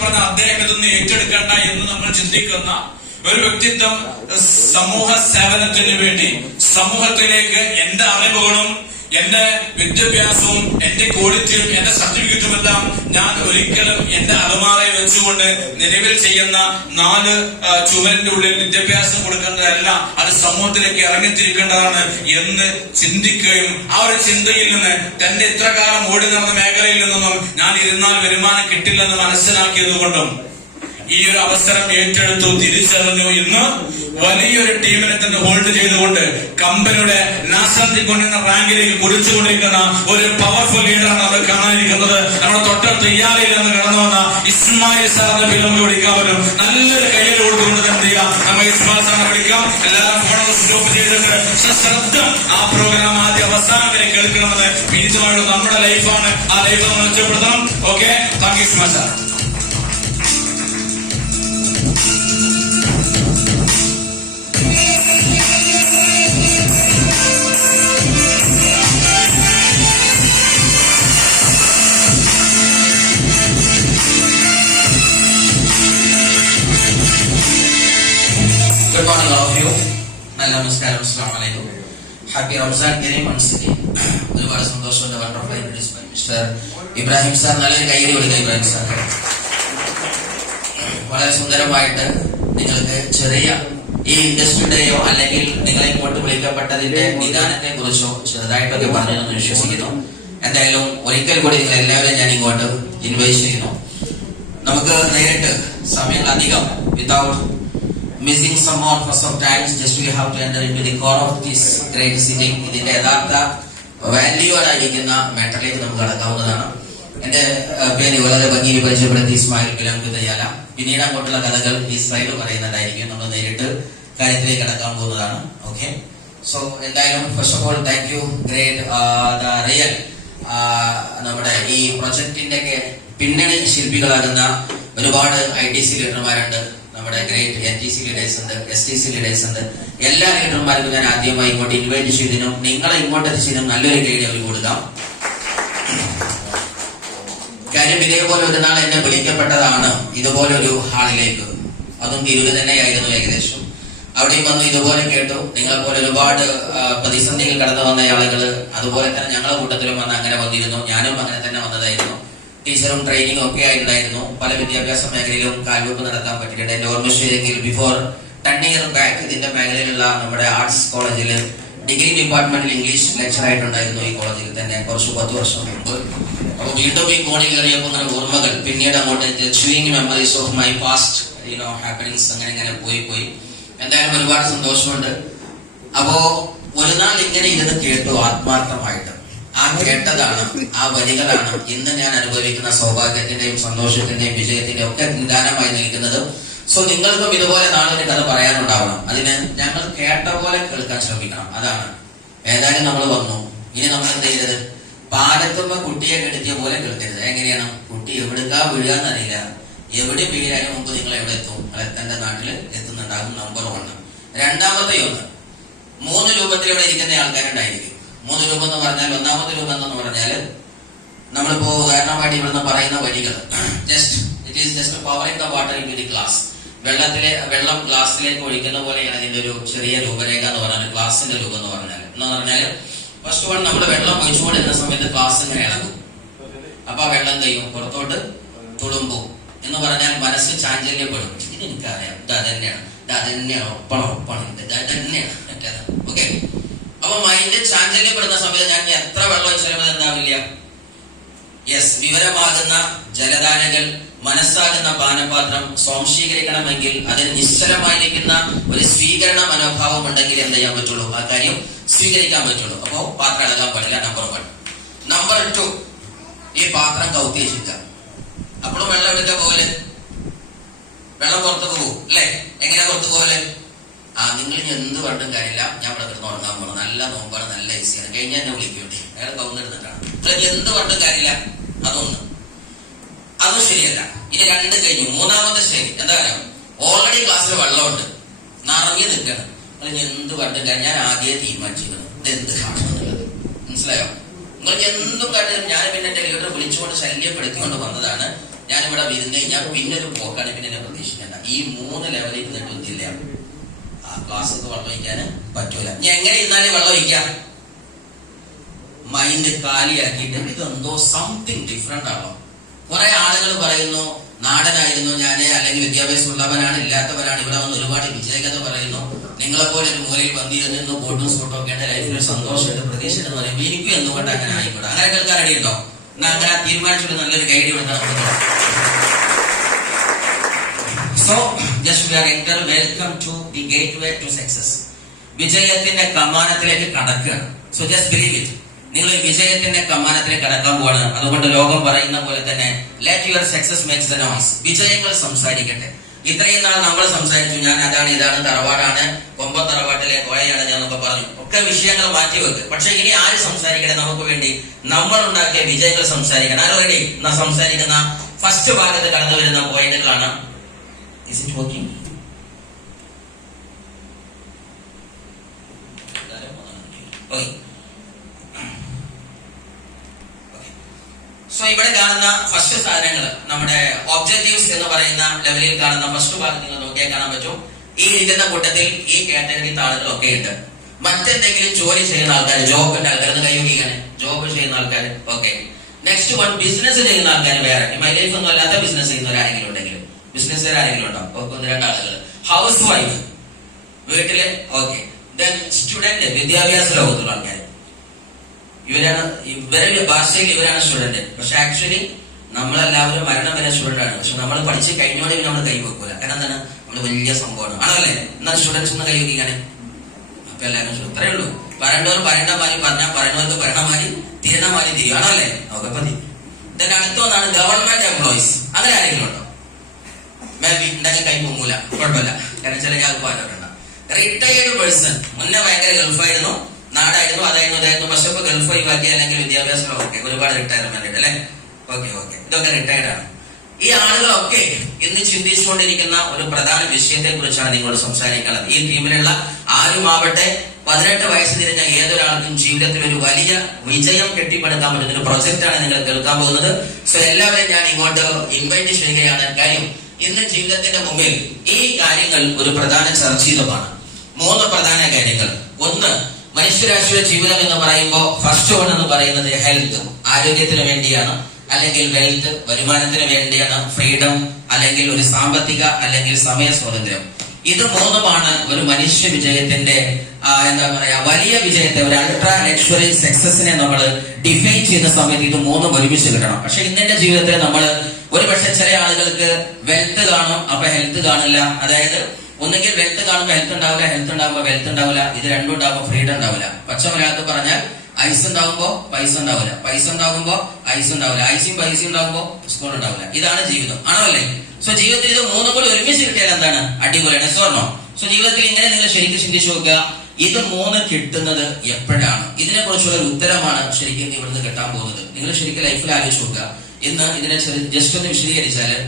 പറഞ്ഞ അദ്ദേഹം ഇതൊന്നും ഏറ്റെടുക്കണ്ട എന്ന് നമ്മൾ ചിന്തിക്കുന്ന ഒരു വ്യക്തിത്വം സമൂഹ സേവനത്തിന് വേണ്ടി സമൂഹത്തിലേക്ക് എന്റെ അറിവുകളും എന്റെ വിദ്യാഭ്യാസവും എന്റെ ക്വാളിറ്റിയും എന്റെ സർട്ടിഫിക്കറ്റും എല്ലാം ഞാൻ ഒരിക്കലും എന്റെ അലമാറയിൽ വെച്ചുകൊണ്ട് നിലവിൽ ചെയ്യുന്ന 4 ചുവരിന്റെ ഉള്ളിൽ വിദ്യാഭ്യാസം കൊടുക്കേണ്ടതല്ല, അത് സമൂഹത്തിലേക്ക് ഇറങ്ങിത്തിരിക്കേണ്ടതാണ് എന്ന് ചിന്തിക്കുകയും ആ ഒരു ചിന്തയിൽ നിന്ന് തന്റെ ഇത്രകാലം ഓടി നടന്ന മേഖലയിൽ നിന്നൊന്നും ഞാൻ ഇരുന്നാൽ വരുമാനം കിട്ടില്ലെന്ന് മനസ്സിലാക്കിയത് കൊണ്ടും ഈ ഒരു അവസരം ഏറ്റെടുത്തു, തിരിച്ചറിഞ്ഞു. ഇന്ന് വലിയൊരു ടീമിനെ തന്നെ ഹോൾഡ് ചെയ്തുകൊണ്ട് കമ്പനിയുടെ നാഷണൽ കൊണ്ടുവന്ന റാങ്കിലേക്ക് കുറിച്ചുകൊണ്ടിരിക്കുന്ന ഒരു പവർഫുൾ ലീഡറാണ് നമ്മൾ കാണാനിരിക്കുന്നത്. നമ്മുടെ തൊട്ടടുത്ത് ഇയാളിൽ നിന്ന് കടന്നു വന്ന ഇസ്മായിൽ സാറിന്റെ ഫിലിം വിളിക്കാൻ പറ്റും. നല്ലൊരു കയ്യിൽ കൊടുത്തുകൊണ്ട് എന്ത് ചെയ്യാം, നമ്മൾ ഇസ്മായിൽ സാറിനെ വിളിക്കാം. എല്ലാവരും ഫോൺ സ്റ്റോപ്പ് ചെയ്തിട്ട് ശ്രദ്ധ ആ പ്രോഗ്രാം ആദ്യം അവസാനം വരെ കേൾക്കണമെന്ന് വിനിതമായിട്ട് നമ്മുടെ ലൈഫാണ്, ആ ലൈഫ് നമ്മൾ മെച്ചപ്പെടുത്തണം. Okay, thank you Ismail sir. Good morning all of you. നമസ്കാരം, അസ്സലാമു അലൈക്കും. ഹാപ്പി റംസാൻ കരീം വൺസ് അഗൈൻ. ഒരുപാട് സന്തോഷമുണ്ട്. Wonderful introducement mister Ibrahim sir. നല്ലൊരു കൈയ്യടി കൊടുക്കുക ഇബ്രാഹിം സാർ. വളരെ സുന്ദരമായിട്ട് നിങ്ങൾക്ക് ചെറിയ ഈ ഇൻഡസ്ട്രിയുടെയോ അല്ലെങ്കിൽ നിങ്ങളെ ഇങ്ങോട്ട് വിളിക്കപ്പെട്ടതിന്റെ നിദാനത്തെ കുറിച്ചോ ചെറുതായിട്ടൊക്കെ പറഞ്ഞതെന്ന് വിശ്വസിക്കുന്നു. എന്തായാലും ഒരിക്കൽ കൂടി നിങ്ങൾ എല്ലാവരും ഞാൻ ഇങ്ങോട്ട് ഇൻവൈറ്റ് ചെയ്യുന്നു. നമുക്ക് നേരിട്ട് സമയങ്ങളധികം without missing some more for some times, just we have to enter into the core of this great sitting. ഇതിന്റെ യഥാർത്ഥ വാല്യൂ ആയിരിക്കുന്ന മാറ്ററിലേക്ക് നമുക്ക് കടക്കാവുന്നതാണ്. എന്റെ പേര് വളരെ ഭംഗിയിൽ പരിചയപ്പെടുത്തി ഇസ്മായിൽ കിലംകുതയാല. പിന്നീട് അങ്ങോട്ടുള്ള കഥകൾ ഈ സ്ലൈഡ് പറയുന്നതായിരിക്കും. നമ്മൾ നേരിട്ട് കാര്യത്തിലേക്ക് കടക്കാൻ പോകുന്നതാണ്. ഓക്കെ, സോ എന്തായാലും first of all thank you great the real നമ്മുടെ ഈ പ്രൊജക്ടിന്റെ പിന്നണി ശില്പികളാകുന്ന ഒരുപാട് ITC ലീഡർമാരുണ്ട്, നമ്മുടെ ഗ്രേറ്റ് NTC ലീഡേഴ്സ് ഉണ്ട്, STC ലീഡേഴ്സ് ഉണ്ട്. എല്ലാ ലീഡർമാർക്കും ഞാൻ ആദ്യമായി ഇങ്ങോട്ട് ഇൻവൈറ്റ് ചെയ്തതിനും നിങ്ങളെ ഇങ്ങോട്ട് എത്തിച്ചതിനും നല്ലൊരു ഗൈഡ് അവർ കൊടുക്കാം. കാര്യം ഇതേപോലെ ഒരു നാൾ എന്നെ വിളിക്കപ്പെട്ടതാണ് ഇതുപോലൊരു ഹാളിലേക്ക്. അതും തിരൂര് തന്നെയായിരുന്നു ഏകദേശം. അവിടെയും വന്നു ഇതുപോലെ കേട്ടു. നിങ്ങളെ പോലെ ഒരുപാട് പ്രതിസന്ധികൾ കടന്നു വന്ന ആളുകൾ അതുപോലെ തന്നെ ഞങ്ങളുടെ കൂട്ടത്തിലും വന്ന് അങ്ങനെ വന്നിരുന്നു. ഞാനും അങ്ങനെ തന്നെ വന്നതായിരുന്നു. ടീച്ചറും ട്രെയിനിങ്ങും ഒക്കെ ആയിട്ടുണ്ടായിരുന്നു. പല വിദ്യാഭ്യാസ മേഖലയിലും കാൽവെപ്പ് നടത്താൻ പറ്റിയിട്ടുണ്ട്. എന്റെ ഓർമ്മ ശരിയെങ്കിൽ ബിഫോർ 10 years ബാക്ക് ഇതിന്റെ മേഖലയിലുള്ള നമ്മുടെ ആർട്സ് കോളേജിൽ ഡിഗ്രി ഡിപ്പാർട്ട്മെന്റിൽ ഇംഗ്ലീഷ് ലെക്ചർ ആയിട്ടുണ്ടായിരുന്നു. ഈ കോളേജിൽ തന്നെ കുറച്ച് 10 വർഷം മുമ്പ്. അപ്പൊ വീണ്ടും ഈ കോണിൽ കയറിയപ്പോൾ അങ്ങനെ ഓർമ്മകൾ പിന്നീട് അങ്ങോട്ട് chewing memories of my past happenings അങ്ങനെ പോയി. എന്തായാലും ഒരുപാട് സന്തോഷമുണ്ട്. അപ്പോ ഒരു നാൾ ഇങ്ങനെ ഇരുന്ന് കേട്ടു ആത്മാർത്ഥമായിട്ട്. ആ കേട്ടതാണ്, ആ വരികളാണ് ഇന്ന് ഞാൻ അനുഭവിക്കുന്ന സൗഭാഗ്യത്തിന്റെയും സന്തോഷത്തിന്റെയും വിജയത്തിന്റെയും ഒക്കെ നിദാനമായി നിൽക്കുന്നത്. സോ നിങ്ങൾക്കും ഇതുപോലെ നാളെ കഥ പറയാനുണ്ടാവണം. അതിന് ഞങ്ങൾ കേട്ട പോലെ കേൾക്കാൻ ശ്രമിക്കണം. അതാണ്. ഏതായാലും നമ്മൾ വന്നു. ഇനി നമ്മൾ എന്ത് ചെയ്യരുത്, പാലത്തുമ്പോ കുട്ടിയെ കെടുത്തിയ പോലെ കേൾക്കരുത്. എങ്ങനെയാണ്, കുട്ടി എവിടുക്കാ വീഴാന്നറിയില്ല. എവിടെ വീഴാനും മുമ്പ് നിങ്ങൾ എവിടെ എത്തും? തന്റെ നാട്ടിൽ എത്തുന്നുണ്ടാകും. നമ്പർ 1. രണ്ടാമത്തെ 3 രൂപത്തിൽ ഇവിടെ ഇരിക്കുന്ന ആൾക്കാരുണ്ടായിരിക്കും. 3 രൂപം എന്ന് പറഞ്ഞാൽ, ഒന്നാമത്തെ രൂപം എന്ന് പറഞ്ഞാൽ നമ്മളിപ്പോ ഉദാഹരണമായിട്ട് ഇവിടുന്ന് പറയുന്ന വരികൾ it is just powering the water in the glass. വെള്ളം ഗ്ലാസ്സിലേക്ക് ഒഴിക്കുന്ന പോലെയാണ് ഇതിന്റെ ഒരു ചെറിയ രൂപരേഖ എന്ന് പറഞ്ഞാൽ, ഗ്ലാസിന്റെ രൂപം എന്ന് പറഞ്ഞാൽ ഫസ്റ്റ് വൺ നമ്മൾ വെള്ളം ഒഴിച്ചുകൊണ്ടിരുന്ന സമയത്ത് ഗ്ലാസ് ഇങ്ങനെ ഇളകും. അപ്പൊ ആ വെള്ളം കഴിയും പുറത്തോട്ട് തുളുമ്പും എന്ന് പറഞ്ഞാൽ മനസ്സ് ചാഞ്ചല്യപ്പെടും. ഇത് എനിക്കറിയാം, ഇത് അതന്നെയാണ് ഒപ്പണം ഇതന്നെയാണ് മറ്റേത്. ഓക്കെ, അപ്പൊ മൈൻഡ് ചാഞ്ചല്യപ്പെടുന്ന സമയത്ത് ഞാൻ എത്ര വെള്ളം ഒഴിച്ചാലും അത് എന്താവില്ല. യെസ്, വിവരമാകുന്ന ജലദാനകൾ, മനസ്സാകുന്ന പാനപാത്രം സ്വാംശീകരിക്കണമെങ്കിൽ അതിന് നിശ്ചലമായിരിക്കുന്ന ഒരു സ്വീകരണ മനോഭാവം ഉണ്ടെങ്കിൽ എന്ത് ചെയ്യാൻ പറ്റുള്ളൂ, ആ കാര്യം സ്വീകരിക്കാൻ പറ്റുള്ളൂ. അപ്പോ പാത്രം ഇളകാൻ പാടില്ല. നമ്പർ 1. നമ്പർ 2, ഈ പാത്രം കൗത്തി വെച്ചിരിക്കുക. അപ്പോഴും വെള്ളം എടുക്ക പോലെ വെള്ളം പുറത്തു പോകും അല്ലെ? എങ്ങനെ പുറത്തു പോലെ? നിങ്ങൾ ഇനി എന്ത് പറഞ്ഞിട്ടും കാര്യമില്ല, ഞാൻ ഇവിടെ കിടന്ന് ഉറങ്ങാൻ പോകണം, നല്ല നോമ്പാണ്, നല്ല ഈസിയാണ്, കഴിഞ്ഞാൽ എന്നെ വിളിക്കൂട്ടെ, അയാൾ കൗന്നിരുന്നിട്ടാണ്. എന്ത് പറഞ്ഞിട്ടും കാര്യമില്ല. അതും ശരിയല്ല. ഇനി 2 കഴിഞ്ഞു. 3ാമത്തെ സ്റ്റേജ് എന്താ പറയാ, ഓൾറെഡി ഗ്ലാസ്സിൽ വെള്ളമുണ്ട്, നിറങ്ങി നിൽക്കണം. നിങ്ങൾ എന്ത് പറഞ്ഞിട്ടും കാര്യം, ഞാൻ ആദ്യമേ തീരുമാനിച്ചിരിക്കണം ഇത് എന്ത് കാണുമെന്നുള്ളത്. മനസ്സിലായോ? നിങ്ങൾക്ക് എന്തും കാര്യം. ഞാൻ പിന്നെ എന്റെ ലീഡർ വിളിച്ചുകൊണ്ട് ശല്യപ്പെടുത്തിക്കൊണ്ട് വന്നതാണ്. ഞാനിവിടെ ഇരുന്ന് കഴിഞ്ഞാൽ പിന്നെ ഒരു പോക്കാണ്, പിന്നെ എന്നെ പ്രതീക്ഷിക്കേണ്ട. ഈ 3 ലെവലിൽ ഇരുന്നിട്ട് ഒന്നില്ല, ആ ക്ലാസ്സൊക്കെ വെള്ളം ഒഴിക്കാൻ പറ്റൂല. ഞാൻ എങ്ങനെ ഇരുന്നാലും വെള്ളം ഒഴിക്കാം, മൈൻഡ് കാലിയാക്കിയിട്ട് ഇതെന്തോ സംതിങ് ഡിഫറെന്റ് ആണോ. കുറെ ആളുകൾ പറയുന്നു നാടനായിരുന്നു ഞാന്, അല്ലെങ്കിൽ വിദ്യാഭ്യാസം ഉള്ളവനാണ്, ഇല്ലാത്തവനാണ്, ഇവിടെ വന്ന് ഒരുപാട് വിജയകഥ പറയുന്നു. നിങ്ങളെപ്പോലെ ഒരു മൂലയിൽ വന്നിരുന്നു ബോട്ടും സൂട്ടും ഒക്കെ ഉണ്ട്, ലൈഫിൽ സന്തോഷമായിട്ട് പ്രതീക്ഷ എന്ന് പറയുമ്പോൾ എനിക്കും എന്തുകൊണ്ട് അങ്ങനെ ആയിക്കൂടാ? അങ്ങനെ കേൾക്കാൻ റെഡിയുണ്ടോ? എന്നാൽ അങ്ങനെ തീരുമാനിച്ചിട്ട് നല്ലൊരു ഗൈഡ് കൊടുക്കണം. So just we are enter, welcome to the gateway to success. വിജയത്തിന്റെ കമാനത്തിലേക്ക് കടക്കുകയാണ്. So just believe it. നിങ്ങൾ വിജയത്തിന്റെ കമാനത്തിലേക്ക് കടക്കാൻ പോവാണ്. അതുകൊണ്ട് ലോകം പറയുന്ന പോലെ തന്നെ let your success makes the noise. വിജയങ്ങൾ സംസാരിക്കട്ടെ. ഇത്രയും നാൾ നമ്മൾ സംസാരിച്ചു, ഞാൻ അതാണ് ഇതാണ്, തറവാടാണ്, കൊമ്പം തറവാട്ടിലെ കോഴയാണ് ഞാൻ എന്നൊക്കെ പറഞ്ഞു. ഒക്കെ വിഷയങ്ങൾ മാറ്റിവെക്ക്. പക്ഷെ ഇനി ആര് സംസാരിക്കട്ടെ? നമുക്ക് വേണ്ടി നമ്മൾ ഉണ്ടാക്കിയ വിജയങ്ങൾ സംസാരിക്കണം. ആരും റെഡി? സംസാരിക്കുന്ന ഫസ്റ്റ് ഭാഗത്ത് കടന്നു വരുന്ന പോയിന്റുകളാണ്. Is it working? Okay. So ഇവിടെ കാണുന്ന ഫസ്റ്റ് സാധനങ്ങൾ, നമ്മുടെ ഒബ്ജക്റ്റീവ്സ് എന്ന് പറയുന്ന ലെവലിൽ കാണുന്ന ഫസ്റ്റ് ഭാഗത്ത് നിങ്ങൾ നോക്കിയാൽ കാണാൻ പറ്റും. ഈ ഇരിക്കുന്ന കൂട്ടത്തിൽ ഈ കാറ്റഗറി ആളുകളൊക്കെ ഉണ്ട്. മറ്റെന്തെങ്കിലും ജോലി ചെയ്യുന്ന ആൾക്കാർ, ജോബിന്റെ ആൾക്കാർ കൈ നോക്കിയാണ്, ജോബ് ചെയ്യുന്ന ആൾക്കാർ. ഓക്കെ. നെക്സ്റ്റ് വൺ, ബിസിനസ് ചെയ്യുന്ന ആൾക്കാർ. വേറെ മൈ ലൈഫ് ഒന്നും അല്ലാത്ത ബിസിനസ് ചെയ്യുന്നവരാരെങ്കിലും ഉണ്ടെങ്കിൽ, ബിസിനസ്സുകാർ ആരെങ്കിലും ഉണ്ടാവും? ഓക്കെ, 1-2 ആളുകൾ. ഹൗസ് വൈഫ്, വീട്ടില്. ഓക്കെ. ദെൻ സ്റ്റുഡന്റ്, വിദ്യാഭ്യാസ ലോകത്തുള്ള ആൾക്കാർ. ഇവരുടെ ഭാഷയിൽ ഇവരാണ് സ്റ്റുഡന്റ്. പക്ഷെ ആക്ച്വലി നമ്മളെല്ലാവരും മരണം വരെ സ്റ്റുഡന്റ് ആണ്. പക്ഷെ നമ്മൾ പഠിച്ച് കഴിഞ്ഞോടെ നമ്മൾ കൈ വെക്കൂല. കാരണം എന്താണ്? നമ്മള് വലിയ സംഭവമാണ്, ആണല്ലേ? എന്നാൽ സ്റ്റുഡൻസ് ഒന്ന് കൈ വെക്കാണ്. അപ്പൊ എല്ലാവരും ഇത്രയേ ഉള്ളൂ. പറയേണ്ടവർ പറയേണ്ട മാതിരി പറഞ്ഞാൽ പറയുന്നവർക്ക് പറയണ മാതിരി തീരണ മാതിരി തീരും, ആണല്ലേ? ഓക്കെ, മതി. ഇതിന്റെ അടുത്തൊന്നാണ് ഗവൺമെന്റ് എംപ്ലോയീസ്. അങ്ങനെ ആരെങ്കിലും ഉണ്ടോ? മേബി ഉണ്ടെങ്കിൽ കൈ പൊങ്ങൂല, കുഴപ്പമില്ല. കാരണം ചില ഞാൻ പോകാനുണ്ട്. റിട്ടയേർഡ് പേഴ്സൺ, മുന്നേ ഭയങ്കര ഗൾഫായിരുന്നു, നാടായിരുന്നു, അതായിരുന്നു, ഇതായിരുന്നു. പക്ഷെ ഇപ്പൊ ഗൾഫ് ഒഴിവാക്കി, അല്ലെങ്കിൽ വിദ്യാഭ്യാസം. ഓക്കെ, ഒരുപാട് റിട്ടയർമെന്റ് ഉണ്ട് അല്ലെ? ഓക്കെ ഓക്കെ, ഇതൊക്കെ റിട്ടയർഡ് ആണ്. ഈ ആളുകളൊക്കെ ഇന്ന് ചിന്തിച്ചുകൊണ്ടിരിക്കുന്ന ഒരു പ്രധാന വിഷയത്തെ കുറിച്ചാണ് നിങ്ങളോട് സംസാരിക്കുന്നത്. ഈ ടീമിലുള്ള ആരുമാവട്ടെ 18 വയസ്സ് തിരിഞ്ഞ ഏതൊരാൾക്കും ജീവിതത്തിൽ ഒരു വലിയ വിജയം കെട്ടിപ്പടുക്കാൻ പറ്റുന്ന ഒരു പ്രൊജക്റ്റാണ് നിങ്ങൾ കേൾക്കാൻ പോകുന്നത്. സോ എല്ലാവരെയും ഞാൻ ഇങ്ങോട്ട് ഇൻവൈറ്റ് ചെയ്യുകയാണ്. കാര്യം ഇന്ന് ജീവിതത്തിന്റെ മുമ്പിൽ ഈ കാര്യങ്ങൾ ഒരു പ്രധാന ചർച്ചിതമാണ്. 3 പ്രധാന കാര്യങ്ങൾ. ഒന്ന്, മനുഷ്യരാശിയുടെ ജീവിതം എന്ന് പറയുമ്പോൾ ഫസ്റ്റ് വൺ എന്ന് പറയുന്നത് ഹെൽത്ത്, ആരോഗ്യത്തിന് വേണ്ടിയാണ്. അല്ലെങ്കിൽ വെൽത്ത്, വരുമാനത്തിന് വേണ്ടിയാണ്. ഫ്രീഡം, അല്ലെങ്കിൽ ഒരു സാമ്പത്തിക അല്ലെങ്കിൽ സമയ സ്വാതന്ത്ര്യം. ഇത് 3മാണ് ഒരു മനുഷ്യ വിജയത്തിന്റെ എന്താ പറയാ വലിയ വിജയത്തെ, ഒരു അൾട്രാ ലക്ഷറി സക്സസിനെ നമ്മൾ ഡിഫൈൻ ചെയ്യുന്ന സമയത്ത് ഇത് 3 ഒരുമിച്ച് കിട്ടണം. പക്ഷെ ഇന്നത്തെ ജീവിതത്തിൽ നമ്മൾ ഒരു പക്ഷെ ചില ആളുകൾക്ക് വെൽത്ത് കാണും, അപ്പൊ ഹെൽത്ത് കാണില്ല. അതായത് ഒന്നുകിൽ വെൽത്ത് കാണുമ്പോൾ ഹെൽത്ത് ഉണ്ടാവില്ല, ഹെൽത്ത് ഉണ്ടാകുമ്പോൾ വെൽത്ത് ഉണ്ടാവില്ല, ഇത് രണ്ടും ഉണ്ടാകുമ്പോൾ ഫ്രീഡം ഉണ്ടാവില്ല. പച്ച മലയാളത്തിൽ പറഞ്ഞാൽ ഐസ് ഉണ്ടാകുമ്പോ പൈസ ഉണ്ടാവില്ല, പൈസ ഉണ്ടാകുമ്പോ ഐസ് ഉണ്ടാവില്ല, ഐസും പൈസയും ഉണ്ടാകുമ്പോ സ്കൂൾ ഉണ്ടാവില്ല. ഇതാണ് ജീവിതം, ആണോ അല്ലേ? സോ ജീവിതത്തിൽ ഇത് 3 കൂടി ഒരുമിച്ച് കിട്ടിയാൽ എന്താണ്? അടിപൊളിയാണ്. സ്വർണ്ണം. സോ ജീവിതത്തിൽ ഇങ്ങനെ നിങ്ങൾ ശരിക്കും ചിന്തിച്ചു നോക്കുക, ഇത് 3 കിട്ടുന്നത് എപ്പോഴാണ്? ഇതിനെ കുറിച്ചുള്ള ഒരു ഉത്തരമാണ് ശരിക്കും ഇവിടുന്ന് കിട്ടാൻ പോകുന്നത്. നിങ്ങൾ ശരിക്കും ലൈഫിൽ ആലോചിച്ച് നോക്കുക. ഇന്ന് ഇതിനെ ജസ്റ്റ് ഒന്ന് വിശദീകരിച്ചാല്,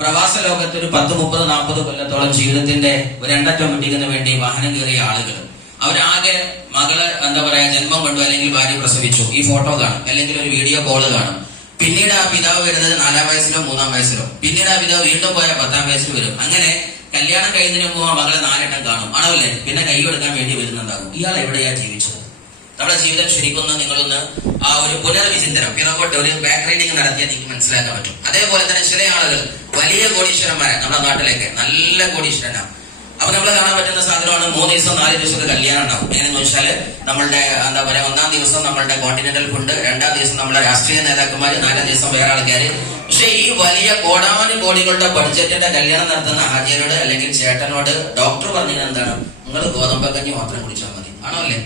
പ്രവാസ ലോകത്ത് ഒരു 10, 30, 40 കൊല്ലത്തോളം ജീവിതത്തിന്റെ ഒരു രണ്ടറ്റം വെട്ടിക്കുന്നതിന് വേണ്ടി വാഹനം കയറിയ ആളുകൾ, അവരാകെ മകള് എന്താ പറയാ ജന്മം കൊണ്ടു, അല്ലെങ്കിൽ ഭാര്യ പ്രസവിച്ചു, ഈ ഫോട്ടോ കാണും, അല്ലെങ്കിൽ ഒരു വീഡിയോ കോള് കാണും. പിന്നീട് ആ പിതാവ് വരുന്നത് 4-ാം വയസ്സിലോ 3-ാം വയസ്സിലോ, പിന്നീട് ആ പിതാവ് വീണ്ടും പോയാൽ 10-ാം വയസ്സിൽ വരും. അങ്ങനെ കല്യാണം കഴിയുന്നതിന് മുമ്പ് ആ മകളെ 4 വട്ടം കാണും, ആണല്ലേ? പിന്നെ കൈ എടുക്കാൻ വേണ്ടി വരുന്നുണ്ടാകും. ഇയാൾ എവിടെയാ ജീവിച്ചത്? നമ്മുടെ ജീവിതം ശരിക്കൊന്ന് നിങ്ങളൊന്ന് ആ ഒരു പുനർവിചിന്തനം, പിറകോട്ട് ഒരു ബാക്ക് റൈഡിങ് നടത്തിയാൽ നിങ്ങൾക്ക് മനസ്സിലാക്കാൻ പറ്റും. അതേപോലെ തന്നെ ചില ആളുകൾ വലിയ കോടീശ്വരന്മാരെ, നമ്മുടെ നാട്ടിലേക്ക് നല്ല കോടീശ്വരനാണ്. അപ്പൊ നമ്മൾ കാണാൻ പറ്റുന്ന സാധനമാണ് 3 ദിവസം 4 ദിവസമൊക്കെ കല്യാണം ഉണ്ടാവും. എങ്ങനെയെന്ന് വെച്ചാൽ നമ്മളുടെ എന്താ പറയാ 1-ാം ദിവസം നമ്മളുടെ കോണ്ടിനെന്റൽ ഫുഡ്, 2-ാം ദിവസം നമ്മുടെ രാഷ്ട്രീയ നേതാക്കന്മാര്, 4-ാം ദിവസം വേറെ ആൾക്കാര്. പക്ഷെ ഈ വലിയ കോടാനുകോടികളുടെ ബഡ്ജറ്റിന്റെ കല്യാണം നടത്തുന്ന ഹാജിയരോട് അല്ലെങ്കിൽ ചേട്ടനോട് ഡോക്ടർ പറഞ്ഞത് എന്താണ്? നിങ്ങൾ ഗോതമ്പക്കഞ്ഞി മാത്രം കുടിച്ചാൽ മതി, ആണോ അല്ലേ?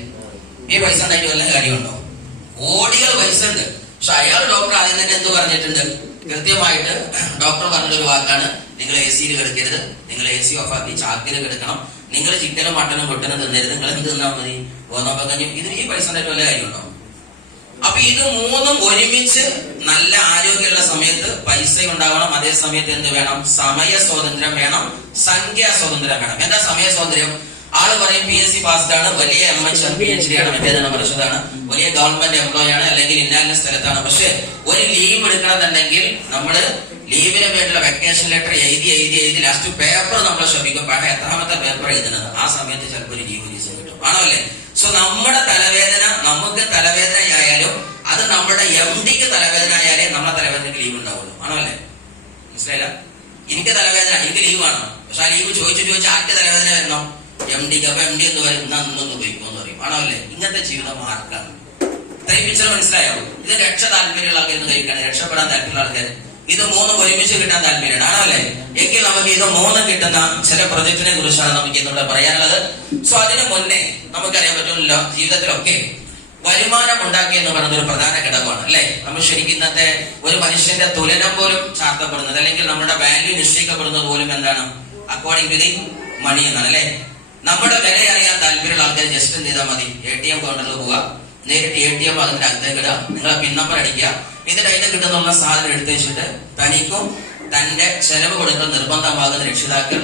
ഈ പൈസ ഉണ്ടായിട്ട് വല്ല കാര്യമുണ്ടോ? കോടികൾ പൈസ ഉണ്ട്. പക്ഷെ അയാൾ ഡോക്ടർ ആദ്യം തന്നെ എന്ത് പറഞ്ഞിട്ടുണ്ട്? കൃത്യമായിട്ട് ഡോക്ടർ പറഞ്ഞൊരു വാക്കാണ്, നിങ്ങൾ AC കിടക്കരുത്, നിങ്ങൾ AC ഓഫാക്കി ചാക്കിൽ കിടക്കണം, നിങ്ങൾ ചിക്കനും മട്ടനും പൊട്ടനും തിന്നരുത്, നിങ്ങൾ എന്ത് തിന്നാൽ മതി? ഗോതമ്പക്കഞ്ഞും. ഇതിന് ഈ പൈസ ഉണ്ടായിട്ട് വല്ല കാര്യമുണ്ടോ? അപ്പൊ ഇത് 3ഉം ഒരുമിച്ച് നല്ല ആരോഗ്യമുള്ള സമയത്ത് പൈസ ഉണ്ടാവണം. അതേ സമയത്ത് എന്ത് വേണം? സമയ സ്വാതന്ത്ര്യം വേണം, സംഖ്യാ സ്വാതന്ത്ര്യം വേണം. എന്താ സമയ സ്വാതന്ത്ര്യം? ആള് പറയും PSC പാസ്ഡ് ആണ്, വലിയ MH PhD ആണ്, മറ്റേതാണ് മറിച്ചതാണ്, വലിയ ഗവൺമെന്റ് എംപ്ലോയി ആണ്, അല്ലെങ്കിൽ ഇന്നാലിന്റെ സ്ഥലത്താണ്. പക്ഷെ ഒരു ലീവ് എടുക്കണമെന്നുണ്ടെങ്കിൽ നമ്മള് ലീവിന് വേണ്ടിയുള്ള വെക്കേഷൻ ലെറ്റർ എഴുതി ലാസ്റ്റ് പേപ്പർ നമ്മൾ ശ്രമിക്കും. പക്ഷേ എത്രാമത്തെ പേപ്പർ എഴുതുന്നത് ആ സമയത്ത് ചിലപ്പോൾ ഒരു ലീവ് ദിവസം കിട്ടും, ആണോ അല്ലേ? സോ നമ്മുടെ തലവേദന നമുക്ക് തലവേദനയായാലും അത് നമ്മുടെ MDക്ക് തലവേദന ആയാലേ നമ്മുടെ തലവേദനക്ക് ലീവ് ഉണ്ടാവുള്ളൂ, ആണോ അല്ലേ? മനസ്സിലായില്ല? എനിക്ക് തലവേദന, എനിക്ക് ലീവ് വേണം. പക്ഷെ ആ ലീവ് ചോദിച്ച് ആർക്ക് തലവേദന വരണം? MDക്ക്. അപ്പൊ MD എന്ന് പറയും അന്നൊന്ന് പോയിക്കോന്ന് പറയും, ആണോ അല്ലേ? ഇങ്ങനത്തെ ജീവിതം ആർക്കാണ്? ഇത്രയും പിക്ചർ മനസ്സിലായോ? ഇത് രക്ഷ താല്പര്യമുള്ള ആൾക്കാർ കഴിക്കാണ്, രക്ഷപ്പെടാൻ താല്പര്യമുള്ള ആൾക്കാർ. ഇത് മൂന്നും ഒരുമിച്ച് കിട്ടാൻ താല്പര്യമാണ്, ആണോ അല്ലേ? എങ്കിൽ നമുക്ക് ഇത് മൂന്നും കിട്ടുന്ന ചില പ്രൊജക്റ്റിനെ കുറിച്ചാണ് നമുക്ക് ഇന്നിവിടെ പറയാനുള്ളത്. സോ അതിന് മുന്നേ നമുക്കറിയാൻ പറ്റുമല്ലോ, ജീവിതത്തിലൊക്കെ വരുമാനം ഉണ്ടാക്കുക എന്ന് പറയുന്നത് ഒരു പ്രധാന ഘടകമാണ്, അല്ലെ? നമ്മൾ ശരിക്കും ഇന്നത്തെ ഒരു മനുഷ്യന്റെ തുലനം പോലും ചാർത്തപ്പെടുന്നത്, അല്ലെങ്കിൽ നമ്മുടെ വാല്യൂ നിശ്ചയിക്കപ്പെടുന്നത് പോലും എന്താണ്? അക്കോർഡിംഗ് ടു ദി മണി എന്നാണ്, അല്ലെ? നമ്മുടെ വില അറിയാൻ താല്പര്യമുള്ള ആൾക്കാർ ജസ്റ്റ് എന്ത് ചെയ്താൽ മതി? ATM കൗണ്ടറിൽ പോവുക, നേരിട്ട് ATM അതിന്റെ അകത്തേക്ക് ഇടുക, നിങ്ങളെ പിൻ നമ്പർ അടിക്കുക, എന്നിട്ട് അതിന് കിട്ടുന്നുള്ള സാധനം എടുത്തു വെച്ചിട്ട് തനിക്കും തന്റെ ചെലവ് കൊടുക്കാൻ നിർബന്ധമാകുന്ന രക്ഷിതാക്കൾ,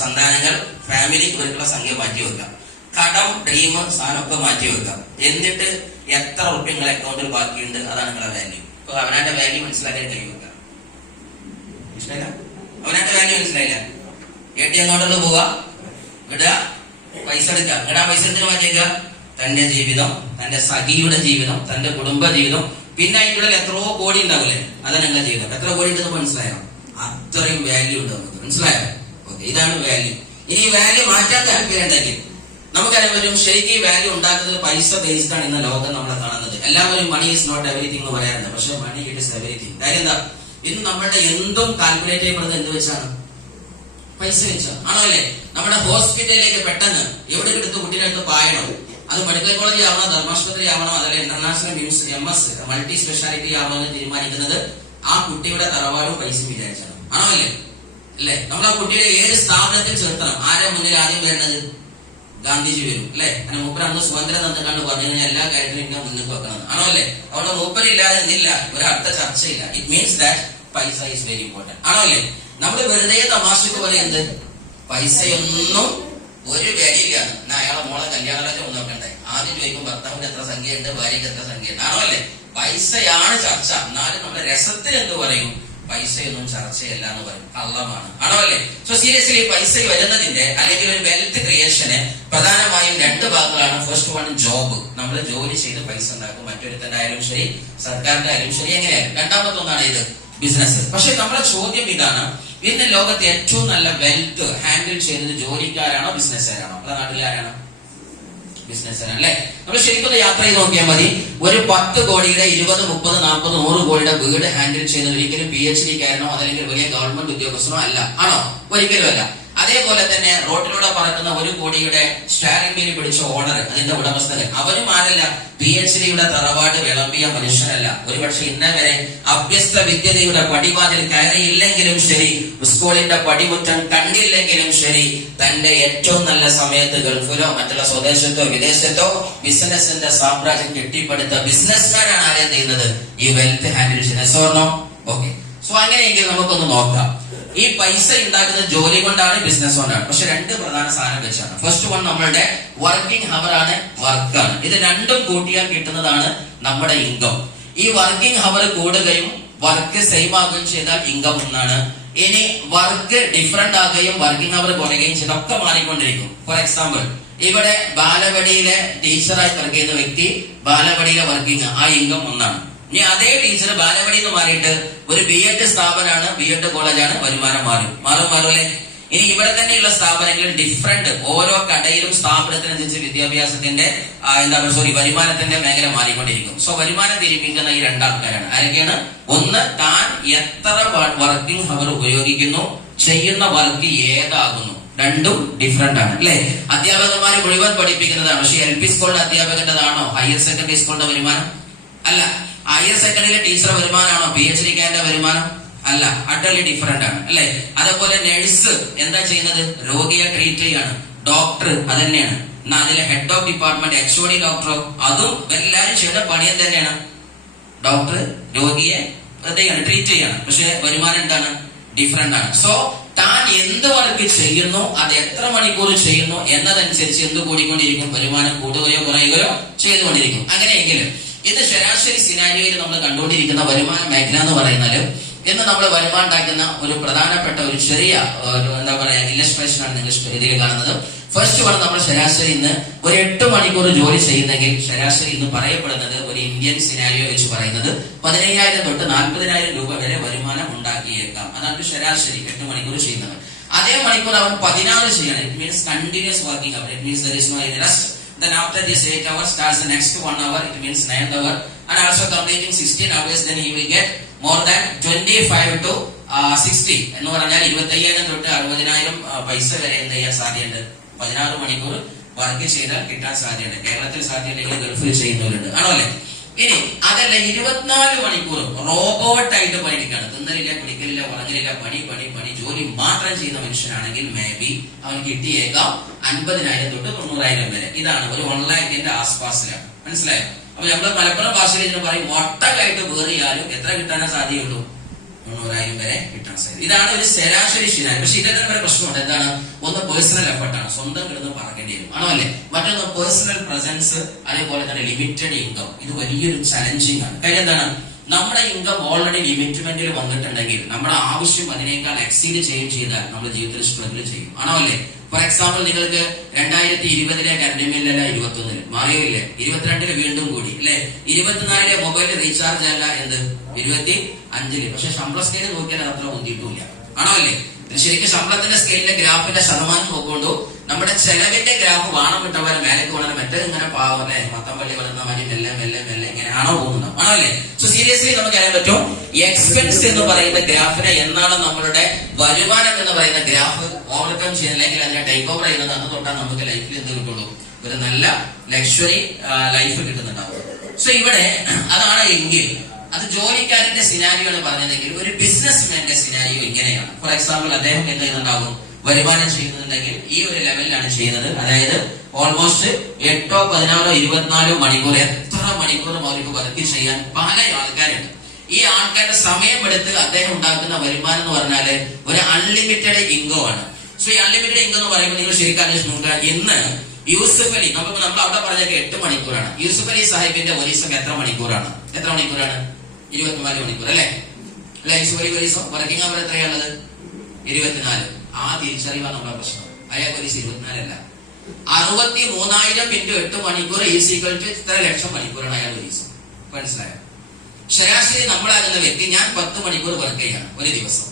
സന്താനങ്ങൾ, ഫാമിലി ഇവർക്കുള്ള സംഖ്യ മാറ്റി വെക്കുക. കടം, ഡ്രീം, സാധനമൊക്കെ മാറ്റി വെക്കുക. എന്നിട്ട് എത്ര റുപ്യ നിങ്ങളെ അക്കൗണ്ടിൽ ബാക്കിയുണ്ട്, അതാണ് നിങ്ങളെ വാല്യൂ. അപ്പൊ അവനാന്റെ വാല്യൂ മനസ്സിലാക്കാൻ കഴിയുക. മനസ്സിലായില്ല? അവനാന്റെ വാല്യൂ മനസ്സിലായില്ല? ATM കൗണ്ടറിൽ പോവുക, ഇടുക, പൈസ എടുക്കുക. ഇടാൻ പൈസ എന്തിനു മാറ്റിയേക്കുക? തന്റെ ജീവിതം, തന്റെ സഖിയുടെ ജീവിതം, തന്റെ കുടുംബ ജീവിതം, പിന്നെ അതിൻ്റെ എത്രയോ കോടി ഉണ്ടാവില്ലേ, അതാണ് നിങ്ങളുടെ ജീവിതം. എത്ര കോടി ഉണ്ടെന്ന് മനസ്സിലായോ? അത്രയും വാല്യൂ ഉണ്ട് നമുക്ക്, മനസ്സിലായോ? ഓക്കെ, ഇതാണ് വാല്യൂ. ഇനി ഈ വാല്യൂ മാറ്റാൻ താല്പര്യം ഉണ്ടെങ്കിൽ നമുക്കറിയാൻ പറ്റും, ശരിക്കും ഈ വാല്യൂ ഉണ്ടാക്കുന്നത് പൈസ ബേസ്ഡ് ആണ് ഇന്ന് ലോകം നമ്മളെ കാണുന്നത്. എല്ലാവരും മണി ഈസ് നോട്ട് എവരിത്തിങ് എന്ന് പറയാറുണ്ട്, പക്ഷെ മണി ഇറ്റ് ഇസ് എവരിത്തിങ്. കാര്യം എന്താ? ഇന്ന് നമ്മളുടെ എന്തും കാൽക്കുലേറ്റ് ചെയ്യപ്പെടുന്നത് എന്ത് വെച്ചാണ്? പൈസ വെച്ചാണ്, ആണോ അല്ലേ? നമ്മുടെ ഹോസ്പിറ്റലിലേക്ക് പെട്ടെന്ന് എവിടെ എടുത്ത് കുട്ടിയുടെ അടുത്ത് പായണം, അത് മെഡിക്കൽ കോളേജ് ആവണോ, ധർമാശുപത്രി ആവണോ, അതല്ല ഇന്റർനാഷണൽ MS മൾട്ടി സ്പെഷ്യാലിറ്റി ആവണോ എന്ന് തീരുമാനിക്കുന്നത് ആ കുട്ടിയുടെ തറവാടും പൈസ വിചാരിച്ചാണ്, ആണോ അല്ലേ? അല്ലെ? നമ്മൾ ആ കുട്ടിയെ ഏത് സ്ഥാപനത്തിൽ ചേർത്തണം, ആരെ മുന്നിൽ ആദ്യം വരുന്നത്? ഗാന്ധിജി വരും, അല്ലെ? അങ്ങനെ മൂപ്പര് അന്ന് സ്വാതന്ത്ര്യം തന്നിട്ടാണ് പറഞ്ഞു കഴിഞ്ഞാൽ എല്ലാ കാര്യത്തിലും ഇങ്ങനെ മുന്നിൽ വെക്കണം, ആണോ അല്ലേ? അവിടെ മൂപ്പരില്ലാതെ എന്തില്ല, ഒരു അടുത്ത ചർച്ചയില്ല. ഇറ്റ് മീൻസ് ദാറ്റ് പൈസ ഈസ് വെരി ഇമ്പോർട്ടന്റ്, ആണോ അല്ലേ? നമ്മൾ വെറുതെ തമാശക്ക് പോലെ എന്ത് പൈസയൊന്നും ഒരു വിലയില്ല. അയാളെ മോളെ കല്യാണമൊക്കെ നോക്കണ്ടേ, ആദ്യം ചോദിക്കും ഭർത്താവിന് എത്ര സംഖ്യയുണ്ട്, ഭാര്യയ്ക്ക് എത്ര സംഖ്യയുണ്ട്, ആണോ അല്ലേ? പൈസയാണ് ചർച്ച. എന്നാലും നമ്മുടെ രസത്തിൽ എന്ത് പറയും? പൈസയൊന്നും ചർച്ചയല്ല എന്ന് പറയും, കള്ളമാണ്, ആണോ അല്ലേ? സോ സീരിയസ്ലി പൈസ വരുന്നതിന്റെ അല്ലെങ്കിൽ ഒരു വെൽത്ത് ക്രിയേഷന് പ്രധാനമായും രണ്ട് ഭാഗങ്ങളാണ്. ഫസ്റ്റ് വൺ ജോബ്, നമ്മൾ ജോലി ചെയ്ത് പൈസ ഉണ്ടാക്കും, മറ്റൊരുത്തന്റെ ആയാലും ശരി, സർക്കാരിന്റെ ആയാലും ശരി, എങ്ങനെയായാലും. രണ്ടാമത്തെ ഒന്നാണ് ഇത് ബിസിനസ്. പക്ഷെ നമ്മുടെ ചോദ്യം ഇതാണ്, ഇന്ന് ലോകത്ത് ഏറ്റവും നല്ല വെൽത്ത് ഹാൻഡിൽ ചെയ്യുന്നത് ജോലിക്കാരാണോ ബിസിനസ്സുകാരാണോ? നമ്മുടെ നാട്ടിലാരാണ്? ബിസിനസ്സുകാരാണ്, അല്ലെ? നമ്മൾ ശരിക്കും യാത്ര ചെയ്ത് നോക്കിയാൽ മതി. ഒരു 10 കോടിയുടെ 20, 30, 40, 100 കോടിയുടെ വീട് ഹാൻഡിൽ ചെയ്യുന്നത് ഒരിക്കലും PhD കാരനോ അല്ലെങ്കിൽ വലിയ ഗവൺമെന്റ് ഉദ്യോഗസ്ഥനോ അല്ല, ആണോ? ഒരിക്കലും അല്ല. അതേപോലെ തന്നെ റോഡിലൂടെ പറക്കുന്ന 1 കോടിയുടെ സ്റ്റാരിംഗ് വീൽ പിടിച്ച ഓണർ, അതിന്റെ ഉടമസ്ഥന്, അവരും ആരല്ല? PhDയുടെ തറവാട് വിളമ്പിയ മനുഷ്യരല്ല. ഒരുപക്ഷെ ഇന്നവരെ അഭ്യസ്ത വിദ്യതയുടെ പടിവാതിൽ കയറിയില്ലെങ്കിലും ശരി, സ്കൂളിന്റെ പടിമുറ്റം കണ്ടില്ലെങ്കിലും ശരി, തന്റെ ഏറ്റവും നല്ല സമയത്ത് ഗൾഫിലോ മറ്റുള്ള സ്വദേശത്തോ വിദേശത്തോ ബിസിനസിന്റെ സാമ്രാജ്യം കെട്ടിപ്പടുത്ത ബിസിനസ്മാനാണ് ആരെ ചെയ്യുന്നത്? ഈ വെൽത്ത് ഹാൻഡിൽ ചെയ്യുന്നത്. ഓക്കെ, സോ അങ്ങനെയെങ്കിൽ നമുക്കൊന്ന് നോക്കാം. ഈ പൈസ ഉണ്ടാക്കുന്നത് ജോലി കൊണ്ടാണ്, ബിസിനസ് കൊണ്ടാണ്. പക്ഷെ രണ്ട് പ്രധാന സാധനം വെച്ചാണ്. ഫസ്റ്റ് വൺ നമ്മളുടെ വർക്കിംഗ് ഹവർ ആണ്, വർക്കാണ്. ഇത് രണ്ടും കൂട്ടിയാൽ കിട്ടുന്നതാണ് നമ്മുടെ ഇൻകം. ഈ വർക്കിംഗ് ഹവർ കൂടുകയും വർക്ക് സെയിം ആകുകയും ചെയ്താൽ ഇൻകം ഒന്നാണ്. ഇനി വർക്ക് ഡിഫറെന്റ് ആകുകയും വർക്കിംഗ് ഹവർ കുറയുകയും ചെയ്താൽ ഒക്കെ മാറിക്കൊണ്ടിരിക്കും. ഫോർ എക്സാമ്പിൾ, ഇവിടെ ബാലവാടിയിലെ ടീച്ചറായി വർക്ക് ചെയ്യുന്ന വ്യക്തി ബാലവാടിയിലെ വർക്കിംഗ്, ആ ഇൻകം ഒന്നാണ്. ഇനി അതേ ടീച്ചർ ബാലവാടിയിൽ നിന്ന് മാറിയിട്ട് ഒരു B.Ed സ്ഥാപനമാണ്, B.Ed കോളേജാണ്, വരുമാനം മാറുമല്ലേ? ഇനി ഇവിടെ തന്നെയുള്ള സ്ഥാപനങ്ങളിൽ ഡിഫറെന്റ്, ഓരോ കടയിലും സ്ഥാപനത്തിനനുസരിച്ച് വിദ്യാഭ്യാസത്തിന്റെ വരുമാനത്തിന്റെ മേഖല മാറിക്കൊണ്ടിരിക്കും. സോ വരുമാനം തിരിപ്പിക്കുന്ന ഈ രണ്ടാൾക്കാരാണ്. ആരൊക്കെയാണ്? ഒന്ന്, താൻ എത്ര വർക്കിംഗ് ഹവർ ഉപയോഗിക്കുന്നു, ചെയ്യുന്ന വർക്ക് ഏതാകുന്നു. രണ്ടും ഡിഫറെന്റ് ആണ്, അല്ലെ? അധ്യാപകന്മാർ മുഴുവൻ പഠിപ്പിക്കുന്നതാണ്. പക്ഷെ LP സ്കൂളിന്റെ അധ്യാപകന്റെതാണോ ഹയർ സെക്കൻഡറി സ്കൂളിന്റെ വരുമാനം? അല്ല. ഹയർ സെക്കൻഡറിയിലെ ടീച്ചർ വരുമാനമാണോ PhD കാരന്റെ വരുമാനം? അല്ല. അട്ടർലി ഡിഫറെന്റ് ആണ്, അല്ലെ? അതേപോലെ നഴ്സ് എന്താ ചെയ്യുന്നത്? രോഗിയെ ട്രീറ്റ് ചെയ്യാണ്. ഡോക്ടർ അതന്നെയാണ്. എന്നാ അതിലെ ഹെഡ് ഓഫ് ഡിപ്പാർട്ട്മെന്റ് HOD ഡോക്ടറോ, അതും എല്ലാരും ചെയ്യുന്ന പണിയും തന്നെയാണ്. ഡോക്ടർ രോഗിയെ ട്രീറ്റ് ചെയ്യാണ്, പക്ഷെ വരുമാനം എന്താണ്? ഡിഫറെന്റ് ആണ്. സോ താൻ എന്ത് വർക്ക് ചെയ്യുന്നു, അത് എത്ര മണിക്കൂർ ചെയ്യുന്നു എന്നതനുസരിച്ച് എന്ത് കൂടിക്കൊണ്ടിരിക്കും? വരുമാനം കൂടുകയോ കുറയുകയോ ചെയ്തുകൊണ്ടിരിക്കും. അങ്ങനെയെങ്കിൽ ഇത് ശരാശരി സിനാരിയോയിൽ നമ്മൾ കണ്ടുകൊണ്ടിരിക്കുന്ന വരുമാന മേഖല എന്ന് പറയുന്നത് എന്ന് നമ്മൾ വരുമാനം ഉണ്ടാക്കുന്ന ഒരു പ്രധാനപ്പെട്ട ഒരു ചെറിയ എന്താ പറയാ ഇല്ലസ്ട്രേഷൻ ആണ് നിങ്ങൾ ഇതിൽ കാണുന്നത്. ഫസ്റ്റ് വൺ, നമ്മൾ ശരാശരി ഇന്ന് ഒരു 8 മണിക്കൂർ ജോലി ചെയ്യുന്നെങ്കിൽ ശരാശരി ഇന്ന് പറയപ്പെടുന്നത് ഒരു ഇന്ത്യൻ സിനാരിയോ വെച്ച് പറയുന്നത് 15,000 തൊട്ട് 40,000 രൂപ വരെ വരുമാനം ഉണ്ടാക്കിയേക്കാം. അതാണ് ശരാശരി 8 മണിക്കൂർ ചെയ്യുന്നത്. അതേ മണിക്കൂർ അവൻ 16 ചെയ്യണം. It means continuous working hour. It means there is no any rest. Then after this 8 hours starts the next 1 hour. It means 9 hour. And also completing 16 hours, then he will get more than 25 to 60 എന്ന് പറഞ്ഞാൽ 25,000 തൊട്ട് 60,000 പൈസ വരെ എന്ത് ചെയ്യാൻ സാധ്യതയുണ്ട്. 16 മണിക്കൂർ work ചെയ്താൽ കിട്ടാൻ സാധ്യതയുണ്ട്. കേരളത്തിൽ സാധ്യതയില്ലെങ്കിൽ ഗൾഫിൽ ചെയ്യുന്നവരുണ്ട്, ആണോ അല്ലെ? ഇനി അതല്ല, 24 മണിക്കൂർ റോബോട്ടായിട്ട് പണിക്കാണ്. തിന്നലില്ല, കുടിക്കലില്ല, ഉറങ്ങലില്ല, പണി ജോലി മാത്രം ചെയ്യുന്ന മനുഷ്യനാണെങ്കിൽ മേ ബി അവൻ കിട്ടിയേക്കാം 50,000 തൊട്ട് 90,000 വരെ. ഇതാണ് ഒരു 1 lakhന്റെ ആസ്പാസിലാണ്. മനസ്സിലായോ? അപ്പൊ നമ്മള് മലപ്പുറം ഭാഷയിൽ ഇതിന് പറയും ഒട്ടകായിട്ട് വേറിയാലും എത്ര കിട്ടാനേ സാധ്യതയുള്ളൂ? 90,000 വരെ കിട്ടാൻ സാധ്യത. ഇതാണ് ഒരു ശരാശരി ശീലം. പക്ഷെ ഇതിന്റെ വരെ പ്രശ്നമുണ്ട്. എന്താണ്? ഒന്ന് പേഴ്സണൽ എഫർട്ടാണ്, സ്വന്തം കിടന്ന് പറക്കേണ്ടി വരും, ആണോ അല്ലെ? മറ്റൊന്ന് പേഴ്സണൽ പ്രസൻസ്, അതേപോലെ തന്നെ ലിമിറ്റഡ് ഇൻകം. ഇത് വലിയൊരു ചലഞ്ചിങ് ആണ്. കാര്യം എന്താണ്? നമ്മുടെ ഇൻകം ഓൾറെഡി ലിമിറ്റ്മെന്റിൽ വന്നിട്ടുണ്ടെങ്കിൽ നമ്മുടെ ആവശ്യം അതിനേക്കാൾ എക്സീഡ് ചെയ്താൽ നമ്മുടെ ജീവിതത്തിൽ സ്ട്രഗിൾ ചെയ്യും, ആണോ അല്ലെ? ഫോർ എക്സാമ്പിൾ, നിങ്ങൾക്ക് 2020 കറണ്ട് ബില്ലല്ല 21 മാറിയോ ഇല്ലേ? 22 വീണ്ടും കൂടി അല്ലെ? 24 മൊബൈൽ റീചാർജ് അല്ല എന്ത് 25. പക്ഷെ ശമ്പള സ്കെയിൽ നോക്കിയാൽ അത് അത്ര ഒന്നിട്ടില്ല, ആണോ അല്ലേ? ശരിക്കും ശമ്പളത്തിന്റെ സ്കെയിലിന്റെ ഗ്രാഫിന്റെ ശതമാനം നോക്കൊണ്ടു നമ്മുടെ ചെലവിന്റെ ഗ്രാഫ് വാണം വിട്ടവരെ മേലേക്ക് വളരെ മറ്റേ ഇങ്ങനെ പാവം അല്ലെ? മത്തമ്പള്ളി വളർന്ന മതി മെല്ലെ ഇങ്ങനെയാണോ പോകുന്നത്, ആണോ അല്ലേ? സോ സീരിയസ്ലി നമുക്ക് അറിയാൻ പറ്റും, എക്സ്പെൻസ് എന്ന് പറയുന്ന ഗ്രാഫിനെ എന്നാണ് നമ്മളുടെ വരുമാനം എന്ന് പറയുന്ന ഗ്രാഫ് ഓവർകം ചെയ്യുന്നില്ലെങ്കിൽ അതിനെ ടേക്ക് ഓവർ ചെയ്യുന്നത് അന്ന് തൊട്ടാൽ നമുക്ക് ലൈഫിൽ എന്ത് കിട്ടുള്ളൂ? ഒരു നല്ല ലക്ഷറി ലൈഫ് കിട്ടുന്നുണ്ടാവും. സോ ഇവിടെ അതാണ് എങ്കിൽ അത് ജോലിക്കാരന്റെ സിനാരിയോ ആണ് പറഞ്ഞതെങ്കിൽ ഒരു ബിസിനസ്മാന്റെ സിനാരിയോ ഇങ്ങനെയാണ്. ഫോർ എക്സാമ്പിൾ, അദ്ദേഹം എന്ത് ചെയ്യുന്നുണ്ടാകും? വരുമാനം ചെയ്യുന്നുണ്ടെങ്കിൽ ഈ ഒരു ലെവലിലാണ് ചെയ്യുന്നത്. അതായത് ഓൾമോസ്റ്റ് 8, 16, 24 മണിക്കൂർ, എത്ര മണിക്കൂറും അവർക്ക് വർക്ക് ചെയ്യാൻ പല ആൾക്കാരുണ്ട്. ഈ ആൾക്കാരുടെ സമയമെടുത്ത് അദ്ദേഹം ഉണ്ടാക്കുന്ന വരുമാനം എന്ന് പറഞ്ഞാല് ഒരു അൺലിമിറ്റഡ് ഇൻകം ആണ്. സോ ഈ അൺലിമിറ്റഡ് ഇൻകം എന്ന് പറയുമ്പോൾ നിങ്ങൾ ശരിക്കും അന്വേഷിച്ച് നോക്കുക. ഇന്ന് യൂസുഫ് അലി, നമ്മൾ അവിടെ പറഞ്ഞൊക്കെ 8 മണിക്കൂറാണ്. യൂസുഫ് അലി സാഹിബിന്റെ ഒരു ദിവസം എത്ര മണിക്കൂറാണ്? 24 മണിക്കൂർ അല്ലെ? യൂസുഫ് അലി ഒരു ദിവസം വർക്കിംഗ് അവർ എത്രയാണുള്ളത്? 24. ആ തിരിച്ചറിവാണ് നമ്മുടെ പ്രശ്നം. അയാൾക്ക് ഒരു 24 അല്ല, 63,000 × 8 മണിക്കൂർ ഈക്വൽ ടു ഇത്ര ലക്ഷം മണിക്കൂറാണ് അയാൾ ഒരു ദിവസം. മനസ്സിലായോ? ശരാശരി നമ്മളാകുന്ന വ്യക്തി, ഞാൻ 10 മണിക്കൂർ വർക്ക് ചെയ്യാണ് ഒരു ദിവസം.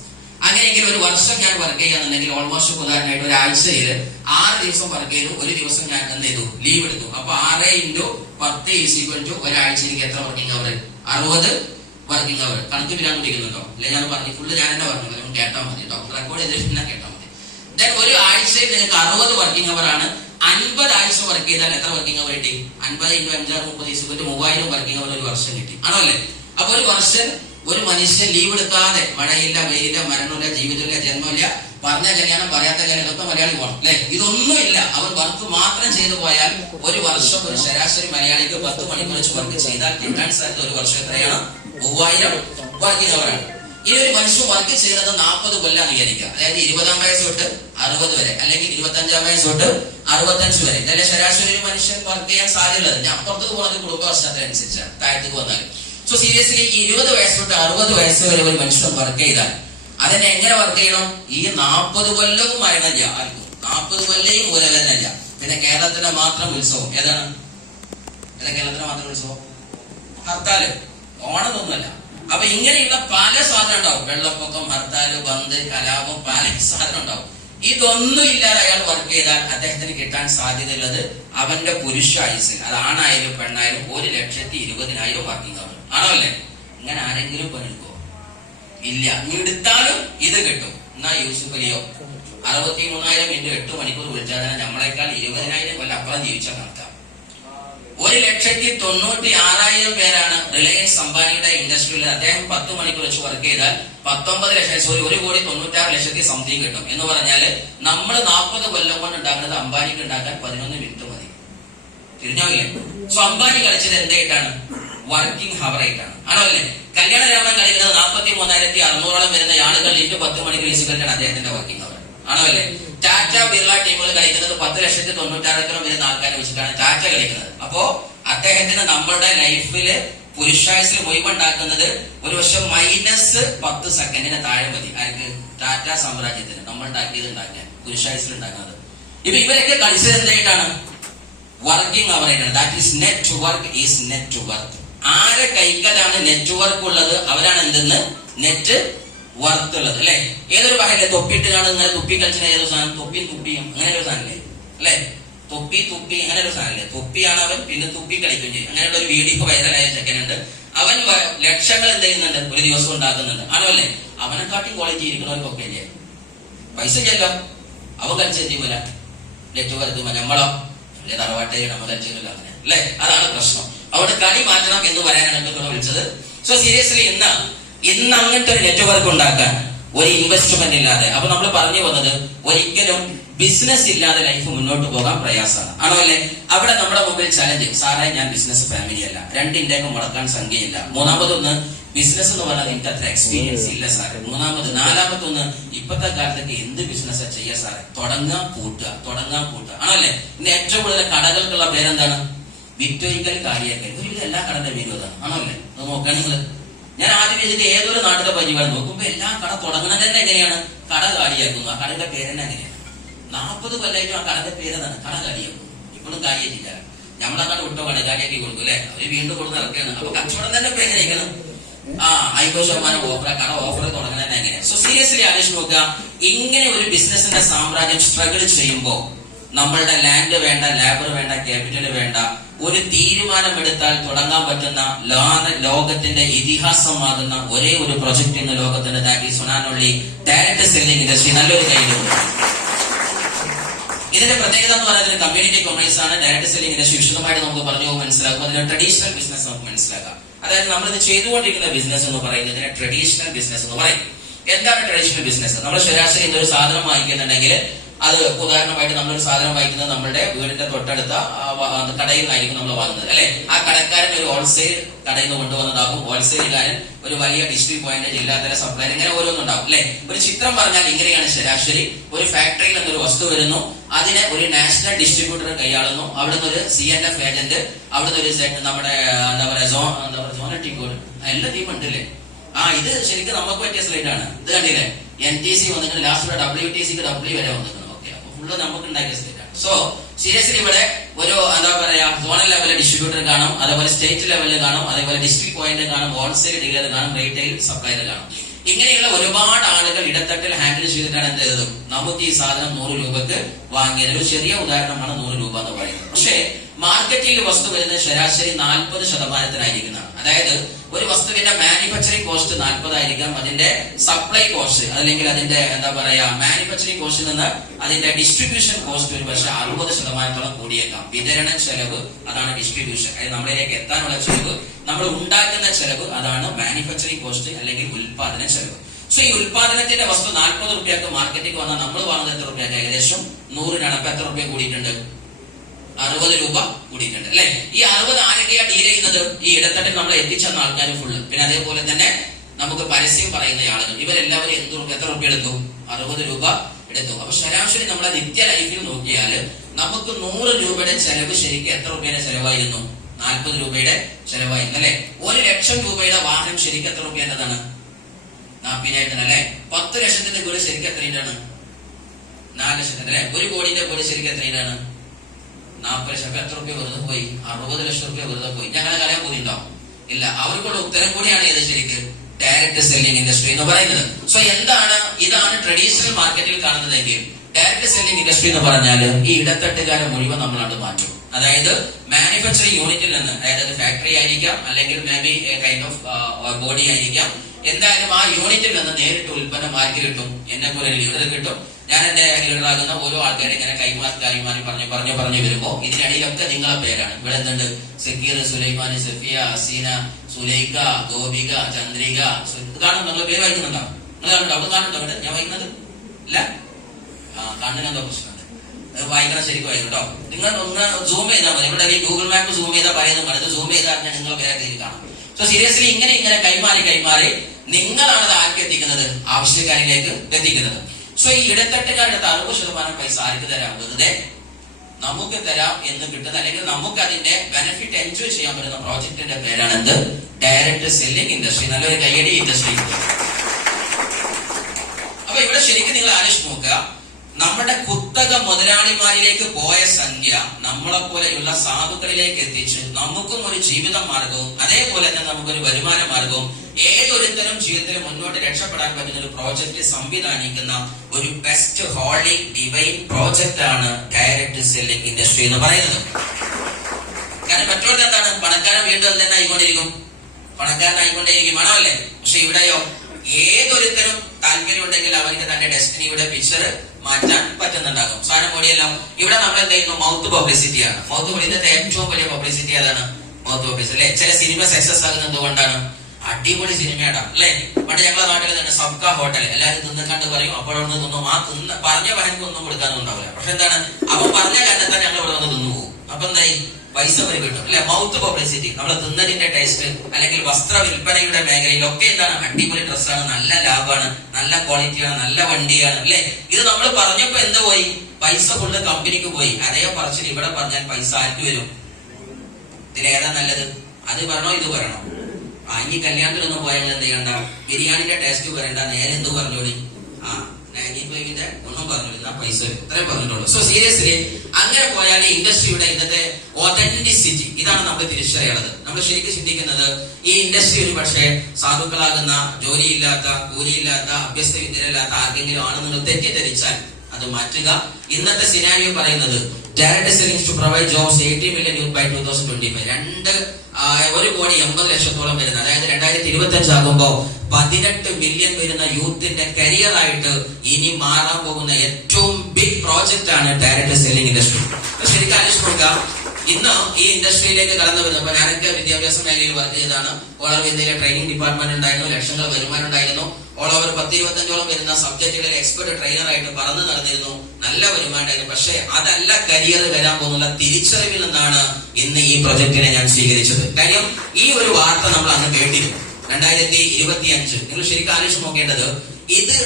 അങ്ങനെയെങ്കിൽ ഒരു വർഷം ഞാൻ വർക്ക് ചെയ്യാന്നുണ്ടെങ്കിൽ ഓൾമോസ്റ്റ് ഉദാഹരണമായിട്ട് ഒരാഴ്ചയിൽ 6 ദിവസം വർക്ക് ചെയ്തു. ഒരു ദിവസം ഞാൻ എന്ത് ചെയ്തു? ലീവ് എടുത്തു. അപ്പൊ 6 × 10 ഒരാഴ്ചയിലേക്ക് എത്ര വർക്കിംഗ് അവർ? 60 വർക്കിംഗ് അവർ. കണക്ക് വരാൻ കുടിക്കുന്നുണ്ടോ? അല്ലെ? ഞാൻ പറഞ്ഞു ഫുള്ള് ഞാൻ തന്നെ പറഞ്ഞു, കേട്ടാൽ മതി കേട്ടോ, റെക്കോർഡ് ചെയ്തിട്ട് കേട്ടാൽ മതി. ദെൻ ഒരു ആഴ്ചയിൽ നിങ്ങൾക്ക് 60 വർക്കിംഗ് അവർ ആണ്. 50 ആഴ്ച വർക്ക് ചെയ്താൽ എത്ര വർക്കിംഗ് അവർ കിട്ടി? 50 × 5 = 30 3000 വർക്കിംഗ് അവർ ഒരു വർഷം കിട്ടി, ആണോ അല്ലേ? അപ്പൊ ഒരു വർഷം ഒരു മനുഷ്യൻ ലീവ് എടുക്കാതെ, മഴയില്ല, വെയിലില്ല, മരണമില്ല, ജീവിതമില്ല, ജന്മമില്ല, പറഞ്ഞ കല്യാണം, പറയാത്ത കല്യാണം, ഇതൊക്കെ മലയാളി പോകണം അല്ലെ? ഇതൊന്നുമില്ല, അവർ വർക്ക് മാത്രം ചെയ്തു പോയാൽ ഒരു വർഷം ഒരു ശരാശരി മലയാളിക്ക് 10 മണിക്കൂർ വെച്ച് വർക്ക് ചെയ്താൽ കിട്ടാൻ സാധ്യത ഒരു വർഷം എത്രയാണ്? 3000 വർക്കിംഗ് അവറാണ്. ഈ ഒരു മനുഷ്യൻ വർക്ക് ചെയ്യുന്നത് 40 കൊല്ലാന്ന് വിചാരിക്കുക. അതായത് 20-ാം വയസ്സ് തൊട്ട് 60 വരെ, അല്ലെങ്കിൽ 25-ാം വയസ്സ് തൊട്ട് 65 വരെ. ഇതല്ലേ ശരാശരി ഒരു മനുഷ്യൻ വർക്ക് ചെയ്യാൻ സാധ്യതയുള്ളത്. ഞാൻ അപ്പുറത്തേക്ക് പോകുന്നത് കുടുംബ വർഷത്തിനനുസരിച്ചാണ്, താഴത്തേക്ക് വന്നാൽ. സോ സീരിയസ്ലി ഈ 20 വയസ്സ് തൊട്ട് 60 വയസ്സ് വരെ ഒരു മനുഷ്യൻ വർക്ക് ചെയ്താൽ അതിനെ എങ്ങനെ വർക്ക് ചെയ്യണം? ഈ 40 കൊല്ലവും മരണമില്ല ആർക്കും, 40 കൊല്ലയും മൂലവേദനയില്ല. പിന്നെ കേരളത്തിന്റെ മാത്രം ഉത്സവം ഏതാണ്? കേരളത്തിന്റെ മാത്രം ഉത്സവം ഹർത്താല്, ഓണമൊന്നുമല്ല. അപ്പൊ ഇങ്ങനെയുള്ള പല സാധനം ഉണ്ടാവും. വെള്ളപ്പൊക്കം, ഹർത്താല്, ബന്ദ്, കലാപം, പല സാധനം ഉണ്ടാവും. ഇതൊന്നും ഇല്ലാതെ അയാൾ വർക്ക് ചെയ്താൽ അദ്ദേഹത്തിന് കിട്ടാൻ സാധ്യതയുള്ളത് അവന്റെ പുരുഷ ആയുസിൽ, അത് ആണായാലും പെണ്ണായാലും 1,20,000 വർക്കിംഗ് അവർ, ആണോ അല്ലേ? ഇങ്ങനെ ആരെങ്കിലും പണിയെടുക്കോ? ഇല്ല. എടുത്താലും ഇത് കിട്ടും. എന്നാ യൂസുഫ് അലിയോ 63,000 × 8 മണിക്കൂർ വിളിച്ചാൽ തന്നെ നമ്മളെക്കാൾ 20,000 കൊല്ലം അപ്പുറം ജീവിച്ച കണക്കാം. 1,96,000 പേരാണ് റിലയൻസ് അംബാനിയുടെ ഇൻഡസ്ട്രിയിൽ. അദ്ദേഹം 10 മണിക്കൂർ വെച്ച് വർക്ക് ചെയ്താൽ 1,96,000,000 സംതിങ് കിട്ടും. എന്ന് പറഞ്ഞാല് നമ്മൾ 40 കൊല്ലം കൊണ്ട് ഉണ്ടാക്കുന്നത് അംബാനിക്ക് ഉണ്ടാക്കാൻ 11 മിനിറ്റ് മതി. തിരിഞ്ഞോയില്ലേ? സോ അംബാനി കളിച്ചത് എന്തായിട്ടാണ്? വർക്കിംഗ് ഹവർ ആയിട്ടാണ്, ആണോ അല്ലേ? കല്യാണരാമൻ കളിക്കുന്നത് 43,600 വരുന്ന ആളുകൾ × 10 മണിക്കൂർ ഈക്വലാണ് അദ്ദേഹത്തിന്റെ വർക്കിംഗ് ഹവർ, ആണോ അല്ലേ? ടാറ്റ ബിർള ടീമുകൾ കളിക്കുന്നത് 10,96,000 വരുന്ന ആൾക്കാരെ വെച്ചിട്ടാണ് ടാറ്റ കളിക്കുന്നത്. അപ്പോ അദ്ദേഹത്തിന് നമ്മളുടെ ലൈഫില് പുരുഷായുസിൽ മുഴുവൻ ഉണ്ടാക്കുന്നത് ഒരു വർഷം -10 സെക്കൻഡിന് താഴെ മതി. ആർക്ക്? ടാറ്റ സാമ്രാജ്യത്തിന് നമ്മൾ ഉണ്ടാക്കിയത് ഉണ്ടാക്കാൻ പുരുഷായുസിൽ ഉണ്ടാക്കുന്നത്. ഇപ്പൊ ഇവരൊക്കെ കളിച്ചത് എന്തായിട്ടാണ്? വർക്കിംഗ് അവർ ആയിട്ടാണ്. That is network is net worth. ആരെ കൈക്കലാണ് നെറ്റ്വർക്ക് ഉള്ളത് അവരാണ് എന്തെന്ന് നെറ്റ് വർത്ത് ഉള്ളത് അല്ലെ. ഏതൊരു പറയല്ലേ തൊപ്പിട്ട് കാണും ഇങ്ങനെ തുപ്പി കളിച്ചിട്ട് ഏതൊരു സാധനം തുപ്പിയും അങ്ങനെ ഒരു സാധനല്ലേ അല്ലെ. തുപ്പി അങ്ങനെ ഒരു സാധനല്ലേ. തുപ്പിയാണ് അവൻ, പിന്നെ തുപ്പി കളിക്കുകയും ചെയ്യും. അങ്ങനെയുള്ള ഒരു വീഡിയോ വൈറലായ ചെക്കനുണ്ട്. അവൻ ലക്ഷങ്ങൾ എന്ത് ചെയ്യുന്നുണ്ട് ഒരു ദിവസം ഉണ്ടാക്കുന്നുണ്ട്. ആണോ അല്ലേ? അവനെക്കാട്ടി ക്വാളിറ്റി ഇരിക്കുന്നവർക്കൊക്കെ അല്ലേ പൈസ ചെല്ലോ. അവൻ കളിച്ചു ചെയ്യൂല നെറ്റ്വർക്ക്. നമ്മളോ അല്ലെ തറവാട്ടെ നമ്മൾ കളിച്ചില്ല അങ്ങനെ അല്ലെ. അതാണ് പ്രശ്നം. അവിടെ കളി മാറ്റണം എന്ന് പറയാനാണ് ഇവിടെ വിളിച്ചത്. സോ സീരിയസ്ലി ഇന്ന് അങ്ങനത്തെ ഒരു നെറ്റ്വർക്ക് ഉണ്ടാക്കാൻ ഒരു ഇൻവെസ്റ്റ്മെന്റ് ഇല്ലാതെ, അപ്പൊ നമ്മൾ പറഞ്ഞു വന്നത് ഒരിക്കലും ബിസിനസ് ഇല്ലാതെ ലൈഫ് മുന്നോട്ട് പോകാൻ പ്രയാസമാണ്. ആണോ അല്ലെ? അവിടെ നമ്മുടെ മുമ്പിൽ ചലഞ്ച്, സാറേ ഞാൻ ബിസിനസ് ഫാമിലി അല്ല, രണ്ടിന്റെയൊക്കെ മുടക്കാൻ സംഖ്യയില്ല. മൂന്നാമതൊന്ന് ബിസിനസ് എന്ന് പറഞ്ഞാൽ എനിക്ക് അത്ര എക്സ്പീരിയൻസ് ഇല്ല സാറേ. നാലാമതൊന്ന് ഇപ്പോഴത്തെ കാലത്തൊക്കെ എന്ത് ബിസിനസ് ചെയ്യാ സാറേ? തുടങ്ങാൻ പൂട്ടുക ആണോ അല്ലെ? ഇന്ന് ഏറ്റവും കൂടുതൽ കടകൾക്കുള്ള പേരെന്താണ്? വിറ്റൊരിക്കൽ കാര്യക്കൽ. ഒരുവിധം എല്ലാ കടന്റെ പേരും അതാണ്. ആണോ അല്ലെ? അത് നോക്കുകയാണെങ്കിൽ ഞാൻ ആദ്യം ഇതിന്റെ ഏതൊരു നാട്ടിലെ പരിപാടി നോക്കുമ്പോ എല്ലാ കട തുടങ്ങുന്നത് തന്നെ എങ്ങനെയാണ്? കട കാലിയാക്കുന്നു. ആ കടയുടെ പേര് തന്നെ എങ്ങനെയാണ്? 40 കൊല്ലമായിട്ടും ആ കടന്റെ പേരെന്താണ്? കട കാലിയാക്കുന്നു. ഇപ്പോഴും കാര്യമായിട്ടില്ല. നമ്മളങ്ങോട്ട് വിട്ടോ കടകാലിയാക്കി കൊടുക്കും അല്ലെ. അവര് വീണ്ടും കൊടുത്ത് ഇറക്കുകയാണ്. അപ്പൊ കച്ചവടം തന്നെ ഇപ്പൊ എങ്ങനെയാണ്? 50% ഓഫർ, കട ഓഫർ തുടങ്ങുന്നത് തന്നെ എങ്ങനെയാണ്? സോ സീരിയസ്ലി ആലോചിച്ച് നോക്കുക. ഇങ്ങനെ ഒരു ബിസിനസിന്റെ സാമ്രാജ്യം സ്ട്രഗിൾ ചെയ്യുമ്പോ നമ്മളുടെ ലാൻഡ് വേണ്ട, ലേബർ വേണ്ട, ക്യാപിറ്റൽ വേണ്ട, ഒരു തീരുമാനമെടുത്താൽ തുടങ്ങാൻ പറ്റുന്ന ലോകത്തിന്റെ ഇതിഹാസമാകുന്ന ഒരേ ഒരു പ്രൊജക്ട് ഇന്ന് ലോകത്തിന്റെ that is one and only direct selling industry. നല്ലൊരു കയ്യിലുണ്ട്. ഇതിന്റെ പ്രത്യേകത എന്ന് പറയുന്നത് കമ്മ്യൂണിറ്റി കൊമേഴ്സ് ആണ്. ഡയറക്ട് സെല്ലിംഗ് ഇൻഡസ്ട്രി വിശദമായിട്ട് നമുക്ക് പറഞ്ഞു മനസ്സിലാക്കും. അതിന്റെ ട്രഡീഷണൽ ബിസിനസ് നമുക്ക് മനസ്സിലാക്കാം. അതായത് നമ്മളിത് ചെയ്തുകൊണ്ടിരിക്കുന്ന ബിസിനസ് എന്ന് പറയുന്നതിന് ട്രഡീഷണൽ ബിസിനസ് എന്ന് പറയും. എന്താണ് ട്രഡീഷണൽ ബിസിനസ്? നമ്മൾ ശരാശരി ഇന്നൊരു സാധനം വാങ്ങിക്കുന്നുണ്ടെങ്കിൽ അത് ഉദാഹരണമായിട്ട് നമ്മളൊരു സാധനം വാങ്ങിക്കുന്നത് നമ്മുടെ വീടിന്റെ തൊട്ടടുത്ത കടയിൽ നിന്നായിരിക്കും നമ്മൾ വാങ്ങുന്നത് അല്ലെ. ആ കടക്കാരൻ ഒരു ഹോൾസെയിൽ കടയിൽ നിന്ന് കൊണ്ടുവന്നതാകും. ഹോൾസെയിലുകാരൻ ഒരു വലിയ ഡിസ്ട്രിക്ട് പോയിന്റ്, ജില്ലാതല സപ്ലയർ, ഇങ്ങനെ ഓരോന്നുണ്ടാവും അല്ലെ. ഒരു ചിത്രം പറഞ്ഞാൽ ഇങ്ങനെയാണ് ശരാശരി. ഒരു ഫാക്ടറിയിൽ നിന്നൊരു വസ്തു വരുന്നു, അതിനെ ഒരു നാഷണൽ ഡിസ്ട്രിബ്യൂട്ടർ കൈയാളുന്നു. അവിടുന്ന് ഒരു CNF ഏജന്റ്, അവിടുന്ന് ഒരു നമ്മുടെ എന്താ പറയാ സോണൽ ടീം കോഡ്, എല്ലാ ടീം ഉണ്ടല്ലേ. ഇത് ശരിക്കും നമുക്ക് പറ്റിയ സ്ലൈഡ് ആണ്. ഇത് കണ്ടില്ലേ? NTC വന്നിട്ട് ലാസ്റ്റ് WTCക്ക് W വരെ വന്നിട്ടുണ്ട്. ഫുള്ള് നമുക്ക് ഉണ്ടാക്കിയ സ്ലൈഡ് ആണ്. സോ സീരിയസ്ലി ഇവിടെ ഒരു എന്താ പറയാ സോണൽ ലെവലിൽ ഡിസ്ട്രിബ്യൂട്ടർ കാണും, അതേപോലെ സ്റ്റേറ്റ് ലെവലിൽ കാണും, അതേപോലെ ഡിസ്ട്രിക്ട് പോയിന്റ് കാണും, ഹോൾസെയിൽ ഡീലർ കാണും, റീറ്റെയിൽ സപ്ലയർ കാണും. ഇങ്ങനെയുള്ള ഒരുപാട് ആളുകൾ ഇടത്തട്ടിൽ ഹാൻഡിൽ ചെയ്തിട്ടാണ് എന്ത് ചെയ്തത്? നമുക്ക് ഈ സാധനം 100 രൂപക്ക് വാങ്ങിയത്. ഒരു ചെറിയ ഉദാഹരണമാണ് 100 രൂപ എന്ന് പറയുന്നത്. പക്ഷേ മാർക്കറ്റിൽ വസ്തു വരുന്നത് ശരാശരി 40%. അതായത് ഒരു വസ്തുവിന്റെ മാനുഫാക്ചറിംഗ് കോസ്റ്റ് 40 ആയിരിക്കാം, അതിന്റെ സപ്ലൈ കോസ്റ്റ് അല്ലെങ്കിൽ അതിന്റെ എന്താ പറയാ മാനുഫാക്ചറിംഗ് കോസ്റ്റിൽ നിന്ന് അതിന്റെ ഡിസ്ട്രിബ്യൂഷൻ കോസ്റ്റ് ഒരു പക്ഷേ 60% കൂടിയേക്കാം. വിതരണ ചെലവ് അതാണ് ഡിസ്ട്രിബ്യൂഷൻ. അതായത് നമ്മളിലേക്ക് എത്താനുള്ള ചെലവ്, നമ്മൾ ഉണ്ടാക്കുന്ന ചെലവ് അതാണ് മാനുഫാക്ചറിംഗ് കോസ്റ്റ് അല്ലെങ്കിൽ ഉൽപാദന ചെലവ്. സോ ഈ ഉൽപാദനത്തിന്റെ വസ്തു 40 രൂപയ്ക്ക് മാർക്കറ്റിലേക്ക് വന്നാൽ നമ്മൾ വാങ്ങുന്നത് എത്ര രൂപയ്ക്ക്? ഏകദേശം 100 അപ്പൊ എത്ര രൂപ കൂടിയിട്ടുണ്ട്? 60 രൂപ കൂടിയിട്ടുണ്ട് അല്ലെ. ഈ 60 ആരൊക്കെയാ ഡീൽ ചെയ്യുന്നത്? ഈ ഇടത്തട്ടിൽ നമ്മൾ എത്തിച്ചെന്ന ആൾക്കാർ ഫുള്ള്. പിന്നെ അതേപോലെ തന്നെ നമുക്ക് പരസ്യം പറയുന്ന ആളുകൾ, ഇവരെല്ലാവരും എത്ര രൂപ എടുത്തു? 60 രൂപ എടുത്തു. അപ്പൊ ശരാശരി നമ്മുടെ നിത്യ ലൈഫിൽ നോക്കിയാൽ നമുക്ക് 100 രൂപയുടെ ചെലവ് ശരിക്കും എത്ര രൂപയുടെ ചെലവായിരുന്നു? 40 രൂപയുടെ ചെലവായിരുന്നു അല്ലെ. 1 ലക്ഷം രൂപയുടെ വാഹനം ശരിക്കും എത്ര രൂപേണ്ടതാണ്? 40,000 അല്ലെ. 10 ലക്ഷത്തിന്റെ വീട് ശരിക്കും എത്രയാണ്? 4 ലക്ഷത്തിന്റെ അല്ലെ. 1 കോടിന്റെ വീട് ശരിക്കും എത്രയാണ്? 40 ലക്ഷം. എത്ര രൂപ വെറുതെ പോയി? 60 ലക്ഷം രൂപ വെറുതെ പോയി. ഞങ്ങളെ കളയാൻ പോയിട്ടുണ്ടാവും ഇല്ല. അവർക്കുള്ള ഉത്തരം കൂടിയാണ് ഇത് ശരിക്കും ഡയറക്ട് സെല്ലിംഗ് ഇൻഡസ്ട്രി എന്ന് പറയുന്നത്. സോ ഇതാണ് ട്രഡീഷണൽ മാർക്കറ്റിൽ കാണുന്നതെങ്കിൽ ഡയറക്ട് സെല്ലിംഗ് ഇൻഡസ്ട്രി എന്ന് പറഞ്ഞാൽ ഈ ഇടത്തട്ടുകാരെ മുഴുവൻ നമ്മളാണ് മാറ്റും. അതായത് മാനുഫാക്ചറിംഗ് യൂണിറ്റിൽ നിന്ന്, അതായത് ഫാക്ടറി ആയിരിക്കാം അല്ലെങ്കിൽ may be kind of body ആയിരിക്കാം, എന്തായാലും ആ യൂണിറ്റിൽ നിന്ന് നേരിട്ട് ഉൽപ്പന്നം ആർക്ക് കിട്ടും? എന്നെ പോലെ ലീഡർ കിട്ടും. ഞാൻ എന്റെ ലീഡറാകുന്ന ഓരോ ആൾക്കാരെ ഇങ്ങനെ കൈമാറി പറഞ്ഞു വരുമ്പോ ഇതിനിടയിലൊക്കെ നിങ്ങളെ പേരാണ്. ഇവിടെ എന്തുണ്ട്? സക്കീർ, സുലൈമാൻ, സഫിയ, ഹസീന, സുലൈഖ, ഗോപിക, ചന്ദ്രിക. കാണും നിങ്ങൾ പേര് വായിക്കുന്നുണ്ടോ? നിങ്ങൾ കാണുന്നുണ്ടോ? അവിടെ കാണുന്നുണ്ടോ? ഇവിടെ ഞാൻ വായിക്കുന്നത് ഇല്ല. കണ്ണിന് എന്തോ പ്രശ്നമുണ്ട്. വായിക്കണം, ശരിക്കും വായിക്കും കേട്ടോ. നിങ്ങൾ ഒന്ന് സൂം ചെയ്താൽ മതി. ഇവിടെ ഈ ഗൂഗിൾ മാപ്പ് സൂം ചെയ്താൽ പറയുന്നത് സൂം ചെയ്താൽ ഞാൻ നിങ്ങളെ പേരൊക്കെ ഇതിൽ കാണാം. സോ സീരിയസ്ലി ഇങ്ങനെ കൈമാറി നിങ്ങളാണ് അത് ആർക്ക് എത്തിക്കുന്നത്? ആവശ്യക്കാരിലേക്ക് എത്തിക്കുന്നത്. സോ ഈ ഇടത്തട്ടുകാരുടെ 60% പൈസ ആർക്ക് തരാം? വെറുതെ നമുക്ക് തരാം എന്ന് കിട്ടുന്ന അല്ലെങ്കിൽ നമുക്ക് അതിന്റെ ബെനിഫിറ്റ് എൻജോയ് ചെയ്യാൻ പറ്റുന്ന പ്രോജക്റ്റിന്റെ പേരാണ് എന്ത്? Direct selling industry. നല്ലൊരു കയ്യടി ഇൻഡസ്ട്രി. അപ്പൊ ഇവിടെ ശരിക്കും നിങ്ങൾ ആലോചിച്ച് നോക്കുക, നമ്മുടെ കുത്തക മുതലാളിമാരിലേക്ക് പോയ സംഖ്യ നമ്മളെ പോലെയുള്ള സാധുക്കളിലേക്ക് എത്തിച്ച് നമുക്കും ഒരു ജീവിത മാർഗവും അതേപോലെ തന്നെ നമുക്കൊരു വരുമാന മാർഗവും ഏതൊരുത്തരും ജീവിതത്തിൽ മുന്നോട്ട് രക്ഷപ്പെടാൻ പറ്റുന്ന ഒരു പ്രോജക്റ്റ് സംവിധാനിക്കുന്ന ഒരു ബെസ്റ്റ് ഹോളി ഡിവൈൻ പ്രോജക്റ്റ് ആണ് ഡയറക്ട് സെല്ലിംഗ് ഇൻഡസ്ട്രി എന്ന് പറയുന്നത്. കാരണം മറ്റുള്ളത് എന്താണ്? പണക്കാരൻ വീണ്ടും തന്നെ ആയിക്കൊണ്ടിരിക്കും, പണക്കാരനായിക്കൊണ്ടേയിരിക്കും, ആണോ അല്ലേ? പക്ഷെ ഇവിടെയോ ഏതൊരുത്തരും താല്പര്യം ഉണ്ടെങ്കിൽ അവർക്ക് തന്റെ ഡെസ്റ്റിനിയുടെ പിക്ചർ മാറ്റാൻ പറ്റുന്നുണ്ടാകും. സാധനം കൂടിയല്ലോ. ഇവിടെ നമ്മൾ എന്ത് ചെയ്യുന്നു? മൗത്ത് പബ്ലിസിറ്റിയാണ്. മൗത്ത് പബ്ലിസിറ്റി ഏറ്റവും വലിയ പബ്ലിസിറ്റി അതാണ് മൗത്ത് പബ്ലിസിറ്റി അല്ലെ? ചില സിനിമ സക്സസ് ആകുന്നത് എന്തുകൊണ്ടാണ്? അടിപൊളി സിനിമയാണ് അല്ലെ? പണ്ട് ഞങ്ങളെ നാട്ടിൽ തന്നെ സബ്കാ ഹോട്ടൽ എല്ലാരും തിന്നിക്കണ്ട് പറയും, അപ്പോഴൊന്ന് തിന്നും. ആ പറഞ്ഞ വഹനക്ക് ഒന്നും കൊടുക്കാനൊന്നും ഉണ്ടാവില്ല. പക്ഷെ എന്താണ്, അവൻ പറഞ്ഞ കാരണത്താൽ ഞങ്ങൾ ഇവിടെ വന്ന് തിന്നു പോകും. അപ്പൊ എന്തായി? പൈസ വരെ കിട്ടും അല്ലെ? Mouth publicity. നമ്മൾ തിന്നതിന്റെ ടേസ്റ്റ് അല്ലെങ്കിൽ വസ്ത്ര വിൽപ്പനയുടെ മേഖലയിലൊക്കെ എന്താണ്? അടിപൊളി ഡ്രസ്സാണ്, നല്ല ലാഭമാണ്, നല്ല ക്വാളിറ്റിയാണ്, നല്ല വണ്ടിയാണ് അല്ലെ? ഇത് നമ്മൾ പറഞ്ഞപ്പോ എന്ത് പോയി? പൈസ ഫുള്ള് കമ്പനിക്ക് പോയി. അതേ പറച്ചിൽ ഇവിടെ പറഞ്ഞാൽ പൈസ ആർക്ക് വരും? ഇതിലേതാ നല്ലത്? അത് പറഞ്ഞോ ഇത് പറയണോ? ഇനി കല്യാണത്തിലൊന്നും പോയാൽ എന്ത് ചെയ്യണ്ട? ബിരിയാണിന്റെ ടേസ്റ്റ് പറയണ്ട, നേരെ എന്ത് പറഞ്ഞോളി? ഒന്നും പറഞ്ഞില്ല, പൈസ ഇത്രേ പറഞ്ഞിട്ടുള്ളൂ. സോ സീരിയസ്ലി അങ്ങനെ പോയാൽ ഇൻഡസ്ട്രിയുടെ ഇന്നത്തെ ഒതന്റിസിറ്റി ഇതാണ് നമ്മൾ തിരിച്ചറിയുന്നത്. നമ്മൾ ശരിക്കും ചിന്തിക്കുന്നത് ഈ ഇൻഡസ്ട്രി ഒരു പക്ഷേ സാധുക്കളാകുന്ന, ജോലിയില്ലാത്ത, കൂലിയില്ലാത്ത, അഭ്യസ്ത വിദ്യരില്ലാത്ത ആർക്കെങ്കിലും ആണ് നിങ്ങൾ തെറ്റിദ്ധരിച്ചാൽ അത് മാറ്റുക. ഇന്നത്തെ സിനാരിയോ പറയുന്നത് direct selling to provide jobs 80 million youth by 2025. 1,80,00,000 വരുന്ന, അതായത് 2025 ആകുമ്പോൾ 18 മില്യൺ വരുന്ന യൂത്തിന്റെ കരിയർ ആയിട്ട് ഇനി മാറാൻ പോകുന്ന ഏറ്റവും ബിഗ് പ്രോജക്റ്റ് ആണ് ഡയറക്ട് സെല്ലിംഗ് ഇൻഡസ്ട്രി. ശരിക്കും ആലോചിച്ച് നോക്കുക, ഇന്ന് ഈ ഇൻഡസ്ട്രിയിലേക്ക് കടന്നു വരുന്നപ്പോൾ ഞാനൊക്കെ വിദ്യാഭ്യാസ മേഖലയിൽ വർക്ക് ചെയ്താണ്. ഓൾ ഓവർ ഇന്ത്യയിലെ ട്രെയിനിങ് ഡിപ്പാർട്ട്മെന്റ് ഉണ്ടായിരുന്നു, ലക്ഷങ്ങൾ വരുമാനം ഉണ്ടായിരുന്നു. ഓൾ ഓവർ 10-25ഓളം വരുന്ന സബ്ജക്റ്റുകളിൽ എക്സ്പെർട്ട് ട്രെയിനർ ആയിട്ട് പറന്ന് നടന്നിരുന്നു, നല്ല വരുമാനം ഉണ്ടായിരുന്നു. പക്ഷെ അതല്ല കരിയർ വരാൻ പോകുന്ന തിരിച്ചറിവിൽ നിന്നാണ് ഇന്ന് ഈ പ്രൊജക്ടിനെ ഞാൻ സ്വീകരിച്ചത്. കാര്യം ഈ ഒരു വാർത്ത നമ്മൾ അന്ന് കേട്ടിരുന്നു 2025. നിങ്ങൾ ശരിക്കും ആലോചിച്ച് നോക്കേണ്ടത്, ഇത്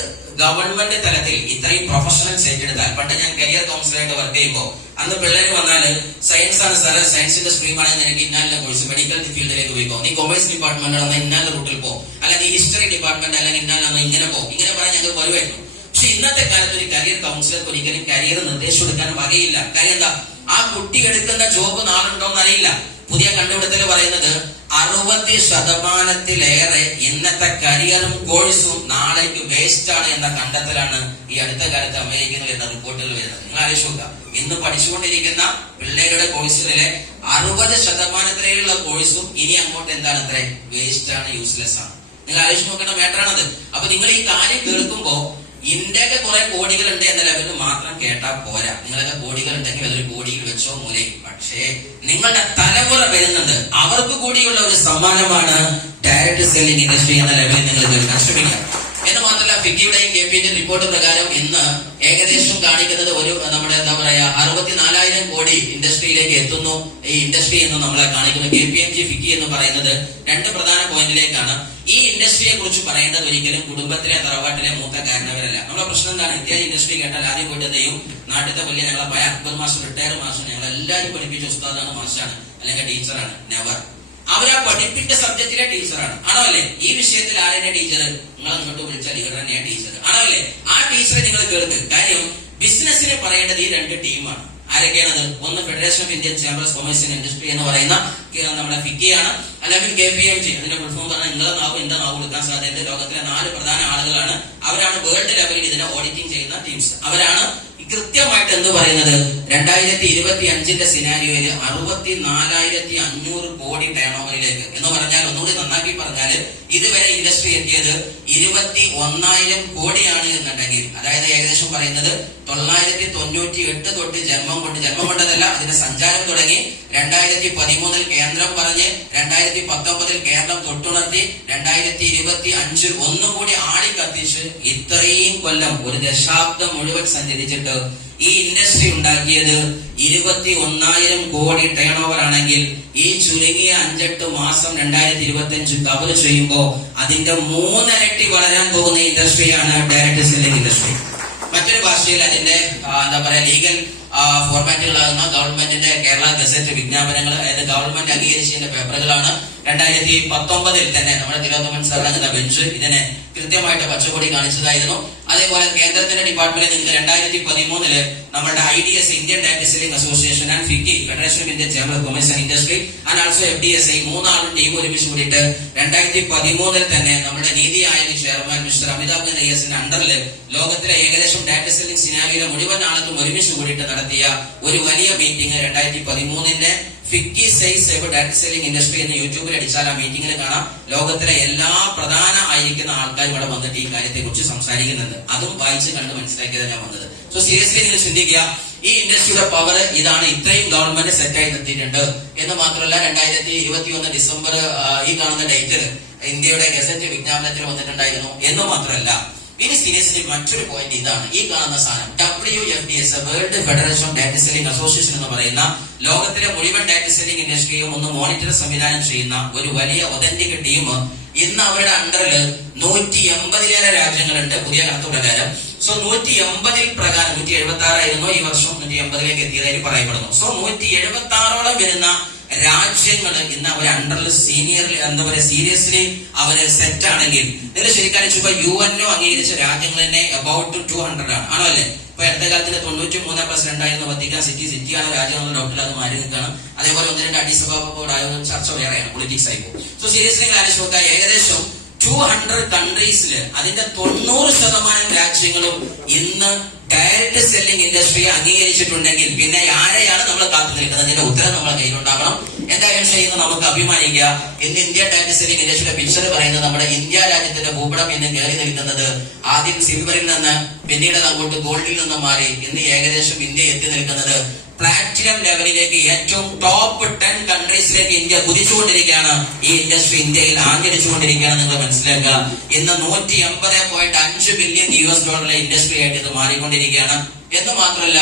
ഗവൺമെന്റ് തലത്തിൽ ഇത്രയും പ്രൊഫഷണൽസ് ഏറ്റെടുത്താൽ. പണ്ട് ഞാൻ കരിയർ കൗൺസിലറായിട്ട് വർക്ക് ചെയ്യുമ്പോൾ അന്ന് പിള്ളേർ വന്നാല് സയൻസ് ആണ് സാറ്, സയൻസിന്റെ സ്ട്രീം ആണെങ്കിൽ എനിക്ക് ഇന്നാലിന്റെ കോഴ്സ് മെഡിക്കൽ ഫീൽഡിലേക്ക് പോയിക്കോ, നീ കൊമേഴ്സ് ഡിപ്പാർട്ട്മെന്റ് ആണെങ്കിൽ ഇന്നാലിന്റെ റൂട്ടിൽ പോ, അല്ലെങ്കിൽ ഹിസ്റ്ററി ഡിപ്പാർട്ട്മെന്റ് അല്ലെങ്കിൽ ഇന്നാലാണോ ഇങ്ങനെ പോ, ഇങ്ങനെ പറയാൻ ഞങ്ങൾ വരുമായിരുന്നു. പക്ഷെ ഇന്നത്തെ കാലത്ത് ഒരു കരിയർ കൗൺസിലർക്ക് ഒരിക്കലും കരിയർ നിർദ്ദേശം എടുക്കാൻ വകയില്ല. കാര്യം എന്താ? ആ കുട്ടി എടുക്കുന്ന ജോബ് നാളുണ്ടോ എന്ന് അറിയില്ല. പുതിയ കണ്ടുപിടുത്തൽ പറയുന്നത് 60% ഇന്നത്തെ കരിയറും കോഴ്സും നാളേക്ക് വേസ്റ്റ് ആണ് എന്ന കണ്ടെത്തലാണ് ഈ അടുത്ത കാലത്ത് അമേരിക്കയിൽ വരുന്ന റിപ്പോർട്ടുകൾ വരുന്നത്. നിങ്ങൾ ആലോചിച്ച് നോക്കുക, ഇന്ന് പഠിച്ചുകൊണ്ടിരിക്കുന്ന പിള്ളേരുടെ കോഴ്സുകളിലെ 60% കോഴ്സും ഇനി അങ്ങോട്ട് എന്താണ്? അത്ര വേസ്റ്റ് ആണ്, യൂസ്ലെസ് ആണ്. നിങ്ങൾ ആലോചിച്ച് നോക്കേണ്ട മാറ്ററാണത്. അപ്പൊ നിങ്ങൾ ഈ കാര്യം കേൾക്കുമ്പോ ഇന്ത്യക്ക് കുറെ കോടികളുണ്ട് എന്ന ലെവലിൽ മാത്രം കേട്ടാൽ പോരാ. നിങ്ങളൊക്കെ കോടികൾ ഉണ്ടെങ്കിൽ അതൊരു കോടിയിൽ വെച്ചോ മൂലയിൽ. പക്ഷേ നിങ്ങളുടെ തലമുറ വരുന്നുണ്ട്, അവർക്ക് കൂടിയുള്ള ഒരു സമ്മാനമാണ് ഡയറക്ട് സെല്ലിംഗ് ഇൻഡസ്ട്രി എന്ന ലെവലിൽ നിങ്ങൾ കേൾക്കാൻ ശ്രമിക്കുക. എന്ന് മാത്രമല്ല, ഫിക്കിയുടെയും KPMG റിപ്പോർട്ട് പ്രകാരം ഇന്ന് ഏകദേശം കാണിക്കുന്നത് ഒരു നമ്മുടെ എന്താ പറയാ 64,000 കോടി ഇൻഡസ്ട്രിയിലേക്ക് എത്തുന്നു. ഈ ഇൻഡസ്ട്രി എന്ന് നമ്മളെ കാണിക്കുന്നു. KPMG ഫിക്കി എന്ന് പറയുന്നത് 2 പ്രധാന പോയിന്റിലേക്കാണ്. ഈ ഇൻഡസ്ട്രിയെ കുറിച്ച് പറയുന്നത് ഒരിക്കലും കുടുംബത്തിലെ തറവാട്ടിലെ മൂത്ത കാരണവരല്ല. നമ്മുടെ പ്രശ്നം എന്താണ്? ഇത്യാദി ഇൻഡസ്ട്രി കേട്ടാൽ ആദ്യം പോയിട്ട് എന്ത് ചെയ്യും? നാട്ടിലത്തെ വലിയ ഞങ്ങളെ പയ അക്ബർ മാസ്റ്റർ, റിട്ടയർഡ് മാസ്റ്റർ, ഞങ്ങൾ എല്ലാവരും പഠിപ്പിച്ച ഉസ്താദാണ്, മാസ്റ്ററാണ് അല്ലെങ്കിൽ ടീച്ചറാണ്. നെവർ. അവരാ പഠിപ്പിച്ച സബ്ജക്റ്റിലെ ടീച്ചറാണ്, ആണോ അല്ലേ? ഈ വിഷയത്തിൽ ആരെന്നെ ടീച്ചർ? നിങ്ങൾ അങ്ങോട്ട് വിളിച്ചാൽ ഇവർ തന്നെയാണ് ടീച്ചർ, ആണോ അല്ലേ? ആ ടീച്ചറെ നിങ്ങൾ കേൾക്ക്. കാര്യം ബിസിനസ്സിനെ പറയേണ്ടത് ഈ 2 ടീമാണ്. ആരൊക്കെയാണത്? ഒന്ന് federation of Indian chambers commerce and industry എന്ന് പറയുന്ന നമ്മുടെ ഫിക്കിയാണ്, അല്ലെങ്കിൽ KPMG. അതിന്റെ ഫുൾ ഫോം പറഞ്ഞാൽ നിങ്ങളെ നാവ് എന്റെ നാവ് കൊടുക്കാൻ സാധ്യത. ലോകത്തിലെ 4 പ്രധാന ആളുകളാണ്. അവരാണ് വേൾഡ് ലെവലിൽ ഇതിനെ ഓഡിറ്റിംഗ് ചെയ്യുന്ന ടീംസ്. അവരാണ് കൃത്യമായിട്ട് എന്ത് പറയുന്നത്? 2025 സിനാരിയോയില് 64,500 കോടി ടേൺ ഓവറിലേക്ക് എന്ന് പറഞ്ഞാൽ, ഒന്നുകൂടി നന്നാക്കി പറഞ്ഞാൽ, ഇതുവരെ ഇൻഡസ്ട്രി എത്തിയത് 21,000 കോടിയാണ് എന്നുണ്ടെങ്കിൽ, അതായത് ഏകദേശം പറയുന്നത് 998 തൊട്ട് ജന്മം കൊണ്ടതല്ല, അതിന്റെ സഞ്ചാരം തുടങ്ങി 2013 കേന്ദ്രം പറഞ്ഞ് 2019 കേരളം തൊട്ടുണർത്തി 2025 ഒന്നുകൂടി ആളിക്കത്തിച്ച് ഇത്രയും കൊല്ലം, ഒരു ദശാബ്ദം മുഴുവൻ സഞ്ചരിച്ചിട്ട് ഈ ഇൻഡസ്ട്രി ഉണ്ടാക്കിയത് 21,000 കോടി ടേൺ ഓവർ ആണെങ്കിൽ, ഈ ചുരുങ്ങിയ 5-8 മാസം 2025 കവർ ചെയ്യുമ്പോൾ അതിന്റെ 3 ഇരട്ടി വളരാൻ പോകുന്ന ഇൻഡസ്ട്രിയാണ് ഡയറക്ട് സെല്ലിംഗ് ഇൻഡസ്ട്രി. മറ്റൊരു മറ്റൊരു ഭാഷയിൽ അതിന്റെ എന്താ പറയാ ലീഗൽ ഫോർമാറ്റുകളാകുന്ന ഗവൺമെന്റിന്റെ കേരള ഗസറ്റ് വിജ്ഞാപനങ്ങൾ, അതായത് ഗവൺമെന്റ് അംഗീകരിച്ചതിന്റെ പേപ്പറുകളാണ് 2019 തന്നെ നമ്മുടെ തിരുവനന്തപുരം സാറിന് ബെഞ്ച് ഇതിനെ കൃത്യമായിട്ട് പച്ചക്കൊടി കാണിച്ചതായിരുന്നു. അതേപോലെ കേന്ദ്രത്തിന്റെ ഡിപ്പാർട്ട്മെന്റിൽ നിങ്ങൾക്ക് 2013 നമ്മുടെ IDS Indian direct selling association and FICCI federation of Indian chamber of commerce and industry and also FDSI മൂന്നാളും ടീം ഒരുമിച്ച് കൂടിയിട്ട് 2013 തന്നെ നമ്മുടെ നീതി ആയോഗ് ചെയർമാൻ മിസ്റ്റർ അമിതാഭ് ഗന്ധയ്യസിന്റെ അണ്ടറിൽ ലോകത്തിലെ ഏകദേശം ഡാറ്റ സെല്ലിംഗ് സിനാരിയിലെ മുഴുവൻ ആളുകളും ഒരുമിച്ച് കൂടിയിട്ട് നടത്തിയ ഒരു വലിയ meeting 2013 FICCI size data selling industry എന്ന് യൂട്യൂബിൽ അടിച്ചാൽ ആ മീറ്റിംഗിൽ കാണാം. ലോകത്തിലെ എല്ലാ പ്രധാന ആയിരിക്കുന്ന ആൾക്കാർ ഇവിടെ വന്നിട്ട് ഈ കാര്യത്തെ കുറിച്ച് സംസാരിക്കുന്നുണ്ട്. അതും വായിച്ച് കണ്ട് മനസ്സിലാക്കിയത് ഞാൻ വന്നത്. സോ സീരിയസ്ലി നിങ്ങൾ ചിന്തിക്കുക, ഈ ഇൻഡസ്ട്രിയുടെ പവർ ഇതാണ്. ഇത്രയും ഗവൺമെന്റ് സെറ്റായി നിർത്തിയിട്ടുണ്ട് എന്ന് മാത്രമല്ല 2021 ഡിസംബർ ഈ കാണുന്ന ഡേറ്റിൽ ഇന്ത്യയുടെ ഗസറ്റ് വിജ്ഞാപനത്തിൽ വന്നിട്ടുണ്ടായിരുന്നു എന്ന് മാത്രമല്ല, ഇനി സീരിയസ്ലി മറ്റൊരു പോയിന്റ് ഇതാണ്. ഈ കാണുന്ന സാധനം WFDS world federation of data selling association എന്ന് പറയുന്ന ലോകത്തിലെ മുഴുവൻ ഡാറ്റ സെല്ലിംഗ് ഇൻഡസ്ട്രിയും ഒന്ന് മോണിറ്റർ സംവിധാനം ചെയ്യുന്ന ഒരു വലിയ ഒതന്റിക് ടീം ഇന്ന് അവരുടെ അണ്ടറിൽ 180-ലേറെ രാജ്യങ്ങളുണ്ട് പുതിയ കണക്ക് പ്രകാരം. സോ 180 പ്രകാരം 176 ആയിരുന്നു ഈ വർഷം 180-ലേക്ക് എത്തിയതായി പറയപ്പെടുന്നു. സോ 176ഓളം വരുന്ന രാജ്യങ്ങൾ ഇന്ന് അവരെ അണ്ടറിൽ സീനിയർലി എന്താ പറയുക സീരിയസ്ലി അവര് സെറ്റ് ആണെങ്കിൽ നിങ്ങൾ ശരിക്കും UNO അംഗീകരിച്ച രാജ്യങ്ങൾ തന്നെ അബൌട്ട് 200 ആണ്. ആണോ അല്ലേ? ഇപ്പൊ അടുത്ത കാലത്തിൽ 93% ആയിരുന്നു വത്തിക്കാൻ സിറ്റിയാണ് രാജ്യങ്ങളുടെ ഡോക്ടർ അത് മാറി നിൽക്കുകയാണ്. അതേപോലെ 1-2 അടിസഭ ചർച്ച വേറെയാണ്, പൊളിറ്റിക്സ് ആയി പോകും. സോ സീരിയസ്ലി നിങ്ങൾ ആലോചിച്ച് നോക്കുക, ഏകദേശം 200 കൺട്രീസില് അതിന്റെ 90% രാജ്യങ്ങളും ഇന്ന് ഡയറക്ട് സെല്ലിംഗ് ഇൻഡസ്ട്രിയെ അംഗീകരിച്ചിട്ടുണ്ടെങ്കിൽ പിന്നെ ആരെയാണ് നമ്മൾ കാത്തു നിൽക്കുന്നത്? അതിന്റെ ഉത്തരം നമ്മളെ കയ്യിലുണ്ടാകണം. എന്തായാലും ചെയ്യുന്നത് നമുക്ക് അഭിമാനിക്കുക. ഇന്ന് ഇന്ത്യ ഡയറക്ട് സെല്ലിംഗ് ഇൻഡസ്ട്രിയുടെ പിക്ചർ പറയുന്നത് നമ്മുടെ ഇന്ത്യ രാജ്യത്തിന്റെ ഭൂപടം ഇന്ന് കയറി നിൽക്കുന്നത് ആദ്യം സിൽവറിൽ നിന്ന് പിന്നീട് അങ്ങോട്ട് ഗോൾഡിൽ നിന്ന് മാറി ഇന്ന് ഏകദേശം ഇന്ത്യ എത്തി നിൽക്കുന്നത് പ്ലാറ്റിനം ലെവലിലേക്ക്, ഏറ്റവും ടോപ്പ് 10 കൺട്രീസിലേക്ക് ഇന്ത്യ കുതിച്ചുകൊണ്ടിരിക്കുകയാണ്. ഈ ഇൻഡസ്ട്രി ഇന്ത്യയിൽ ആഞ്ഞടിച്ചുകൊണ്ടിരിക്കുകയാണ്. നിങ്ങൾ മനസ്സിലാക്കുക, ഇന്ന് $180.5 ബില്യൺ ഇൻഡസ്ട്രി ആയിട്ട് ഇത് മാറിക്കൊണ്ടിരിക്കുകയാണ്. എന്ന് മാത്രമല്ല,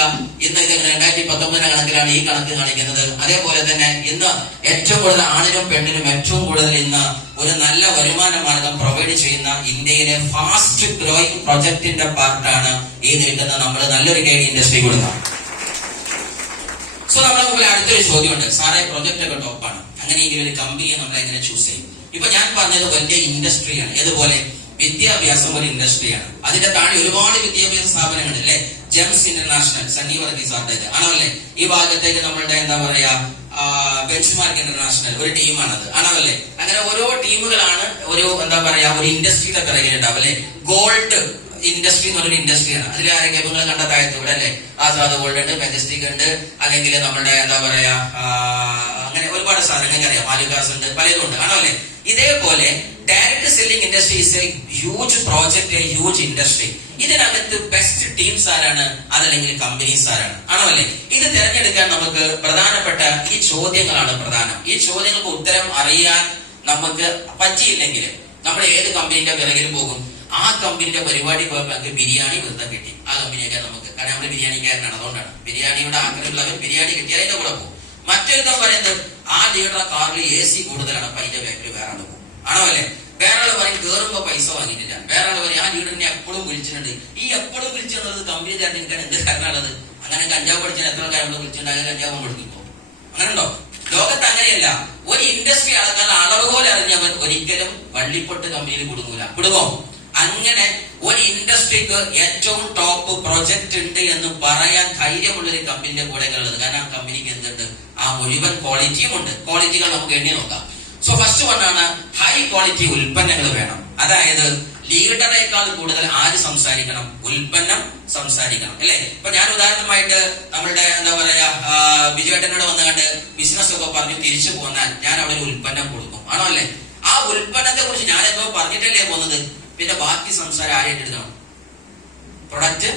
ഇന്ന് ഇത് 2019 കണക്കിലാണ് ഈ കണക്ക് കാണിക്കുന്നത്. അതേപോലെ തന്നെ ഇന്ന് ഏറ്റവും കൂടുതൽ ആണിനും പെണ്ണിനും ഏറ്റവും കൂടുതൽ ഇന്ന് ഒരു നല്ല വരുമാന മാർഗം പ്രൊവൈഡ് ചെയ്യുന്ന ഇന്ത്യയിലെ ഫാസ്റ്റ് ഗ്രോയിങ് പ്രൊജക്ടിന്റെ പാർട്ടാണ് ഈ നിൽക്കുന്ന നമ്മൾ നല്ലൊരു ഗൈഡ് ഇൻഡസ്ട്രി കൊടുക്കുക. സോ നമ്മുടെ മുമ്പിൽ അടുത്തൊരു ചോദ്യമുണ്ട്, സാറേ പ്രൊജക്ട് ഒക്കെ ടോപ്പാണ്, അങ്ങനെയെങ്കിൽ ഒരു കമ്പനിയെ നമ്മൾ എങ്ങനെ ചൂസ് ചെയ്യും? ഇപ്പൊ ഞാൻ പറഞ്ഞത് വലിയ ഇൻഡസ്ട്രിയാണ്. ഇതുപോലെ വിദ്യാഭ്യാസം ഒരു ഇൻഡസ്ട്രിയാണ്. അതിന്റെ താഴെ ഒരുപാട് വിദ്യാഭ്യാസ സ്ഥാപനങ്ങൾ അല്ലെ, ജെംസ് ഇന്റർനാഷണൽ, സണ്ണി വർഗീസാർട്ടേക്ക് ആണല്ലേ. ഈ ഭാഗത്തേക്ക് നമ്മളുടെ എന്താ പറയാ ബെഞ്ച് മാർക്ക് ഇന്റർനാഷണൽ ഒരു ടീമാണത് ആണല്ലേ. അങ്ങനെ ഓരോ ടീമുകളാണ് ഒരു എന്താ പറയാ ഒരു ഇൻഡസ്ട്രിയുടെ പിറകിലുണ്ടാവും അല്ലെ. ഗോൾഡ് ഇൻഡസ്ട്രി എന്ന് പറഞ്ഞൊരു ഇൻഡസ്ട്രിയാണ്. അതിൽ ആരൊക്കെ നിങ്ങൾ കണ്ട താഴത്തൂടെ അല്ലെ, ആസാദ് ഗോൾഡ് ഉണ്ട്, മെജസ്റ്റിക് ഉണ്ട്, അല്ലെങ്കിൽ നമ്മുടെ എന്താ പറയാ അങ്ങനെ ഒരുപാട് സാധനങ്ങൾ അറിയാം, മാലുകാസ് ഉണ്ട്, പലതും ഉണ്ട് ആണോ അല്ലെ. ഇതേപോലെ direct selling industry is A huge project, A huge industry. ഇതിനകത്ത് ബെസ്റ്റ് ടീംസ് ആരാണ്? അതല്ലെങ്കിൽ കമ്പനീസ് ആരാണ്? ആണോ അല്ലെ. ഇത് തിരഞ്ഞെടുക്കാൻ നമുക്ക് പ്രധാനപ്പെട്ട ഈ ചോദ്യങ്ങളാണ് പ്രധാനം. ഈ ചോദ്യങ്ങൾക്ക് ഉത്തരം അറിയാൻ നമുക്ക് പറ്റിയില്ലെങ്കിൽ നമ്മൾ ഏത് കമ്പനീന്റെ പിറകിൽ പോകും? ആ കമ്പനിയുടെ പരിപാടി പോയപ്പോൾ ബിരിയാണി വെറുതെ കിട്ടി, ആ കമ്പനിയൊക്കെ നമുക്ക്, കാരണം നമ്മൾ ബിരിയാണിക്കാരനാണ്, അതുകൊണ്ടാണ് ബിരിയാണിയുടെ ആഗ്രഹമുള്ളവർ ബിരിയാണി കിട്ടിയാൽ അതിന്റെ കൂടെ പോകും. മറ്റൊരുത്തം പറയുന്നത് ആ ലീഡറുടെ കാറിൽ AC കൂടുതലാണ്, അപ്പൊ അതിന്റെ ബാക്കിൽ വേറെ ആൾ പോകും ആണോ അല്ലെ. വേറെ ആൾ പറയും കേറുമ്പോ പൈസ വാങ്ങിയിട്ടില്ല, വേറെ ആൾ പറയും ആ ലീഡറിനെ എപ്പോഴും വിളിച്ചിട്ടുണ്ട്. ഈ എപ്പോഴും വിളിച്ചിട്ടുള്ളത് കമ്പനി തിരഞ്ഞെടുക്കാൻ എന്ത് കാരണമുള്ളത്? അങ്ങനെ കഞ്ചാവ് പഠിച്ചാൽ എത്ര കാര്യങ്ങൾ വിളിച്ചിട്ടുണ്ടാകും, കഞ്ചാവ് കൊടുക്കുമ്പോ അങ്ങനെ ഉണ്ടോ? ലോകത്ത് അങ്ങനെയല്ല. ഒരു ഇൻഡസ്ട്രി അളക്കാൻ അളവുപോലെ അറിഞ്ഞവർ ഒരിക്കലും വള്ളിപ്പൊട്ട് കമ്പനിയിൽ കുടുങ്ങോ? അങ്ങനെ ഒരു ഇൻഡസ്ട്രിക്ക് ഏറ്റവും ടോപ്പ് പ്രൊജക്ട് ഉണ്ട് എന്ന് പറയാൻ ധൈര്യമുള്ളൊരു കമ്പനിയുടെ കൂടെ ഉള്ളത്. കാരണം ആ കമ്പനിക്ക് എന്തുണ്ട്? ആ മുഴുവൻ ക്വാളിറ്റിയും ഉണ്ട്. ക്വാളിറ്റികൾ നമുക്ക് എണ്ണി നോക്കാം. സോ ഫസ്റ്റ് വണ്ണാണ് ഹൈ ക്വാളിറ്റി ഉൽപ്പന്നങ്ങൾ വേണം. അതായത് ലീഡറേക്കാൾ കൂടുതൽ ആര് സംസാരിക്കണം? ഉൽപ്പന്നം സംസാരിക്കണം അല്ലെ. ഇപ്പൊ ഞാൻ ഉദാഹരണമായിട്ട് നമ്മളുടെ എന്താ പറയാ ബിജുവേട്ടനോട് വന്നു കണ്ട് ബിസിനസ് ഒക്കെ പറഞ്ഞ് തിരിച്ചു പോന്നാൽ ഞാൻ അവിടെ ഒരു ഉൽപ്പന്നം കൊടുക്കും ആണോ അല്ലെ. ആ ഉൽപ്പന്നത്തെ കുറിച്ച് ഞാൻ എന്തോ പറഞ്ഞിട്ടല്ലേ പോകുന്നത്. പിന്നെ ബാക്കി സംസാരം ആരെ ഏറ്റെടുക്കണം? പ്രൊഡക്റ്റ്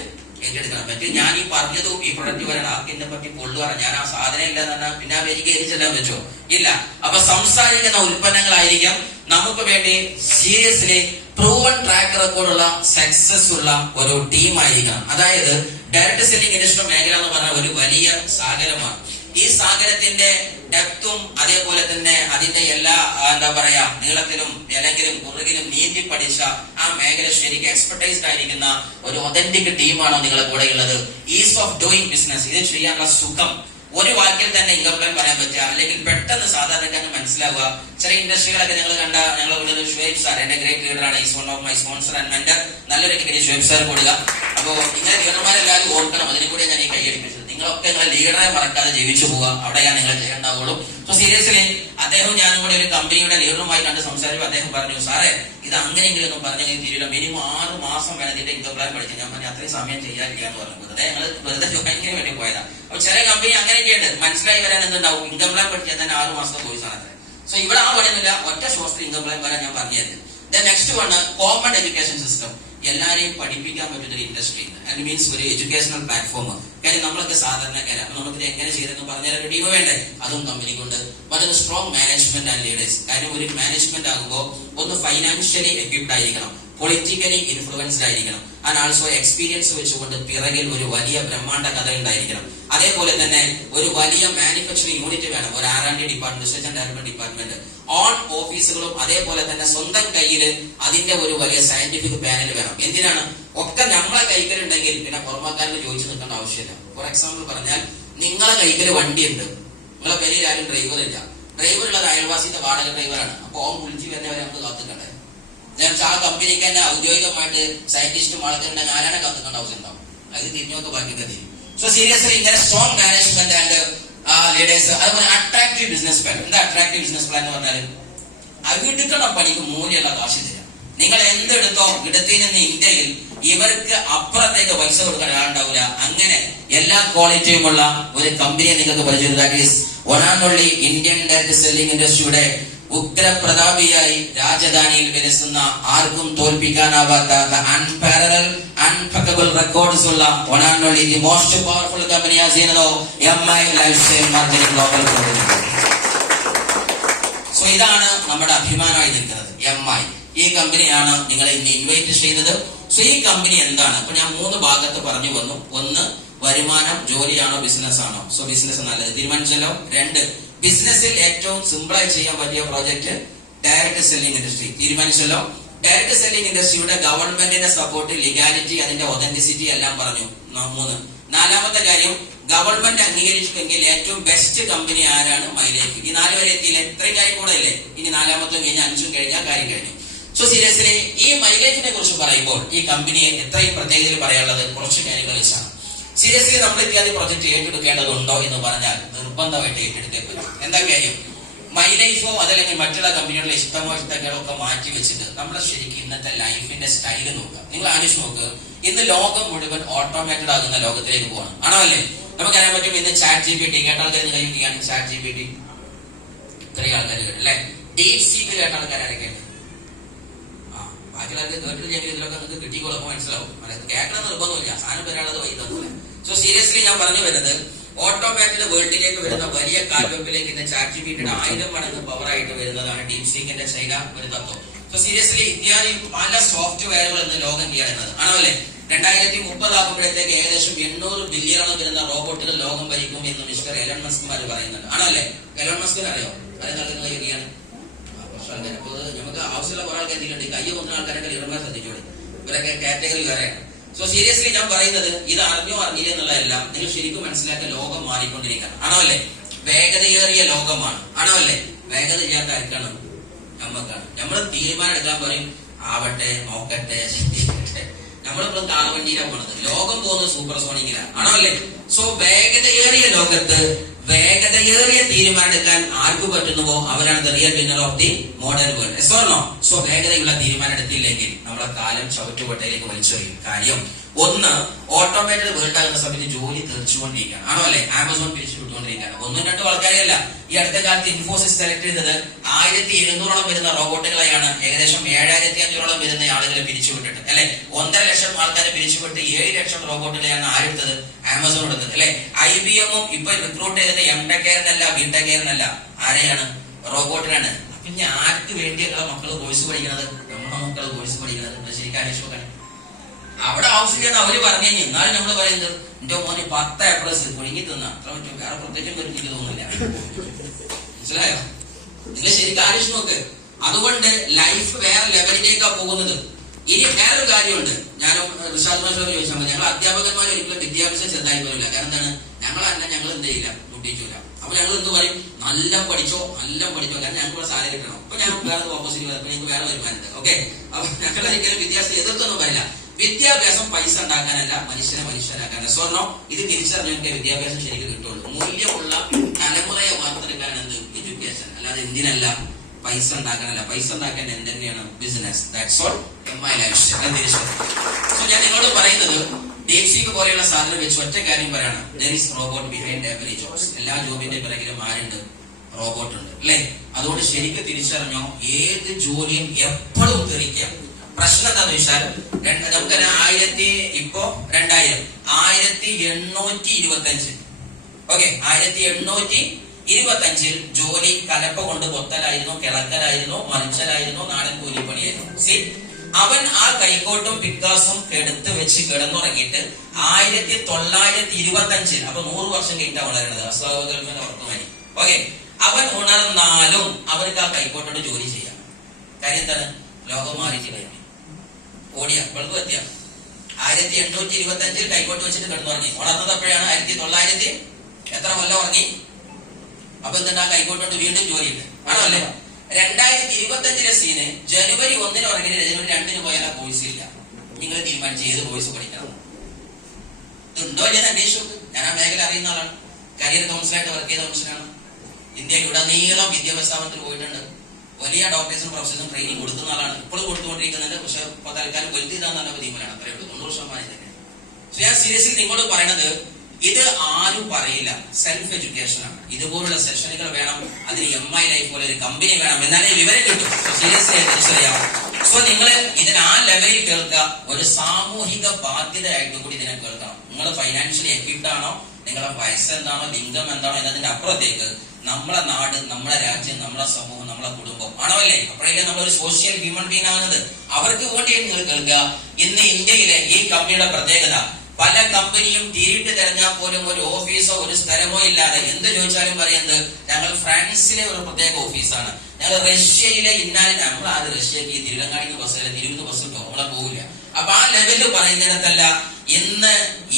ഏറ്റെടുക്കണം. മറ്റേ ഞാൻ ഈ പറഞ്ഞതും ഈ പ്രൊഡക്റ്റ് വരണം ആർക്കിനെ പറ്റി പൊള്ളു പറഞ്ഞ ഞാൻ ആ സാധനം ഇല്ല എന്ന് പറഞ്ഞാൽ പിന്നെ എനിക്ക് എരിച്ചെല്ലാൻ വെച്ചോ ഇല്ല. അപ്പൊ സംസാരിക്കുന്ന ഉൽപ്പന്നങ്ങളായിരിക്കാം നമുക്ക് വേണ്ടി സീരിയസ്ലി പ്രൂവൺ ട്രാക്ക് റെക്കോർഡുള്ള സക്സസ് ഉള്ള ഒരു ടീം ആയിരിക്കണം. അതായത് ഡയറക്ട് സെല്ലിംഗ് ഇൻഡസ്ട്രി മേഖല എന്ന് പറഞ്ഞാൽ ഒരു വലിയ സാഗരമാണ്. ഈ സാഗരത്തിന്റെ ഡെപ്തും അതേപോലെ തന്നെ അതിന്റെ എല്ലാ എന്താ പറയാ നീളത്തിലും ഇലകിലും കുറുകിലും നീന്തി പഠിച്ച ആ മേഖല ശരിക്കും എക്സ്പെർട്ടൈസ്ഡ് ആയിരിക്കുന്ന ഒരു ഒതന്റിക് ടീമാണോ നിങ്ങളുടെ കൂടെ ഉള്ളത്? ഈസ് ഓഫ് ഡൂയിങ് ബിസിനസ്, ഇത് ചെയ്യാനുള്ള സുഖം ഒരു വാക്കിൽ തന്നെ ഇൻകം പ്ലാൻ പറയാൻ പറ്റുക, അല്ലെങ്കിൽ പെട്ടെന്ന് സാധാരണക്കാരന് മനസ്സിലാവുക. ചില ഇൻഡസ്ട്രികളൊക്കെ നിങ്ങൾ കണ്ട, ഞങ്ങളുടെ കൂടെ ഷുഹൈബ് സാർ എന്റെ ഗ്രേറ്റ് ലീഡറാണ്, is one of my sponsor and mentor. നല്ലൊരു ഡിഗ്രി ഷുഹൈബ് സാർ കൊടുക്കുക. അപ്പോ ഇങ്ങനെ ലീഡർമാരെല്ലാവരും ഓർക്കണം, അതിനെ കൂടി ഞാൻ ഈ കൈയടിപ്പിച്ചത്. നിങ്ങളൊക്കെ നിങ്ങളെ ലീഡറെ മറക്കാതെ ജീവിച്ചു പോവുക, അവിടെയാണ് നിങ്ങൾ ചെയ്യേണ്ടാവുള്ളൂ. സോ സീരിയസ്ലി അദ്ദേഹം ഞാനും കൂടെ ഒരു കമ്പനിയുടെ ലീഡറുമായി കണ്ട് സംസാരിച്ചപ്പോൾ അദ്ദേഹം പറഞ്ഞു, സാറേ ഇത് അങ്ങനെയെങ്കിലും ഒന്നും പറഞ്ഞു തീരില്ല, മിനിമം 6 മാസം വേണം ഇതിന്റെ ഇൻകം പ്ലാൻ പഠിച്ചു. ഞാൻ പറഞ്ഞു അത്രയും സമയം ചെയ്യാനില്ല എന്ന് പറഞ്ഞു. അതെ, ഞങ്ങൾ വെറുതെ ജോയിനിങ്ങിന് വേണ്ടി പോയതാ. അപ്പൊ ചില കമ്പനി അങ്ങനെയൊക്കെ ഉണ്ട്, മനസ്സിലായി വരാൻ എന്തുണ്ടാവും, ഇൻകം പ്ലാൻ പഠിച്ചാൽ തന്നെ 6 മാസത്തെ കോഴ്സ് ആണ് അത്ര. സോ ഇവിടെ ആ പണിയൊന്നുമില്ല, ഒറ്റ ഷോർട്സിൽ ഇൻകം പ്ലാൻ വരാൻ ഞാൻ പറഞ്ഞു തരുന്നത്. Next one common education system. എല്ലാരെയും പഠിപ്പിക്കാൻ പറ്റുന്ന ഒരു ഇൻഡസ്ട്രി, ആൻഡ് മീൻസ് ഒരു എഡ്യൂക്കേഷണൽ പ്ലാറ്റ്ഫോം. കാര്യം നമ്മളൊക്കെ സാധാരണക്കാരാണ്, അപ്പൊ നമുക്ക് എങ്ങനെ ചെയ്തെന്ന് പറഞ്ഞാൽ ഒരു ടീം വേണ്ടേ, അതും കമ്പനിക്കുണ്ട്. മറ്റൊരു സ്ട്രോങ് മാനേജ്മെന്റ് ആൻഡ് ലീഡേഴ്സ്. കാര്യം ഒരു മാനേജ്മെന്റ് ആകുമ്പോൾ ഒന്ന് ഫൈനാൻഷ്യലി എക്വിപ്ഡ് ആയിരിക്കണം, പൊളിറ്റിക്കലി ഇൻഫ്ലുവൻസ്ഡ് ആയിരിക്കണം, ആൻഡ് ആൾസോ എക്സ്പീരിയൻസ് വെച്ചുകൊണ്ട് പിറകിൽ ഒരു വലിയ ബ്രഹ്മാണ്ഡ കഥ ഉണ്ടായിരിക്കണം. അതേപോലെ തന്നെ ഒരു വലിയ മാനുഫാക്ചറിംഗ് യൂണിറ്റ് വേണം, ഒരു R&D department, research and development department, on ഓഫീസുകളും അതേപോലെ തന്നെ സ്വന്തം കയ്യിൽ അതിന്റെ ഒരു വലിയ സയന്റിഫിക് പാനൽ വേണം. എന്തിനാണ്? ഒക്കെ നമ്മളെ കൈക്കലുണ്ടെങ്കിൽ പിന്നെ പുറമാക്കാരന് ചോദിച്ചു നിൽക്കേണ്ട ആവശ്യമില്ല. ഫോർ എക്സാമ്പിൾ പറഞ്ഞാൽ, നിങ്ങളെ കൈക്കല് വണ്ടിയുണ്ട്, നിങ്ങളെ പേരിൽ ആരും ഡ്രൈവർ ഇല്ല, ഡ്രൈവർ ഉള്ളത് അയൽവാസിന്റെ വാടക ഡ്രൈവറാണ്. അപ്പൊ ഓൻ വിളിച്ച് വരുന്നവരെ നമുക്ക് കാത്തുക്കണ്ടേ? ഞാൻ ആ കമ്പനിക്ക് തന്നെ ഔദ്യോഗികമായിട്ട് സയന്റിസ്റ്റും ആൾക്കാരുണ്ടെങ്കിൽ ആരാണ് കാത്തുക്കേണ്ട ആവശ്യം ഉണ്ടാവും? അത് തിരിഞ്ഞൊക്കെ ബാക്കി കത്തി. സോ സീരിയസ്ലി ഇങ്ങനെ സ്ട്രോങ് മാനേജ്മെന്റ് ആൻഡ് ലീഡേഴ്സ്. അതുപോലെ അട്രാക്റ്റീവ് ബിസിനസ് പ്ലാൻ. എന്താ അട്രാക്റ്റീവ് ബിസിനസ് പ്ലാൻ എന്ന് പറഞ്ഞാൽ, എടുക്കുന്ന പണിക്ക് മൂല്യമുള്ള കാശ് തരാം. നിങ്ങൾ എന്തെടുത്തോ ഇടത്തിൽ നിന്ന് ഇന്ത്യയിൽ ഇവർക്ക് അപ്പുറത്തേക്ക് പൈസ കൊടുക്കാൻ ആളുണ്ടാവില്ല. അങ്ങനെ എല്ലാ ക്വാളിറ്റിയുമുള്ള ഒരു കമ്പനിയെ നിങ്ങൾക്ക് പരിചയം. That is one and only Indian direct selling ഇൻഡസ്ട്രിയുടെ ഉഗ്രപ്രതാപിയായി രാജധാനിയിൽ വിലസുന്ന, ആർക്കും തോൽപ്പിക്കാനാവാത്ത അൺപക്കബിൾ റെക്കോർഡ്സ് ഉള്ള one and only the most powerful company MI life style marketing global. So ഇതാണ് നമ്മുടെ അഭിമാനമായി നിൽക്കുന്നത് MI. ഈ കമ്പനിയാണ് നിങ്ങളെ ഇന്ന് ഇൻവൈറ്റ് ചെയ്തത്. സോ ഈ കമ്പനി എന്താണ്? അപ്പൊ ഞാൻ 3 ഭാഗത്ത് പറഞ്ഞു വന്നു. 1, വരുമാനം, ജോലിയാണോ ബിസിനസ് ആണോ? സോ ബിസിനസ് നല്ലത്, തീരുമാനിച്ചല്ലോ. 2, ബിസിനസ്സിൽ ഏറ്റവും സിമ്പിളായി ചെയ്യാൻ പറ്റിയ പ്രോജക്ട് ഡയറക്ട് സെല്ലിംഗ് ഇൻഡസ്ട്രി, തീരുമാനിച്ചല്ലോ. ഡയറക്ട് സെല്ലിംഗ് ഇൻഡസ്ട്രിയുടെ ഗവൺമെന്റിന്റെ സപ്പോർട്ട്, ലീഗാലിറ്റി, അതിന്റെ ഒതന്റിസിറ്റി എല്ലാം പറഞ്ഞു. 3. 4മത്തെ കാര്യം, ഗവൺമെന്റ് അംഗീകരിച്ചുവെങ്കിൽ ഏറ്റവും ബെസ്റ്റ് കമ്പനി ആരാണ്? മൈലേക്ക്. ഈ 4 വരെ എത്തിയില്ല, ഇത്രയും കാര്യം കൂടെ അല്ലേ? ഇനി 4മത്തും കഴിഞ്ഞ് 5ഉം കഴിഞ്ഞാൽ കാര്യം കഴിഞ്ഞു. സോ സീരിയസ്ലി ഈ മൈലേജിനെ കുറിച്ച് പറയുമ്പോൾ ഈ കമ്പനിയെ എത്രയും പ്രത്യേകതയിൽ പറയാനുള്ളത് കുറച്ച് കാര്യങ്ങൾ വെച്ചാണ്. സീരിയസ്ലി നമ്മൾ ഇത്യാദി പ്രൊജക്ട് ഏറ്റെടുക്കേണ്ടതുണ്ടോ എന്ന് പറഞ്ഞാൽ നിർബന്ധമായിട്ട് ഏറ്റെടുത്തേ പറ്റും. എന്താ കാര്യം? മൈലൈഫോ അതല്ലെങ്കിൽ മറ്റുള്ള കമ്പനികളുടെ ഇഷ്ടമോ ഇഷ്ടങ്ങളോ ഒക്കെ മാറ്റി വെച്ചിട്ട് നമ്മളെ ശരിക്കും ഇന്നത്തെ ലൈഫിന്റെ സ്റ്റൈല് നോക്കുക. നിങ്ങൾ ആലോചിച്ച് നോക്കുക, ഇന്ന് ലോകം മുഴുവൻ ഓട്ടോമേറ്റഡ് ആകുന്ന ലോകത്തിലേക്ക് പോകണം, ആണോ അല്ലേ? നമുക്കറിയാൻ പറ്റും, ഇന്ന് ChatGPT കേട്ട ആൾക്കാർ കഴിയുകയാണ്. ChatGPT ഇത്രയും ആൾക്കാർ കേട്ടു അല്ലെ? DeepSeek കേട്ട ആൾക്കാരൊക്കെ ഉണ്ട്. ബാക്കിയുള്ളവർക്ക് കേട്ടില്ലെങ്കിൽ ഇതിലൊക്കെ നിങ്ങൾക്ക് കിട്ടിക്കോളപ്പോൾ മനസ്സിലാവും. കേൾക്കണം നിർബന്ധമില്ല, സാധനം വരാനുള്ളത് വൈകി തന്നില്ല. സോ സീരിയസ്ലി ഞാൻ പറഞ്ഞു വരുന്നത്, ഓട്ടോമേറ്റഡ് വേൾഡിലേക്ക് വരുന്ന വലിയ കാൽവെപ്പിലേക്ക് ഇന്ന് ChatGPTയുടെ 1000 മടങ്ങ് പവറായിട്ട് വരുന്നതാണ് DeepSeekന്റെ ചൈന ഒരു തത്വം. സോ സീരിയസ്ലി ഇത്യാദി പല സോഫ്റ്റ്വെയറുകൾ ഇന്ന് ലോകം കീഴടങ്ങുന്നത്, ആണോ അല്ലേ? 2030 ആകുമ്പോഴത്തേക്ക് ഏകദേശം 800 ബില്യണോളം വരുന്ന റോബോട്ടുകൾ ലോകം ഭരിക്കും എന്ന് മിസ്റ്റർ എലോൺ മസ്ക് പറയുന്നുണ്ട്, ആണോ അല്ലേ? എലോൺ മസ്കിന് അറിയോ? അത് നടക്കുന്ന യോഗിയാണ്. അപ്പൊ നമുക്ക് ആവശ്യമുള്ള കുറെ ആൾക്കാർ എത്തിയിട്ടുണ്ട്. കയ്യ കൊന്ന ആൾക്കാരൊക്കെ ലീഡർമാർ ശ്രദ്ധിച്ചോളി, ഇവരൊക്കെ കാറ്റഗറി വേറെയാണ്. സോ സീരിയസ്ലി ഞാൻ പറയുന്നത്, ഇത് അറിഞ്ഞോ അറിഞ്ഞില്ല എന്നുള്ളതെല്ലാം നിങ്ങൾ ശരിക്കും മനസ്സിലാക്കിയ ലോകം മാറിക്കൊണ്ടിരിക്കണം, ആണോ അല്ലേ? വേഗതയേറിയ ലോകമാണ്, ആണോ അല്ലേ? വേഗത ചെയ്യാത്ത ആർക്കാണ്? നമ്മക്കാണ്. നമ്മൾ തീരുമാനം എടുക്കാൻ പറയും, ആവട്ടെ, നോക്കട്ടെ, ശ്രദ്ധിക്കട്ടെ. നമ്മളിപ്പോൾ കാളവണ്ടിയിലാണ് പോണത്, ലോകം പോകുന്നത് സൂപ്പർ സോണിക്കിലാണ്, ആണോ അല്ലേ? സോ വേഗതയേറിയ ലോകത്ത് വേഗതയേറിയ തീരുമാനം എടുക്കാൻ ആർക്ക് പറ്റുന്നുവോ അവരാണ് the real winner of the modern world. So വേഗതയുള്ള തീരുമാനം എടുത്തില്ലെങ്കിൽ നമ്മളെ കാലം ചവിറ്റുപട്ടയിലേക്ക് വലിച്ചെറിയും. കാര്യം 1, ഓട്ടോമേറ്റഡ് വേൾഡ് ആകുന്ന സമയത്ത് ജോലി തെറിച്ചുകൊണ്ടിരിക്കുകയാണ്, ആണോ അല്ലേ? ആമസോൺ പിരിച്ചു വിട്ടുകൊണ്ടിരിക്കുകയാണ്. 1ഉം 2ഉം ആൾക്കാരെയല്ല. ഈ അടുത്ത കാലത്ത് ഇൻഫോസിസ് സെലക്ട് ചെയ്തത് 1700ഓളം വരുന്ന റോബോട്ടുകളെയാണ്. ഏകദേശം 7500ഓളം വരുന്ന ആളുകളെ പിരിച്ചുവിട്ടിട്ട് അല്ലെ? 1.5 ലക്ഷം ആൾക്കാരെ പിരിച്ചുവിട്ട് 7 ലക്ഷം റോബോട്ടുകളെയാണ് ആരെടുത്തത്? ആമസോൺ എടുത്തത് അല്ലെ? IBMഉം ഇപ്പൊ റിക്രൂട്ട് ചെയ്തത് MTechകാരനല്ല BTechകാരനല്ല, ആരെയാണ്? റോബോട്ടിനാണ്. അപ്പൊ ഇനി ആർക്ക് വേണ്ടിയുള്ള മക്കള് കോഴ്സ് പഠിക്കുന്നത്? നമ്മുടെ മക്കള് കോഴ്സ് പഠിക്കുന്നത് ശരിക്കും ആലോചിച്ച് നോക്കണം. അവിടെ ആവശ്യമില്ലാന്ന് അവര് പറഞ്ഞു കഴിഞ്ഞു. എന്നാലും നമ്മൾ പറയുന്നത്, എന്റെ മോന് 10 A+ കുടുങ്ങി തിന്ന അത്ര പറ്റും, വേറെ പ്രത്യേകിച്ചും എനിക്ക് തോന്നുന്നില്ല. മനസ്സിലായോ? നിങ്ങൾ ശരിക്കും ആലോചിച്ച് നോക്ക്. അതുകൊണ്ട് ലൈഫ് വേറെ ലെവലിലേക്കാണ് പോകുന്നത്. ഇനി വേറൊരു കാര്യമുണ്ട്. ഞാനും റിഷാദ് മാഷോട് ചോദിച്ചാൽ മതി. ഞങ്ങൾ അധ്യാപകന്മാർ ഒരിക്കലും വിദ്യാഭ്യാസം ചെറുതായി പോലില്ല. കാരണം എന്താണ്, ഞങ്ങൾ എന്ത് ചെയ്യില്ല, മുട്ടിച്ചില്ല. അപ്പൊ ഞങ്ങൾ എന്ത് പറയും, നല്ല പഠിച്ചോ. കാരണം ഞങ്ങൾക്ക് സാലറി കിട്ടണം. അപ്പൊ ഞാൻ വേറെ ഓപ്പോസിറ്റ് ഞങ്ങൾക്ക് വേറെ വരുമാനമുണ്ട്. ഓക്കെ, അപ്പൊ ഞങ്ങൾ ഒരിക്കലും വിദ്യാഭ്യാസം എതിർത്തൊന്നും പറയില്ല. വിദ്യാഭ്യാസം പൈസ ഉണ്ടാക്കാനല്ല, മനുഷ്യനെ മനുഷ്യരാക്കാനല്ല. സ്വർണം ഇത് തിരിച്ചറിഞ്ഞൊക്കെ വിദ്യാഭ്യാസം ശരിക്കും കിട്ടുള്ളൂ. മൂല്യമുള്ള തലമുറയെ വാർത്തെടുക്കാനാണ് എന്ത് എഡ്യൂക്കേഷൻ. അല്ലാതെ എന്തിനല്ല, പൈസ ഉണ്ടാക്കാനല്ല. പൈസ ഉണ്ടാക്കാൻ എന്തെന്നെയാണ് business. That's all my life style. So ഞാൻ നിങ്ങളോട് പറയുന്നത്, ഡീപ്സീക്ക് പോലെയുള്ള സാധനം വെച്ച് ഒറ്റ കാര്യം പറയാണ്. There is robot behind every jobs. എല്ലാ ജോബിന്റെ പിറകിലും ആരുണ്ട്? റോബോട്ട് ഉണ്ട്, അല്ലെ? അതുകൊണ്ട് ശരിക്കും തിരിച്ചറിഞ്ഞോ, ഏത് ജോലിയും എപ്പോഴും തെറിക്കാം. പ്രശ്നം എന്താന്ന് വെച്ചാൽ, നമുക്ക് 1825 ഓക്കെ, 1825 ജോലി കലപ്പ കൊണ്ട് കൊത്തലായിരുന്നു, കിളക്കലായിരുന്നു, മറിച്ചലായിരുന്നു, നാടൻ കൂലിപ്പണിയായിരുന്നു. സി, അവൻ ആ കൈക്കോട്ടും പിക്കാസും എടുത്ത് വെച്ച് കിടന്നുറങ്ങിയിട്ട് 1925, അപ്പൊ 100 വർഷം കഴിഞ്ഞാ വളരുന്നത്. അസ്ലാവുകൾക്ക് ഉറക്കുമനി. ഓക്കെ, അവൻ ഉണർന്നാലും അവർക്ക് ആ കൈക്കോട്ടോട് ജോലി ചെയ്യാം. കാര്യം എന്താണ്? ലോകം മാറിയിട്ട് കഴിഞ്ഞു. ഓടിയ വെളുപ്പ് എത്തിയ 1825 കൈക്കോട്ട് വെച്ചിട്ട് കിടന്നുറങ്ങി. ഉണർന്നത് എപ്പോഴാണ്? 1900 എത്ര കൊല്ലം ഉറങ്ങി? അപ്പൊ എന്താ, കൈക്കോട്ടോട്ട് വീണ്ടും ജോലിയുണ്ട്, ആണോ അല്ലേ? 2025 സീന് ജനുവരി 1 ഉറങ്ങിയിട്ട് ജനുവരി 2 പോയാൽ ആ കോഴ്സ് ഇല്ല. നിങ്ങൾ തീരുമാനിച്ച് ഏത് കോഴ്സ് പഠിക്കണം. ഇതുണ്ടോ ഇല്ലെന്ന് അന്വേഷിച്ചു. ഞാൻ ആ മേഖല അറിയുന്ന ആളാണ്. കരിയർ കൗൺസിലായിട്ട് വർക്ക് ചെയ്ത മനുഷ്യനാണ്. ഇന്ത്യയിൽ ഉടനീളം വിദ്യാഭ്യാസ സ്ഥാപനത്തിൽ പോയിട്ടുണ്ട്. വലിയ ഡോക്ടേഴ്സും പ്രൊഫസേഴ്സും ട്രെയിനിങ് കൊടുക്കുന്ന ആളാണ്. ഇപ്പോഴും കൊടുത്തുകൊണ്ടിരിക്കുന്നുണ്ട്. പക്ഷെ തൽക്കാലം വലുതാന്ന് നല്ല തീരുമാനമാണ്. അത്രയേ ഉള്ളൂ. 90% തന്നെ. സോ ഞാൻ സീരിയസ്ലി നിങ്ങളോട് പറയണത്, ഇത് ആരും പറയില്ല. സെൽഫ് എഡ്യൂക്കേഷൻ ആണ്. ഇതുപോലുള്ള സെഷനുകൾ വേണം. അതിന് MI ലൈഫ് പോലെ ഒരു കമ്പനി വേണം. എന്നാലേ വിവരം കിട്ടും. സീരിയസ്ലി തിരിച്ചറിയാം. സോ നിങ്ങൾ ഇതിന് ആ ലെവലിൽ കേൾക്കുക. ഒരു സാമൂഹിക ബാധ്യതയായിട്ട് കൂടി ഇതിനെ കേൾക്കണം. നിങ്ങൾ ഫൈനാൻഷ്യലി എക്വിപ്ഡ് ആണോ, നിങ്ങളുടെ വയസ്സ് എന്താണോ, ലിംഗം എന്താണോ എന്നതിന്റെ അപ്പുറത്തേക്ക് നമ്മളെ നാട്, നമ്മളെ രാജ്യം, നമ്മളെ സമൂഹം, നമ്മളെ കുടുംബം ആണോ അല്ലേ? അപ്പോഴേക്കും നമ്മളൊരു സോഷ്യൽ ഹ്യൂമൻ ബീങ് ആകുന്നത്. അവർക്ക് വേണ്ടിയാണ് നിങ്ങൾ കേൾക്കുക. ഇന്ന് ഇന്ത്യയിലെ ഈ കമ്പനിയുടെ പ്രത്യേകത, പല കമ്പനിയും തിരിട്ട് തെരഞ്ഞാൽ പോലും ഒരു ഓഫീസോ ഒരു സ്ഥലമോ ഇല്ലാതെ എന്ത് ചോദിച്ചാലും പറയുന്നത്, ഞങ്ങൾ ഫ്രാൻസിലെ ഒരു പ്രത്യേക ഓഫീസാണ്, ഞങ്ങൾ റഷ്യയിലെ ഇന്നാലും. നമ്മൾ അത് റഷ്യക്ക് തിരുവനങ്ങാടിക്ക് ബസ്സില്ല, തിരുവനന്തപുരം ബസ് കിട്ടും, നമ്മളെ പോകില്ല. അപ്പൊ ആ ലെവലിൽ പറയുന്നിടത്തല്ല. ഇന്ന്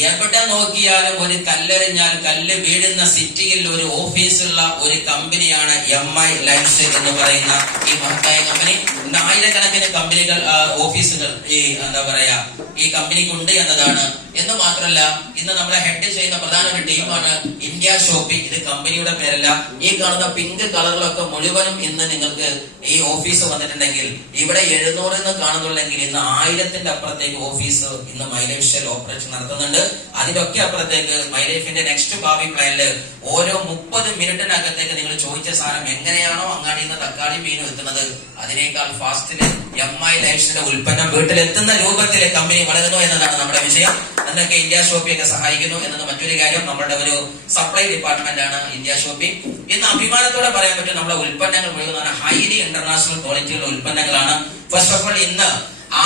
എവിടെ നോക്കിയാലും ഒരു കല്ലെറിഞ്ഞാൽ കല്ല് വീഴുന്ന സിറ്റിയിൽ ഒരു ഓഫീസുള്ള ഒരു കമ്പനിയാണ് MI ലൈഫ് സ്റ്റൈൽ എന്ന് പറയുന്ന ഈ മഹത്തായ കമ്പനി. ഇന്ന് ആയിരക്കണക്കിന് കമ്പനികൾ, ഓഫീസുകൾ ഈ എന്താ പറയാ ഈ കമ്പനിക്കുണ്ട് എന്നതാണ്. എന്ന് മാത്രമല്ല, ഇന്ന് നമ്മളെ ഹെഡ് ചെയ്യുന്ന പ്രധാന ഒരു ടീമാണ് ഇന്ത്യ ഷോപ്പിംഗ്. ഇത് കമ്പനിയുടെ പേരല്ല. ഈ കാണുന്ന പിങ്ക് കളറിലൊക്കെ മുഴുവനും ഇന്ന് നിങ്ങൾക്ക് ഈ ഓഫീസ് വന്നിട്ടുണ്ടെങ്കിൽ, ഇവിടെ 700 എന്ന് കാണുന്നുണ്ടെങ്കിൽ ഇന്ന് 1000ന്റെ അപ്പുറത്തേക്ക് ഓഫീസ് ഇന്ന് മൈ ലൈഫ് സ്റ്റൈൽ ഓപ്പറേഷൻ നടത്തുന്നുണ്ട്. അതിലൊക്കെ അപ്പുറത്തേക്ക് മൈ ലൈഫിന്റെ നെക്സ്റ്റ് ഭാവി പ്ലാനില് ഓരോ 30 മിനിറ്റിനകത്തേക്ക് നിങ്ങൾ ചോദിച്ച സാധനം എങ്ങനെയാണോ അങ്ങാടിയിൽ നിന്ന് തക്കാളി മീനും എത്തുന്നത്, അതിനേക്കാൾ ഫാസ്റ്റില് MI ലൈഫ് സ്റ്റൈലിന്റെ ഉൽപ്പന്നം വീട്ടിലെത്തുന്ന രൂപത്തിലെ കമ്പനി വളരുന്നു എന്നതാണ് നമ്മുടെ വിഷയം. അതിനൊക്കെ ഇന്ത്യ ഷോപ്പിംഗ് ഒക്കെ സഹായിക്കുന്നു എന്നത് മറ്റൊരു കാര്യം. നമ്മുടെ ഒരു സപ്ലൈ ഡിപ്പാർട്ട്മെന്റ് ആണ് ഇന്ത്യ ഷോപ്പിംഗ്. ഇന്ന് അഭിമാനത്തോടെ പറയാൻ പറ്റും, നമ്മുടെ ഉൽപ്പന്നങ്ങൾ മുഴുവൻ ഹൈലി ഇന്റർനാഷണൽ ക്വാളിറ്റിയുള്ള ഉൽപ്പന്നങ്ങളാണ്. ഫസ്റ്റ് ഓഫ് ഓൾ, ഇന്ന്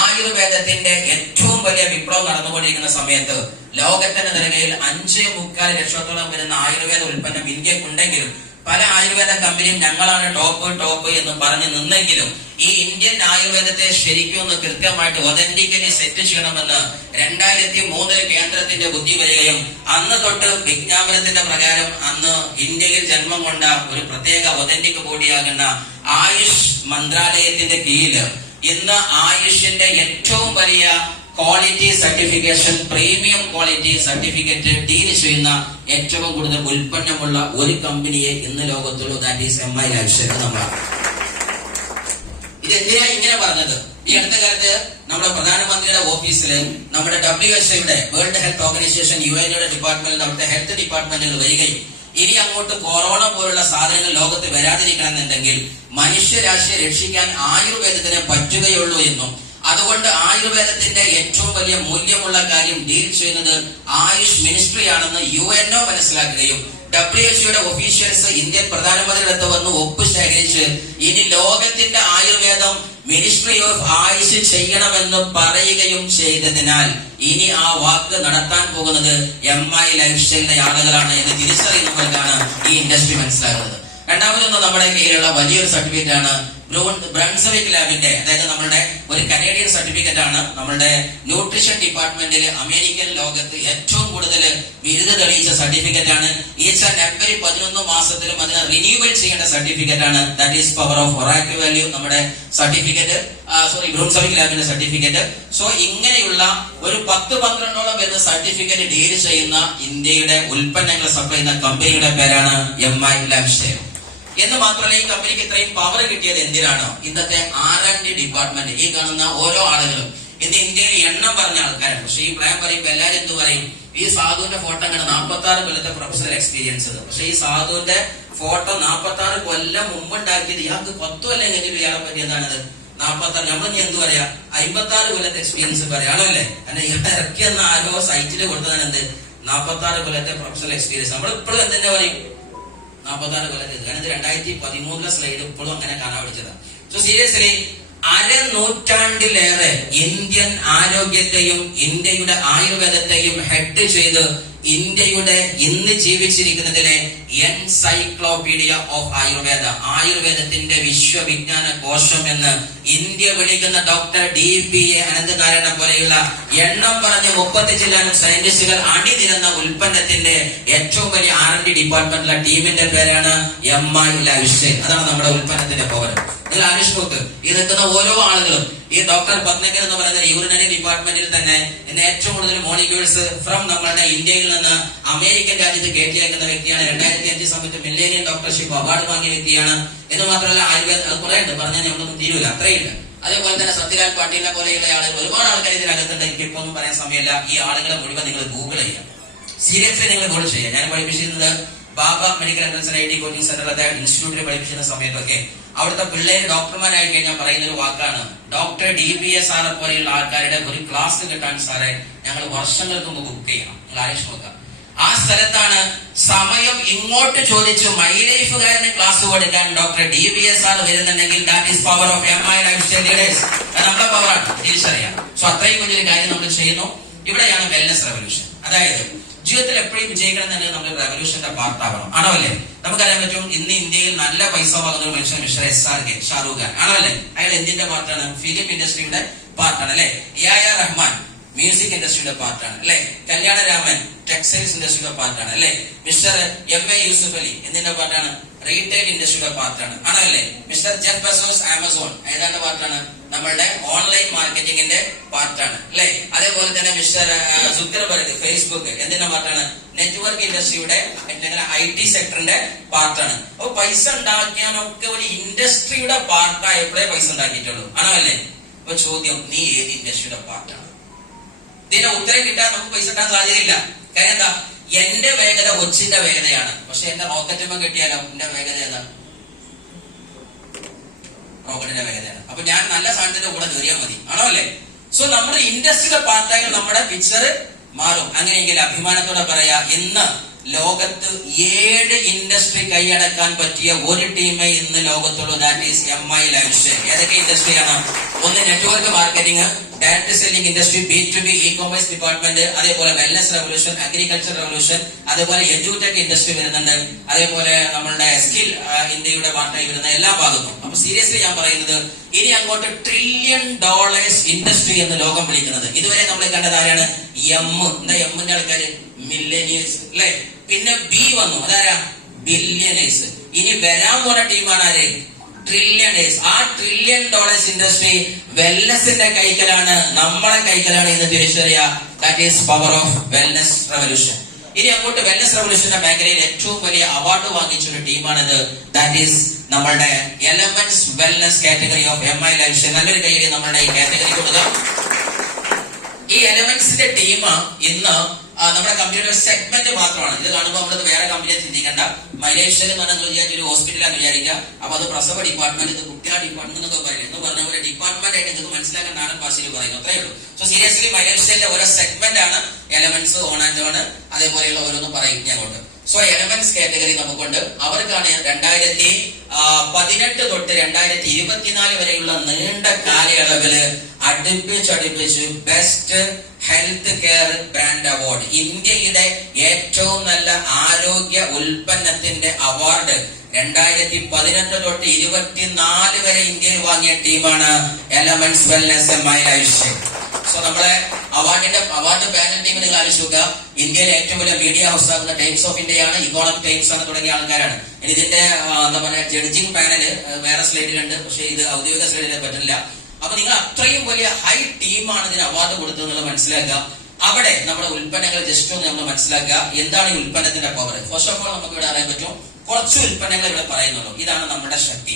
ആയുർവേദത്തിന്റെ ഏറ്റവും വലിയ വിപ്ലവം നടന്നുകൊണ്ടിരിക്കുന്ന സമയത്ത് ലോകത്തിന്റെ നിലയിൽ 5.25 ലക്ഷത്തോളം വരുന്ന ആയുർവേദ ഉൽപ്പന്നം ഇന്ത്യക്കുണ്ടെങ്കിലും പല ആയുർവേദ കമ്പനിയും ഞങ്ങളാണ് ടോപ്പ് എന്ന് പറഞ്ഞു നിന്നെങ്കിലും ഈ ഇന്ത്യൻ ആയുർവേദത്തെ ശരിക്കും ഒന്ന് കൃത്യമായിട്ട് ഒതന്റിക്കലി സെറ്റ് ചെയ്യണമെന്ന് 2003 കേന്ദ്രത്തിന്റെ ബുദ്ധി വരികയും അന്ന് തൊട്ട് വിജ്ഞാപനത്തിന്റെ പ്രകാരം അന്ന് ഇന്ത്യയിൽ ജന്മം കൊണ്ട ഒരു പ്രത്യേക ഒതന്റിക് ബോഡിയാകുന്ന ആയുഷ് മന്ത്രാലയത്തിന്റെ കീഴില് ഇന്ന് ആയുഷിന്റെ ഏറ്റവും വലിയ quality certification, premium quality certificate deal ചെയ്യുന്ന ഏറ്റവും കൂടുതൽ ഉൽപ്പന്നമുള്ള ഒരു കമ്പനിയെ ഇന്ന് ലോകത്തുള്ളൂ. That is MI life style നമ്മളാണ്. ഇതെന്തിനാ ഇങ്ങനെ പറഞ്ഞത്? ഈ അടുത്ത കാലത്ത് നമ്മുടെ പ്രധാനമന്ത്രിയുടെ ഓഫീസിൽ നമ്മുടെ WHO world health organisation UN ഡിപ്പാർട്ട്മെന്റിൽ നമ്മുടെ ഹെൽത്ത് ഡിപ്പാർട്ട്മെന്റുകൾ വരികയും ഇനി അങ്ങോട്ട് കൊറോണ പോലുള്ള സാധനങ്ങൾ ലോകത്ത് വരാതിരിക്കണമെന്നുണ്ടെങ്കിൽ മനുഷ്യരാശിയെ രക്ഷിക്കാൻ ആയുർവേദത്തിന് പറ്റുകയുള്ളൂ എന്നും അതുകൊണ്ട് ആയുർവേദത്തിന്റെ ഏറ്റവും വലിയ മൂല്യമുള്ള കാര്യം ഡീൽ ചെയ്യുന്നത് ആയുഷ് മിനിസ്ട്രി ആണെന്ന് UNO മനസ്സിലാക്കുകയും WHO ഒഫീഷ്യൽസ് ഇന്ത്യൻ പ്രധാനമന്ത്രിയുടെ അടുത്ത് വന്ന് ഒപ്പ് ശേഖരിച്ച് ഇനി ലോകത്തിന്റെ ആയുർവേദം മിനിസ്ട്രി ഓഫ് ആയുഷ് ചെയ്യണമെന്ന് പറയുകയും ചെയ്തതിനാൽ ഇനി ആ വാക്ക് നടത്താൻ പോകുന്നത് MI ലൈഫ് സ്റ്റൈലിന്റെ ആളുകളാണ് എന്ന് തിരിച്ചറിയുന്നവർക്കാണ് ഈ ഇൻഡസ്ട്രി മനസ്സിലാക്കുന്നത്. രണ്ടാമതൊന്ന് നമ്മുടെ കയ്യിലുള്ള വലിയൊരു സർട്ടിഫിക്കറ്റ് ആണ് ബ്രൺസ്വിക് ലാബിന്റെ, അതായത് നമ്മുടെ ഒരു കനേഡിയൻ സർട്ടിഫിക്കറ്റ് ആണ്. നമ്മുടെ ന്യൂട്രീഷൻ ഡിപ്പാർട്ട്മെന്റിൽ അമേരിക്കൻ ലോകത്ത് ഏറ്റവും കൂടുതൽ ബിരുദ തെളിയിച്ച സർട്ടിഫിക്കറ്റ് ആണ്. ഈച്ച് ആൻഡ് എവരി 11 മാസത്തിലും അതിനെ റിന്യൂവൽ ചെയ്യേണ്ട സർട്ടിഫിക്കറ്റ് ആണ്. That is power of Oracle value നമ്മുടെ സർട്ടിഫിക്കറ്റ്, ബ്രൺസ്വിക് ലാബിന്റെ സർട്ടിഫിക്കറ്റ്. സോ ഇങ്ങനെയുള്ള ഒരു 10-12ഓളം വരുന്ന സർട്ടിഫിക്കറ്റ് ഡീൽ ചെയ്യുന്ന ഇന്ത്യയുടെ ഉൽപ്പന്നങ്ങൾ സപ്ലൈ ചെയ്യുന്ന കമ്പനിയുടെ പേരാണ് MI ലാബ്സ്റ്റെയർ. എന്ന് മാത്രമല്ല, ഈ കമ്പനിക്ക് ഇത്രയും പവർ കിട്ടിയത് എന്തിനാണ്? ഇന്നത്തെ R&D ഡിപ്പാർട്ട്മെന്റ്, ഈ കാണുന്ന ഓരോ ആളുകളും ഇന്ന് ഇന്ത്യയിൽ എണ്ണം പറഞ്ഞ ആൾക്കാരാണ്. പക്ഷെ ഈ പ്ലാൻ പറയുമ്പോൾ എല്ലാവരും എന്ത് പറയും? ഈ സാധുവിന്റെ ഫോട്ടോ അങ്ങനെ 46 കൊല്ലത്തെ പ്രൊഫഷണൽ എക്സ്പീരിയൻസ്. പക്ഷെ ഈ സാധുവിന്റെ ഫോട്ടോ 46 കൊല്ലം മുമ്പ് ഉണ്ടാക്കിയത് ഇയാൾക്ക് 10 കൊല്ലം എങ്ങനെ ഇയാളെ പറ്റി എന്താണത് 46. നമ്മൾ എന്ത് പറയാ? 56 കൊല്ലത്തെ എക്സ്പീരിയൻസ് പറയാണോ അല്ലേ? കാരണം ഇയാളെ ഇറക്കിയെന്ന ആരോ സൈറ്റിൽ കൊടുത്തതാണ് എന്ത് 46 കൊല്ലത്തെ പ്രൊഫഷണൽ എക്സ്പീരിയൻസ്. നമ്മൾ ഇപ്പോഴും എന്തെന്നെ പറയും? 46 കൊല്ലത്തെ. കാരണം 2013 സ്ലൈഡ് ഇപ്പോഴും അങ്ങനെ കാണാൻ പഠിച്ചതാണ്. സോ സീരിയസ്ലി അരനൂറ്റാണ്ടിലേറെ ഇന്ത്യൻ ആരോഗ്യത്തെയും ഇന്ത്യയുടെ ആയുർവേദത്തെയും ഹെഡ് ചെയ്ത് ഇന്ത്യയുടെ ഇന്ന് ജീവിച്ചിരിക്കുന്നതിനെ എൻസൈക്ലോപീഡിയ ഓഫ് ആയുർവേദ, ആയുർവേദത്തിന്റെ വിശ്വവിജ്ഞാന കോശം എന്ന് ഇന്ത്യ വിളിക്കുന്ന ഡോക്ടർ DPA അനന്തനാരായണ പോലെയുള്ള എണ്ണം പറഞ്ഞ 30 ചില്ലാനും സയന്റിസ്റ്റുകൾ അണിനിരന്ന ഉൽപ്പന്നത്തിന്റെ ഏറ്റവും വലിയ R&D ഡിപ്പാർട്ട്മെന്റിലെ ടീമിന്റെ പേരാണ് MI ലാബ്സ്റ്റെയർ. അതാണ് നമ്മുടെ ഉൽപ്പന്നത്തിന്റെ പവർ. നിങ്ങൾ ആലോചിച്ച് നോക്ക്, ഈ നിൽക്കുന്ന ഓരോ ആളുകളും ഈ ഡോക്ടർ പത്നകർ എന്ന് പറയുന്ന യൂറിനറി ഡിപ്പാർട്ട്മെന്റിൽ തന്നെ ഇന്ന് ഏറ്റവും കൂടുതൽ മോളിക്യൂൾസ് ഫ്രം നമ്മളുടെ ഇന്ത്യയിൽ നിന്ന് അമേരിക്കൻ രാജ്യത്ത് കയറ്റിയേക്കുന്ന വ്യക്തിയാണ്. 2005 സമയത്ത് മില്ലേനിയം ഡോക്ടർഷിപ്പ് അവാർഡ് വാങ്ങിയ വ്യക്തിയാണ്. എന്ന് മാത്രമല്ല ആയുർവേദ, അത് കുറെ ഉണ്ട്, പറഞ്ഞാൽ നമ്മളൊന്നും തീരൂല, അത്രയുണ്ട്. അതേപോലെ തന്നെ സത്യലാൽ പാട്ടീലിനെ പോലെയുള്ള ആളുകൾ ഒരുപാട് ആൾക്കാർ ഇതിനകത്തുണ്ട്. എനിക്ക് ഇപ്പൊ ഒന്നും പറയാൻ സമയമില്ല. ഈ ആളുകളെ മുഴുവൻ നിങ്ങൾ ഗൂഗിൾ ചെയ്യാം, സീരിയസ്ലി നിങ്ങൾ ഗൂഗിൾ ചെയ്യാം. ഞാൻ പഠിപ്പിച്ചിരുന്നത് ബാബ മെഡിക്കൽ എൻട്രൻസ് IT കോച്ചിങ് സെന്ററിലെ ഇൻസ്റ്റിറ്റ്യൂട്ടിൽ പഠിപ്പിച്ചിരുന്ന സമയത്തൊക്കെ അവിടുത്തെ പിള്ളേര് ഡോക്ടർമാരായി കഴിഞ്ഞാൽ പറയുന്ന ഒരു വാക്കാണ്, ഡോക്ടർ DPA സാറെ പോലെയുള്ള ആൾക്കാരുടെ ഒരു ക്ലാസ് കിട്ടാൻ സാറെ ഞങ്ങൾ വർഷങ്ങൾക്ക് മുമ്പ് ബുക്ക് ചെയ്യണം. നിങ്ങൾ ആലോചിച്ച് നോക്കാം. ആ സ്ഥലത്താണ് സമയം ഇങ്ങോട്ട് ചോദിച്ചു മൈലൈഫുകാരന് ക്ലാസ് കൊടുക്കാൻ ഡോക്ടർ DPA സാർ വരുന്നുണ്ടെങ്കിൽ that is power of MI lifestyle leaders. നമ്മുടെ പവറാണ്, തിരിച്ചറിയാം. സോ അത്രയും വലിയൊരു കാര്യം നമ്മൾ ചെയ്യുന്നു. ഇവിടെയാണ് വെൽനസ് റെവല്യൂഷൻ. അതായത് ജീവിതത്തിൽ എപ്പോഴും വിജയിക്കണം എന്നുണ്ടെങ്കിൽ നമ്മൾ റെവല്യൂഷന്റെ പാർട്ടാവണം, ആണോ അല്ലേ? നമുക്കറിയാൻ പറ്റും, ഇന്ന് ഇന്ത്യയിൽ നല്ല പൈസ വാങ്ങുന്ന ഒരു മനുഷ്യൻ മിസ്റ്റർ SRK, ഷാറൂഖ് ഖാൻ, ആണോ അല്ലേ? അയാൾ എന്തിന്റെ പാർട്ടാണ്? ഫിലിം ഇൻഡസ്ട്രിയുടെ പാർട്ടാണ് അല്ലെ? AR റഹ്മാൻ മ്യൂസിക് ഇൻഡസ്ട്രിയുടെ പാർട്ടാണ് അല്ലെ? കല്യാണരാമൻ ടെക്സ്റ്റൈൽസ് ഇൻഡസ്ട്രിയുടെ പാർട്ടാണ് അല്ലെ? മിസ്റ്റർ MA യൂസുഫ് അലി എന്തിന്റെ പാർട്ടാണ്? റീറ്റെയിൽ ഇൻഡസ്ട്രിയുടെ പാർട്ടാണ്, ആണോ അല്ലേ? മിസ്റ്റർ ജെഫ് ബെസോസ് ആമസോൺ ഏതാണ്ട് പാർട്ടാണ്? നമ്മളുടെ ഓൺലൈൻ മാർക്കറ്റിംഗിന്റെ പാർട്ടാണ് അല്ലെ? അതേപോലെ തന്നെ മിസ്റ്റർ സുക്കർബർഗ് ഫേസ്ബുക്ക് എന്തിന്റെ പാർട്ടാണ്? നെറ്റ്വർക്ക് ഇൻഡസ്ട്രിയുടെ IT സെക്ടറിന്റെ പാർട്ടാണ്. അപ്പൊ പൈസ ഉണ്ടാക്കിയാലൊക്കെ ഒരു ഇൻഡസ്ട്രിയുടെ പാർട്ടായപ്പോഴേ പൈസ ഉണ്ടാക്കിയിട്ടുള്ളൂ, ആണോ അല്ലേ? അപ്പൊ ചോദ്യം, നീ ഏത് ഇൻഡസ്ട്രിയുടെ പാർട്ടാണ്? ഇതിന്റെ ഉത്തരം കിട്ടാൻ നമുക്ക് പൈസ കിട്ടാൻ സാധ്യതയില്ല. കാര്യം എന്താ? എന്റെ വേഗത ഒച്ചിന്റെ വേഗതയാണ്. പക്ഷെ എന്റെ റോക്കറ്റുമ്പോ കിട്ടിയാലോ എന്റെ വേഗത ഏതാ? റോക്കറ്റിന്റെ വേഗതയാണ്. അപ്പൊ ഞാൻ നല്ല സാധനത്തിന്റെ കൂടെ കയറിയാൽ മതി, ആണോ അല്ലേ? സോ നമ്മുടെ ഇൻഡസ്ട്രിയുടെ പാർട്ടായി നമ്മുടെ പിക്ചർ മാറും. അങ്ങനെയെങ്കിൽ അഭിമാനത്തോടെ പറയാ, ഇന്ന് ലോകത്ത് 7 ഇൻഡസ്ട്രി കൈയടക്കാൻ പറ്റിയ ഒരു ടീമേ ഇന്ന് ലോകത്തുള്ളൂ. That is MI lifestyle. ഏതൊക്കെ ഇൻഡസ്ട്രിയാണ്? ഒന്ന് network marketing, direct selling industry, B2B e commerce department, അതേപോലെ വെൽനസ് റെവല്യൂഷൻ, അഗ്രികൾച്ചർ റെവല്യൂഷൻ, അതേപോലെ എഡ്യൂടെക് ഇൻഡസ്ട്രി വരുന്നുണ്ട്, അതേപോലെ നമ്മളുടെ സ്കിൽ ഇന്ത്യയുടെ പാർട്ടായി വരുന്ന എല്ലാ ഭാഗത്തും. അപ്പൊ സീരിയസ്ലി ഞാൻ പറയുന്നത്, ഇനി അങ്ങോട്ട് $1 ട്രില്യൺ ഇൻഡസ്ട്രി എന്ന് ലോകം വിളിക്കുന്നത്. ഇതുവരെ നമ്മൾ കണ്ടത് ആരാണ്? എന്താ എമ്മിന്റെ ആൾക്കാര്? മില്ലേനിയേഴ്സ് അല്ലെ? പിന്നെ B വന്നു, അതാരാ? ബില്യനേഴ്സ്. ഇനി വരാൻ പോണ ടീമാണ് ആര്? ട്രില്യണേഴ്സ്. ആ $1 ട്രില്യൺ ഇൻഡസ്ട്രി വെൽനസിന്റെ കൈക്കലാണ്, നമ്മളെ കൈക്കലാണ് എന്ന് തിരിച്ചറിയുക. That is power of wellness revolution. ഇനി അങ്ങോട്ട് വെൽനസ് റെവല്യൂഷന്റെ മേഖലയിൽ ഏറ്റവും വലിയ അവാർഡ് വാങ്ങിച്ചൊരു ടീമാണിത്. ദാറ്റ് ഈസ് നമ്മളുടെ elements wellness category of MI ലാബ്സ്റ്റെയർ. നല്ലൊരു കൈയ്യടി നമ്മളുടെ ഈ കാറ്റഗറി കൊടുക്കുക. ഈ എലമെന്റ്സിന്റെ ടീം ഇന്ന് നമ്മുടെ കമ്പനിയുടെ സെഗ്മെന്റ് മാത്രമാണ്. ഇത് കാണുമ്പോൾ നമ്മളത് വേറെ കമ്പനിയെ ചിന്തിക്കേണ്ട. മൈലേഷ്യൽ എന്ന് പറഞ്ഞാൽ വിചാരിച്ച ഒരു ഹോസ്പിറ്റലാന്ന് വിചാരിക്കുക. അപ്പൊ അത് പ്രസവ ഡിപ്പാർട്ട്മെന്റ്, ഇത് കുട്ടികളുടെ ഡിപ്പാർട്ട്മെന്റ് എന്നൊക്കെ പറയില്ല. എന്ന് പറഞ്ഞ പോലെ ഡിപ്പാർട്ട്മെന്റ് ആയിട്ട് നിങ്ങൾക്ക് മനസ്സിലാക്കാൻ നാടൻ ഭാഷയിൽ പറയുന്നു, അത്രയേ ഉള്ളൂ. സോ സീരിയസ്ലി മൈലേഷ്യയിലെ ഓരോ സെഗ്മെന്റ് ആണ് എലമെന്റ്സ്, ഓൺ ആൻഡ് ഓൺ, അതേപോലെയുള്ള ഓരോന്നും പറയും ഞങ്ങോട്ട്. സോ എലമെന്റ്സ് കാറ്റഗറി നമുക്കുണ്ട്. അവർക്കാണ് 2018 തൊട്ട് 2024 വരെയുള്ള നീണ്ട കാലയളവില് അടുപ്പിച്ച് best health care brand award, ഇന്ത്യയുടെ ഏറ്റവും നല്ല ആരോഗ്യ ഉൽപ്പന്നത്തിന്റെ അവാർഡ് 2018 തൊട്ട് 24 വരെ ഇന്ത്യയിൽ വാങ്ങിയ ടീമാണ് elements wellness my life style. So നമ്മളെ അവാർഡ് പാനൽ ടീം നിങ്ങൾ ആലോചിക്കുക. ഇന്ത്യയിലെ ഏറ്റവും വലിയ മീഡിയ ഹൗസ് ആകുന്ന ടൈംസ് ഓഫ് ഇന്ത്യയാണ്, ഇക്കോണമിക് ടൈംസ് ആണ് തുടങ്ങിയ ആൾക്കാരാണ്. ഇനി ഇതിന്റെ എന്താ പറയുക ജഡ്ജിങ് പാനല് വേറെ സ്ലൈഡിലുണ്ട്, പക്ഷെ ഇത് ഔദ്യോഗിക സ്ലൈഡിൽ പറ്റില്ല. അപ്പൊ നിങ്ങൾ അത്രയും വലിയ ഹൈ ടീമാണ് ഇതിന് അവാർഡ് കൊടുത്തതെന്നുള്ളത് മനസ്സിലാക്കുക. അവിടെ നമ്മുടെ ഉൽപ്പന്നങ്ങൾ ജസ്റ്റ് ഒന്ന് നമ്മൾ മനസ്സിലാക്കുക. എന്താണ് ഈ ഉൽപ്പന്നത്തിന്റെ പവർ? ഫസ്റ്റ് ഓഫ് ഓൾ നമുക്ക് ഇവിടെ അറിയാൻ പറ്റും, കുറച്ച് ഉൽപ്പന്നങ്ങൾ ഇവിടെ പറയുന്നുള്ളൂ. ഇതാണ് നമ്മുടെ ശക്തി.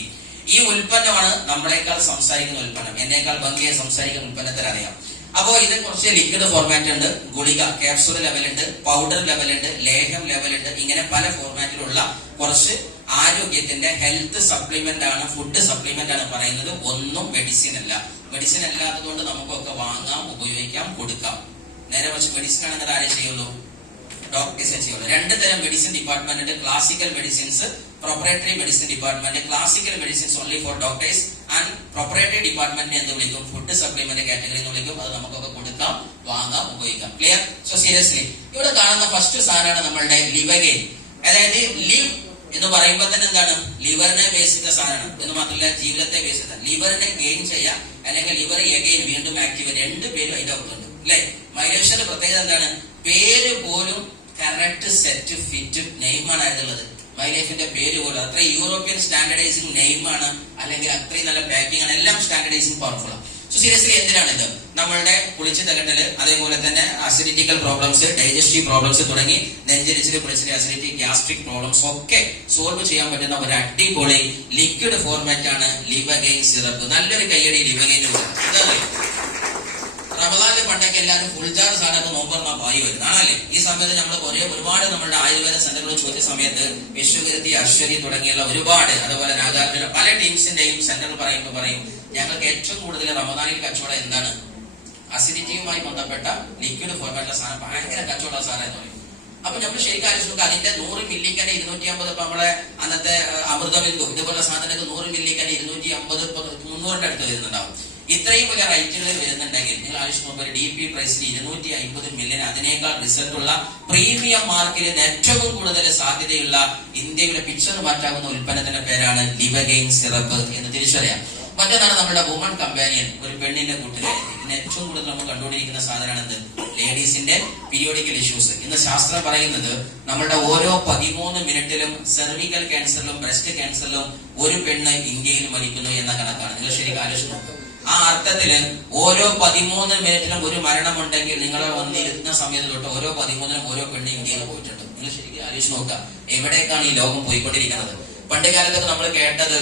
ഈ ഉൽപ്പന്നമാണ് നമ്മളെക്കാൾ സംസാരിക്കുന്ന ഉൽപ്പന്നം. എന്നേക്കാൾ ഭംഗിയായി സംസാരിക്കുന്ന ഉൽപ്പന്നത്തിന് അറിയാം. അപ്പോ ഇതിന് കുറച്ച് ലിക്വിഡ് ഫോർമാറ്റ് ഉണ്ട്, ഗുളിക ക്യാപ്സൂൾ ലെവൽ ഉണ്ട്, പൗഡർ ലെവൽ ഉണ്ട്, ലേഹം ലെവൽ ഉണ്ട്. ഇങ്ങനെ പല ഫോർമാറ്റിലുള്ള കുറച്ച് ആരോഗ്യത്തിന്റെ ഹെൽത്ത് സപ്ലിമെന്റ് ആണ്, ഫുഡ് സപ്ലിമെന്റ് ആണ് പറയുന്നത്. ഒന്നും മെഡിസിൻ അല്ല. മെഡിസിൻ അല്ലാത്തതുകൊണ്ട് നമുക്കൊക്കെ വാങ്ങാം, ഉപയോഗിക്കാം, കൊടുക്കാം. നേരെ കുറച്ച് മെഡിസിൻ ആണെങ്കിൽ ആരെ ചെയ്യുള്ളൂ? ഡോക്ടേഴ്സെ ചെയ്യുള്ളൂ. 2 തരം മെഡിസിൻ ഡിപ്പാർട്ട്മെന്റ് ഉണ്ട്. Classical medicines, proprietary medicine department. Classical medicines only for doctors and proprietary department എന്ന് വിളിക്കും, ഫുഡ് സപ്ലിമെന്റ് കാറ്റഗറി എന്ന് വിളിക്കും. അത് നമുക്കൊക്കെ കൊടുക്കാം, വാങ്ങാം, ഉപയോഗിക്കാം. ക്ലിയർ? സോ സീരിയസ്ലി ഇവിടെ കാണുന്ന ഫസ്റ്റ് സാധനമാണ് നമ്മളുടെ ലിവഗെയിൻ. അതായത് ലിവ് എന്ന് പറയുമ്പോൾ തന്നെ എന്താണ്? ലിവറിനെ ബേസ് ചെയ്ത സാധനമാണ് എന്ന് മാത്രമല്ല ജീവിതത്തെ ബേസ് ചെയ്ത. ലിവറിനെ ഗെയിൻ ചെയ്യാം അല്ലെങ്കിൽ ലിവർ എഗെയിൻ വീണ്ടും ആക്റ്റീവ്, 2 പേരും അതിന്റെ അകത്തുണ്ട് അല്ലെ. മൈലേഷന്റെ പ്രത്യേകത എന്താണ്? പേര് പോലും കറക്റ്റ് സെറ്റ് ഫിറ്റ് നെയിമാണ് ആയിട്ടുള്ളത്. മൈ ലൈഫിന്റെ പേര് പോലും അത്ര യൂറോപ്യൻ സ്റ്റാൻഡർഡൈസിംഗ് നെയിമാണ്, അല്ലെങ്കിൽ അത്രയും നല്ല പാക്കിംഗ് ആണ്, എല്ലാം സ്റ്റാൻഡർഡൈസിംഗ് പവർഫുൾ ആണ്. സോ സീരിയസ്ലി എന്തിനാണിത്? നമ്മളുടെ കുളിച്ച് തകട്ടല്, അതേപോലെ തന്നെ അസിഡിറ്റിക്കൽ പ്രോബ്ലംസ്, ഡൈജസ്റ്റീവ് പ്രോബ്ലംസ് തുടങ്ങി നെഞ്ചരിച്ചില്, കുളിച്ചില്, അസിഡിറ്റി, ഗ്യാസ്ട്രിക് പ്രോബ്ലംസ് ഒക്കെ സോൾവ് ചെയ്യാൻ പറ്റുന്ന ഒരു അടിപൊളി ലിക്വിഡ് ഫോർമാറ്റ് ആണ് ലിവഗെയിൻ സിറപ്പ്. നല്ലൊരു കയ്യടി ലിവഗെയിൻ. റമദാനിലെ പണ്ടൊക്കെ എല്ലാവരും ഫുൾജാർ സാധനം നോമ്പറന്ന പായി വരുന്നതാണല്ലേ. ഈ സമയത്ത് നമ്മൾ ഒരുപാട് നമ്മുടെ ആയുർവേദ സെന്ററുകൾ ചോദിച്ച സമയത്ത് വിശ്വകീർത്തി, അശ്വതി തുടങ്ങിയുള്ള ഒരുപാട്, അതുപോലെ നാഗാർജുന പല ടീംസിന്റെയും സെന്റർ പറയുമ്പോൾ പറയും ഞങ്ങൾക്ക് ഏറ്റവും കൂടുതൽ റമദാനിൽ കച്ചവടം എന്താണ്? അസിഡിറ്റിയുമായി ബന്ധപ്പെട്ട ലിക്വിഡ് ഫോർമാറ്റിലെ സാധനം ഭയങ്കര കച്ചവട സാധനം എന്ന് പറയും. അപ്പൊ നമ്മൾ ശരിക്കും ആലോചിച്ച് അതിന്റെ 100 മില്ലിക്കന്നെ 250. ഇപ്പൊ നമ്മളെ അന്നത്തെ അമൃതബിന്ദു ഇതുപോലെ സാധനങ്ങൾക്ക് 100 മില്ലിക്കന്നെ 250, 300 അടുത്ത് വരുന്നുണ്ടാവും. ഇത്രയും വലിയ റൈറ്റുകൾ വരുന്നുണ്ടെങ്കിൽ നിങ്ങൾ ആവശ്യം നോക്കുക, DP പ്രൈസിൽ 250 മില്യൺ, അതിനേക്കാൾ റിസൾട്ട് ഉള്ള പ്രീമിയം മാർക്കിൽ ഏറ്റവും കൂടുതൽ സാധ്യതയുള്ള ഇന്ത്യയുടെ പിക്ചർ മാറ്റാവുന്ന ഉൽപ്പന്നത്തിന്റെ പേരാണ് ലിവഗെയിൻ സിറപ്പ് എന്ന് തിരിച്ചറിയാം. മറ്റൊന്നാണ് നമ്മുടെ വുമൺ കമ്പാനിയൻ, ഒരു പെണ്ണിന്റെ കൂട്ടുകാരി. ഇന്ന് ഏറ്റവും കൂടുതൽ നമ്മൾ കണ്ടുകൊണ്ടിരിക്കുന്ന സാധനമാണ് എന്ത്? ലേഡീസിന്റെ പീരിയോഡിക്കൽ ഇഷ്യൂസ്. ഇന്ന് ശാസ്ത്രം പറയുന്നത് നമ്മുടെ ഓരോ 13 മിനിറ്റിലും സെർവിക്കൽ ക്യാൻസറിലും ബ്രസ്റ്റ് ക്യാൻസറിലും ഒരു പെണ്ണ് ഇന്ത്യയിൽ മരിക്കുന്നു എന്ന കണക്കാണ്. നിങ്ങൾ ശരിക്കും ആലോചിച്ച് നോക്കുക. ആ അർത്ഥത്തില് ഓരോ 13 മിനിറ്റിലും ഒരു മരണമുണ്ടെങ്കിൽ നിങ്ങൾ വന്നിരുന്ന സമയത്ത് തൊട്ട് ഓരോ 13-നും ഓരോ പെണ്ണ് ഇന്ത്യയിൽ പോയിട്ടുണ്ട്. നിങ്ങൾ ശരിക്കും ആലോചിച്ച് നോക്കുക, എവിടേക്കാണ് ഈ ലോകം പോയിക്കൊണ്ടിരിക്കുന്നത്? പണ്ട് കാലത്തൊക്കെ നമ്മൾ കേട്ടത്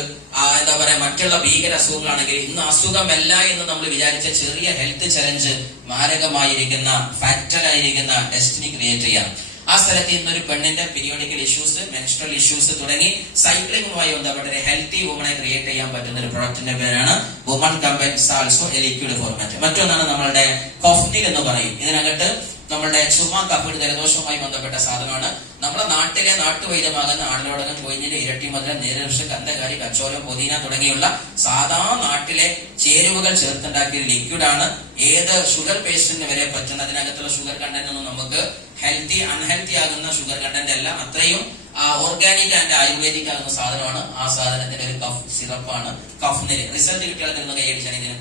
എന്താ പറയാ മറ്റുള്ള ഭീകര അസുഖങ്ങളാണെങ്കിൽ ഇന്ന് അസുഖമല്ല എന്ന് നമ്മൾ വിചാരിച്ച ചെറിയ ഹെൽത്ത് ചലഞ്ച് മാരകമായിരിക്കുന്ന ഫാറ്റലായിരിക്കുന്ന ഡെസ്റ്റിനി ക്രിയേറ്റ് ചെയ്യാം. ആ സ്ഥലത്ത് ഇന്നൊരു പെണ്ണിന്റെ പീരിയോഡിക്കൽ ഇഷ്യൂസ്, മെൻസ്ട്രൽ ഇഷ്യൂസ് തുടങ്ങി സൈക്ലിംഗുമായി ബന്ധപ്പെട്ട ഒരു ഹെൽത്തി വുമണെ ക്രിയേറ്റ് ചെയ്യാൻ പറ്റുന്ന ഒരു പ്രൊഡക്റ്റിന്റെ പേരാണ് വുമൺ കമ്പൻസ് ആൾസോ എ ലിക്വിഡ് ഫോർമാറ്റ്. മറ്റൊന്നാണ് നമ്മളുടെ കൊഫ്നിൽ എന്ന് പറയും. ഇതിനകത്ത് നമ്മുടെ ചുമ, കഫീർ, ജലദോഷവുമായി ബന്ധപ്പെട്ട സാധനമാണ്. നമ്മുടെ നാട്ടിലെ നാട്ടുവൈദ്യമാകുന്ന ആടിലോടകം, കൊയിഞ്ഞില്, ഇരട്ടിമധുരം, നീരർഷ, കന്തകാരി, കച്ചോലം, പുതിന തുടങ്ങിയുള്ള സാധാ നാട്ടിലെ ചേരുവകൾ ചേർത്തുണ്ടാക്കിയ ലിക്വിഡാണ്. ഏത് ഷുഗർ പേഷ്യന്റിന് വരെ പറ്റുന്ന, അതിനകത്തുള്ള ഷുഗർ കണ്ടന്റ് ഒന്നും നമുക്ക് ഹെൽത്തി അൺഹെൽത്തി ആകുന്ന ഷുഗർ കണ്ടന്റ് അല്ല, അത്രയും ഓർഗാനിക് ആൻഡ് ആയുർവേദിക് ആകുന്ന സാധനമാണ്. ആ സാധനത്തിന്റെ ഒരു കഫ് സിറപ്പാണ് കഫ്നിൽ. റിസൾട്ട് കിട്ടിയാൽ നിന്ന് കൈയടിച്ചാൽ ഇതിന്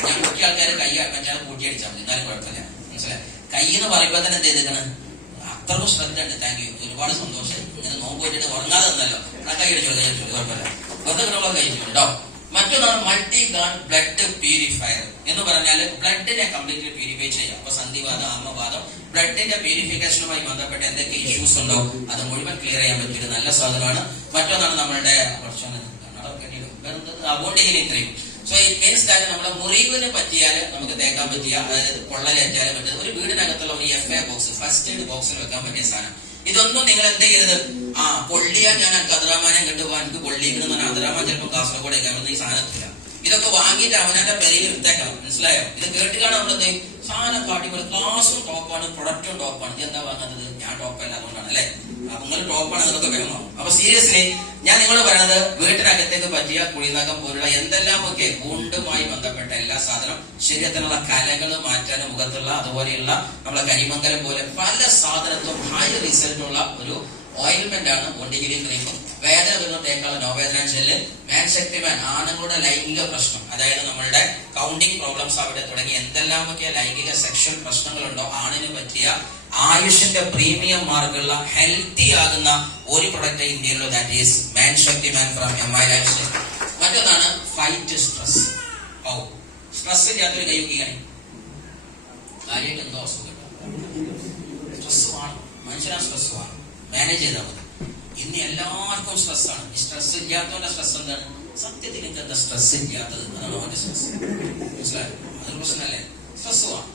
ഞാൻ മുഖ്യ ആൾക്കാരെ കൈ മറ്റേ കൂട്ടിയടിച്ചാൽ മതി, എന്നാലും കുഴപ്പമില്ല. മനസ്സിലായി? കൈ എന്ന് പറയുമ്പോൾ തന്നെ എന്ത് ചെയ്തിരിക്കണം? അത്രക്കും ശ്രദ്ധ ഉണ്ട്. താങ്ക് യു, ഒരുപാട് സന്തോഷം. ഇങ്ങനെ നോമ്പ് പോയിട്ട് ഉറങ്ങാതെ തന്നല്ലോ. കൈ അടിച്ചോളൂ, കൈ അടിച്ചോളൂ, കുഴപ്പമില്ല. വെറുതെ കിട്ടുമ്പോൾ കൈ അടിച്ചോളൂ കേട്ടോ. മറ്റൊന്നാണ് മൾട്ടി ഗാർഡ് ബ്ലഡ് പ്യൂരിഫയർ എന്ന് പറഞ്ഞാൽ ബ്ലഡിനെ കംപ്ലീറ്റ്ലി പ്യൂരിഫൈ ചെയ്യാം. അപ്പൊ സന്ധിവാദം, ആമവാദം, ബ്ലഡിന്റെ പ്യൂരിഫിക്കേഷനുമായി ബന്ധപ്പെട്ട എന്തൊക്കെ ഇഷ്യൂസ് ഉണ്ടോ അത് മുഴുവൻ ക്ലിയർ ചെയ്യാൻ പറ്റിയ നല്ല സാധനമാണ്. മറ്റൊന്നാണ് നമ്മളുടെ body healing cream. So it means that നമ്മുടെ മുറിവിന് പറ്റിയാൽ നമുക്ക് തേക്കാൻ പറ്റിയ, അതായത് പൊള്ളലേറ്റാലും പറ്റുന്നത് ഒരു വീടിനകത്തുള്ള ഒരു FA ബോക്സ്, ഫസ്റ്റ് എയ്ഡ് ബോക്സിൽ വെക്കാൻ പറ്റിയ സാധനം. ഇതൊന്നും നിങ്ങൾ എന്ത് ചെയ്യരുത്, പൊള്ളിയാ ഞാൻ അദ്രാമാനം കണ്ടുപോകാൻ എനിക്ക് പൊള്ളിക്കണം. അദ്രാമാൻ ചിലപ്പോൾ കാസർഗോഡ് ഈ സാധനത്തില്ല. ഇതൊക്കെ വാങ്ങിയിട്ട് അവനെ പേരിൽ എടുത്തേക്കണം. മനസ്സിലായോ? ഇത് കേട്ടിട്ടാണ് നമ്മളെന്ത് സാധനം കാട്ടിക്കൂടെ. ക്ലാസും ടോപ്പാണ്, പ്രൊഡക്റ്റും ടോപ്പാണ്. എന്താ വാങ്ങുന്നത്? ഞാൻ ടോപ്പല്ല, അതുകൊണ്ടാണ് അല്ലെ. അപ്പൊ നിങ്ങൾ ടോപ്പാണ്, അതൊക്കെ വേണം. അപ്പൊ സീരിയസ്ലി ഞാൻ നിങ്ങൾ പറയുന്നത് വീട്ടിനകത്തേക്ക് പറ്റിയ കുഴിനകം പോലുള്ള എന്തെല്ലാമൊക്കെ ഗുണ്ടുമായി ബന്ധപ്പെട്ട എല്ലാ സാധനം, ശരീരത്തിലുള്ള കലകൾ മാറ്റാനും മുഖത്തുള്ള അതുപോലെയുള്ള നമ്മളെ കരിമംഗലം പോലെ പല സാധനത്തും ഹൈ റിസൾട്ട് ഉള്ള ഒരു ഓയിൽമെന്റ് ആണ് 1 ഡിഗ്രി ക്രീം. വേദന വരുന്നതേക്കാളും നോവേദന ജെല്ല്. മാൻശക്തിമാൻ ആണുങ്ങളുടെ ലൈംഗിക പ്രശ്നം, അതായത് നമ്മളുടെ കൗണ്ടിങ് പ്രോബ്ലംസ് അവിടെ തുടങ്ങി എന്തെല്ലാമൊക്കെ ലൈംഗിക സെക്ഷൽ പ്രശ്നങ്ങളുണ്ടോ ആണിന് പറ്റിയ ആയുഷിന്റെ പ്രീമിയം മാർക്കുള്ള ഹെൽത്തി ആകുന്ന ഒരു പ്രൊഡക്റ്റ് ഇന്ത്യയിലുള്ള, ദാറ്റ് ഈസ് മാൻശക്തിമാൻ ഫ്രം MI ലൈഫ്. മറ്റൊന്നാണ് ഫൈറ്റ് സ്ട്രെസ്. സ്ട്രെസ് ഇല്ലാത്തൊരു കൈയൊക്കെയാണ് കാര്യമായിട്ട് എന്തോ അസുഖം. സ്ട്രെസ് വേണം, മനുഷ്യനാ സ്ട്രെസ് വേണം, മാനേജ് ചെയ്താൽ മതി. ഇന്ന് എല്ലാവർക്കും സ്ട്രെസ്സാണ്. ഈ സ്ട്രെസ് ഇല്ലാത്തവന്റെ സ്ട്രെസ് എന്താണ്? സത്യത്തിൽ എനിക്ക് എന്താ സ്ട്രെസ് ഇല്ലാത്തത്? അതാണ് അവന്റെ സ്ട്രെസ്. മനസ്സിലായോ? അതൊരു പ്രശ്നമല്ലേ? സ്ട്രെസ് വേണം.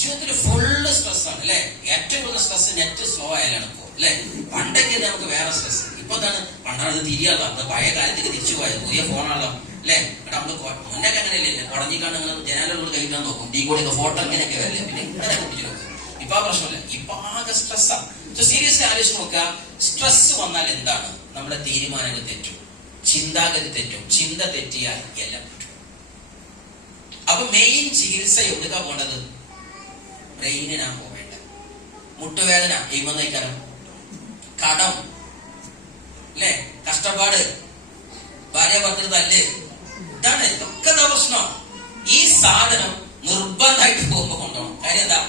ജീവിതത്തിൽ ഫുള്ള് സ്ട്രെസ്സാണ് അല്ലെ. ഏറ്റവും കൂടുതൽ സ്ട്രെസ് നെറ്റ് സ്ലോ ആയാലാണ് ഇപ്പോ അല്ലെ. പണ്ടൊക്കെ നമുക്ക് വേറെ സ്ട്രെസ്. ഇപ്പൊ എന്താണ്? പണ്ടാണ് തിരിയാളോ, അത് പഴയ കാലത്തേക്ക് തിരിച്ചു പോയത്. പുതിയ ഫോണാണല്ലോ അല്ലെ. നമ്മള് മുന്നൊക്കെ അങ്ങനെയല്ലേ, കുടഞ്ഞിക്കാണ്ട് നിങ്ങൾ ജനാലകളോട് കഴിക്കാൻ നോക്കും, ഡീ കൂടെ ഫോട്ടോ ഇങ്ങനെയൊക്കെ വരില്ലേ, പിന്നെ ഇങ്ങനെ കുടിച്ചു നോക്കും. ഇപ്പൊ ആ പ്രശ്നമില്ല, ഇപ്പൊ ആകെ സ്ട്രെസ്സാണ്. സീരിയസ്ലി ആലോചിച്ച് നോക്കുക, സ്ട്രെസ് വന്നാൽ എന്താണ്? നമ്മുടെ തീരുമാനങ്ങൾ തെറ്റും, ചിന്താഗതി തെറ്റും, ചിന്ത തെറ്റിയാൽ എല്ലാം തെറ്റും. അപ്പൊ മെയിൻ ചികിത്സ എവിടുക്കാ പോകേണ്ടത്? ബ്രെയിനിനാ പോവേണ്ടത്. മുട്ടുവേദന ഇവന്നേക്കാരം, കടം അല്ലെ, കഷ്ടപ്പാട്, ഭാര്യ ഭർത്തൃ തല്ല്, ഇതാണ് ഇതൊക്കെ പ്രശ്നം. ഈ സാധനം നിർബന്ധമായിട്ട് പോകുമ്പോ കൊണ്ടുപോകണം. കാര്യം എന്താ?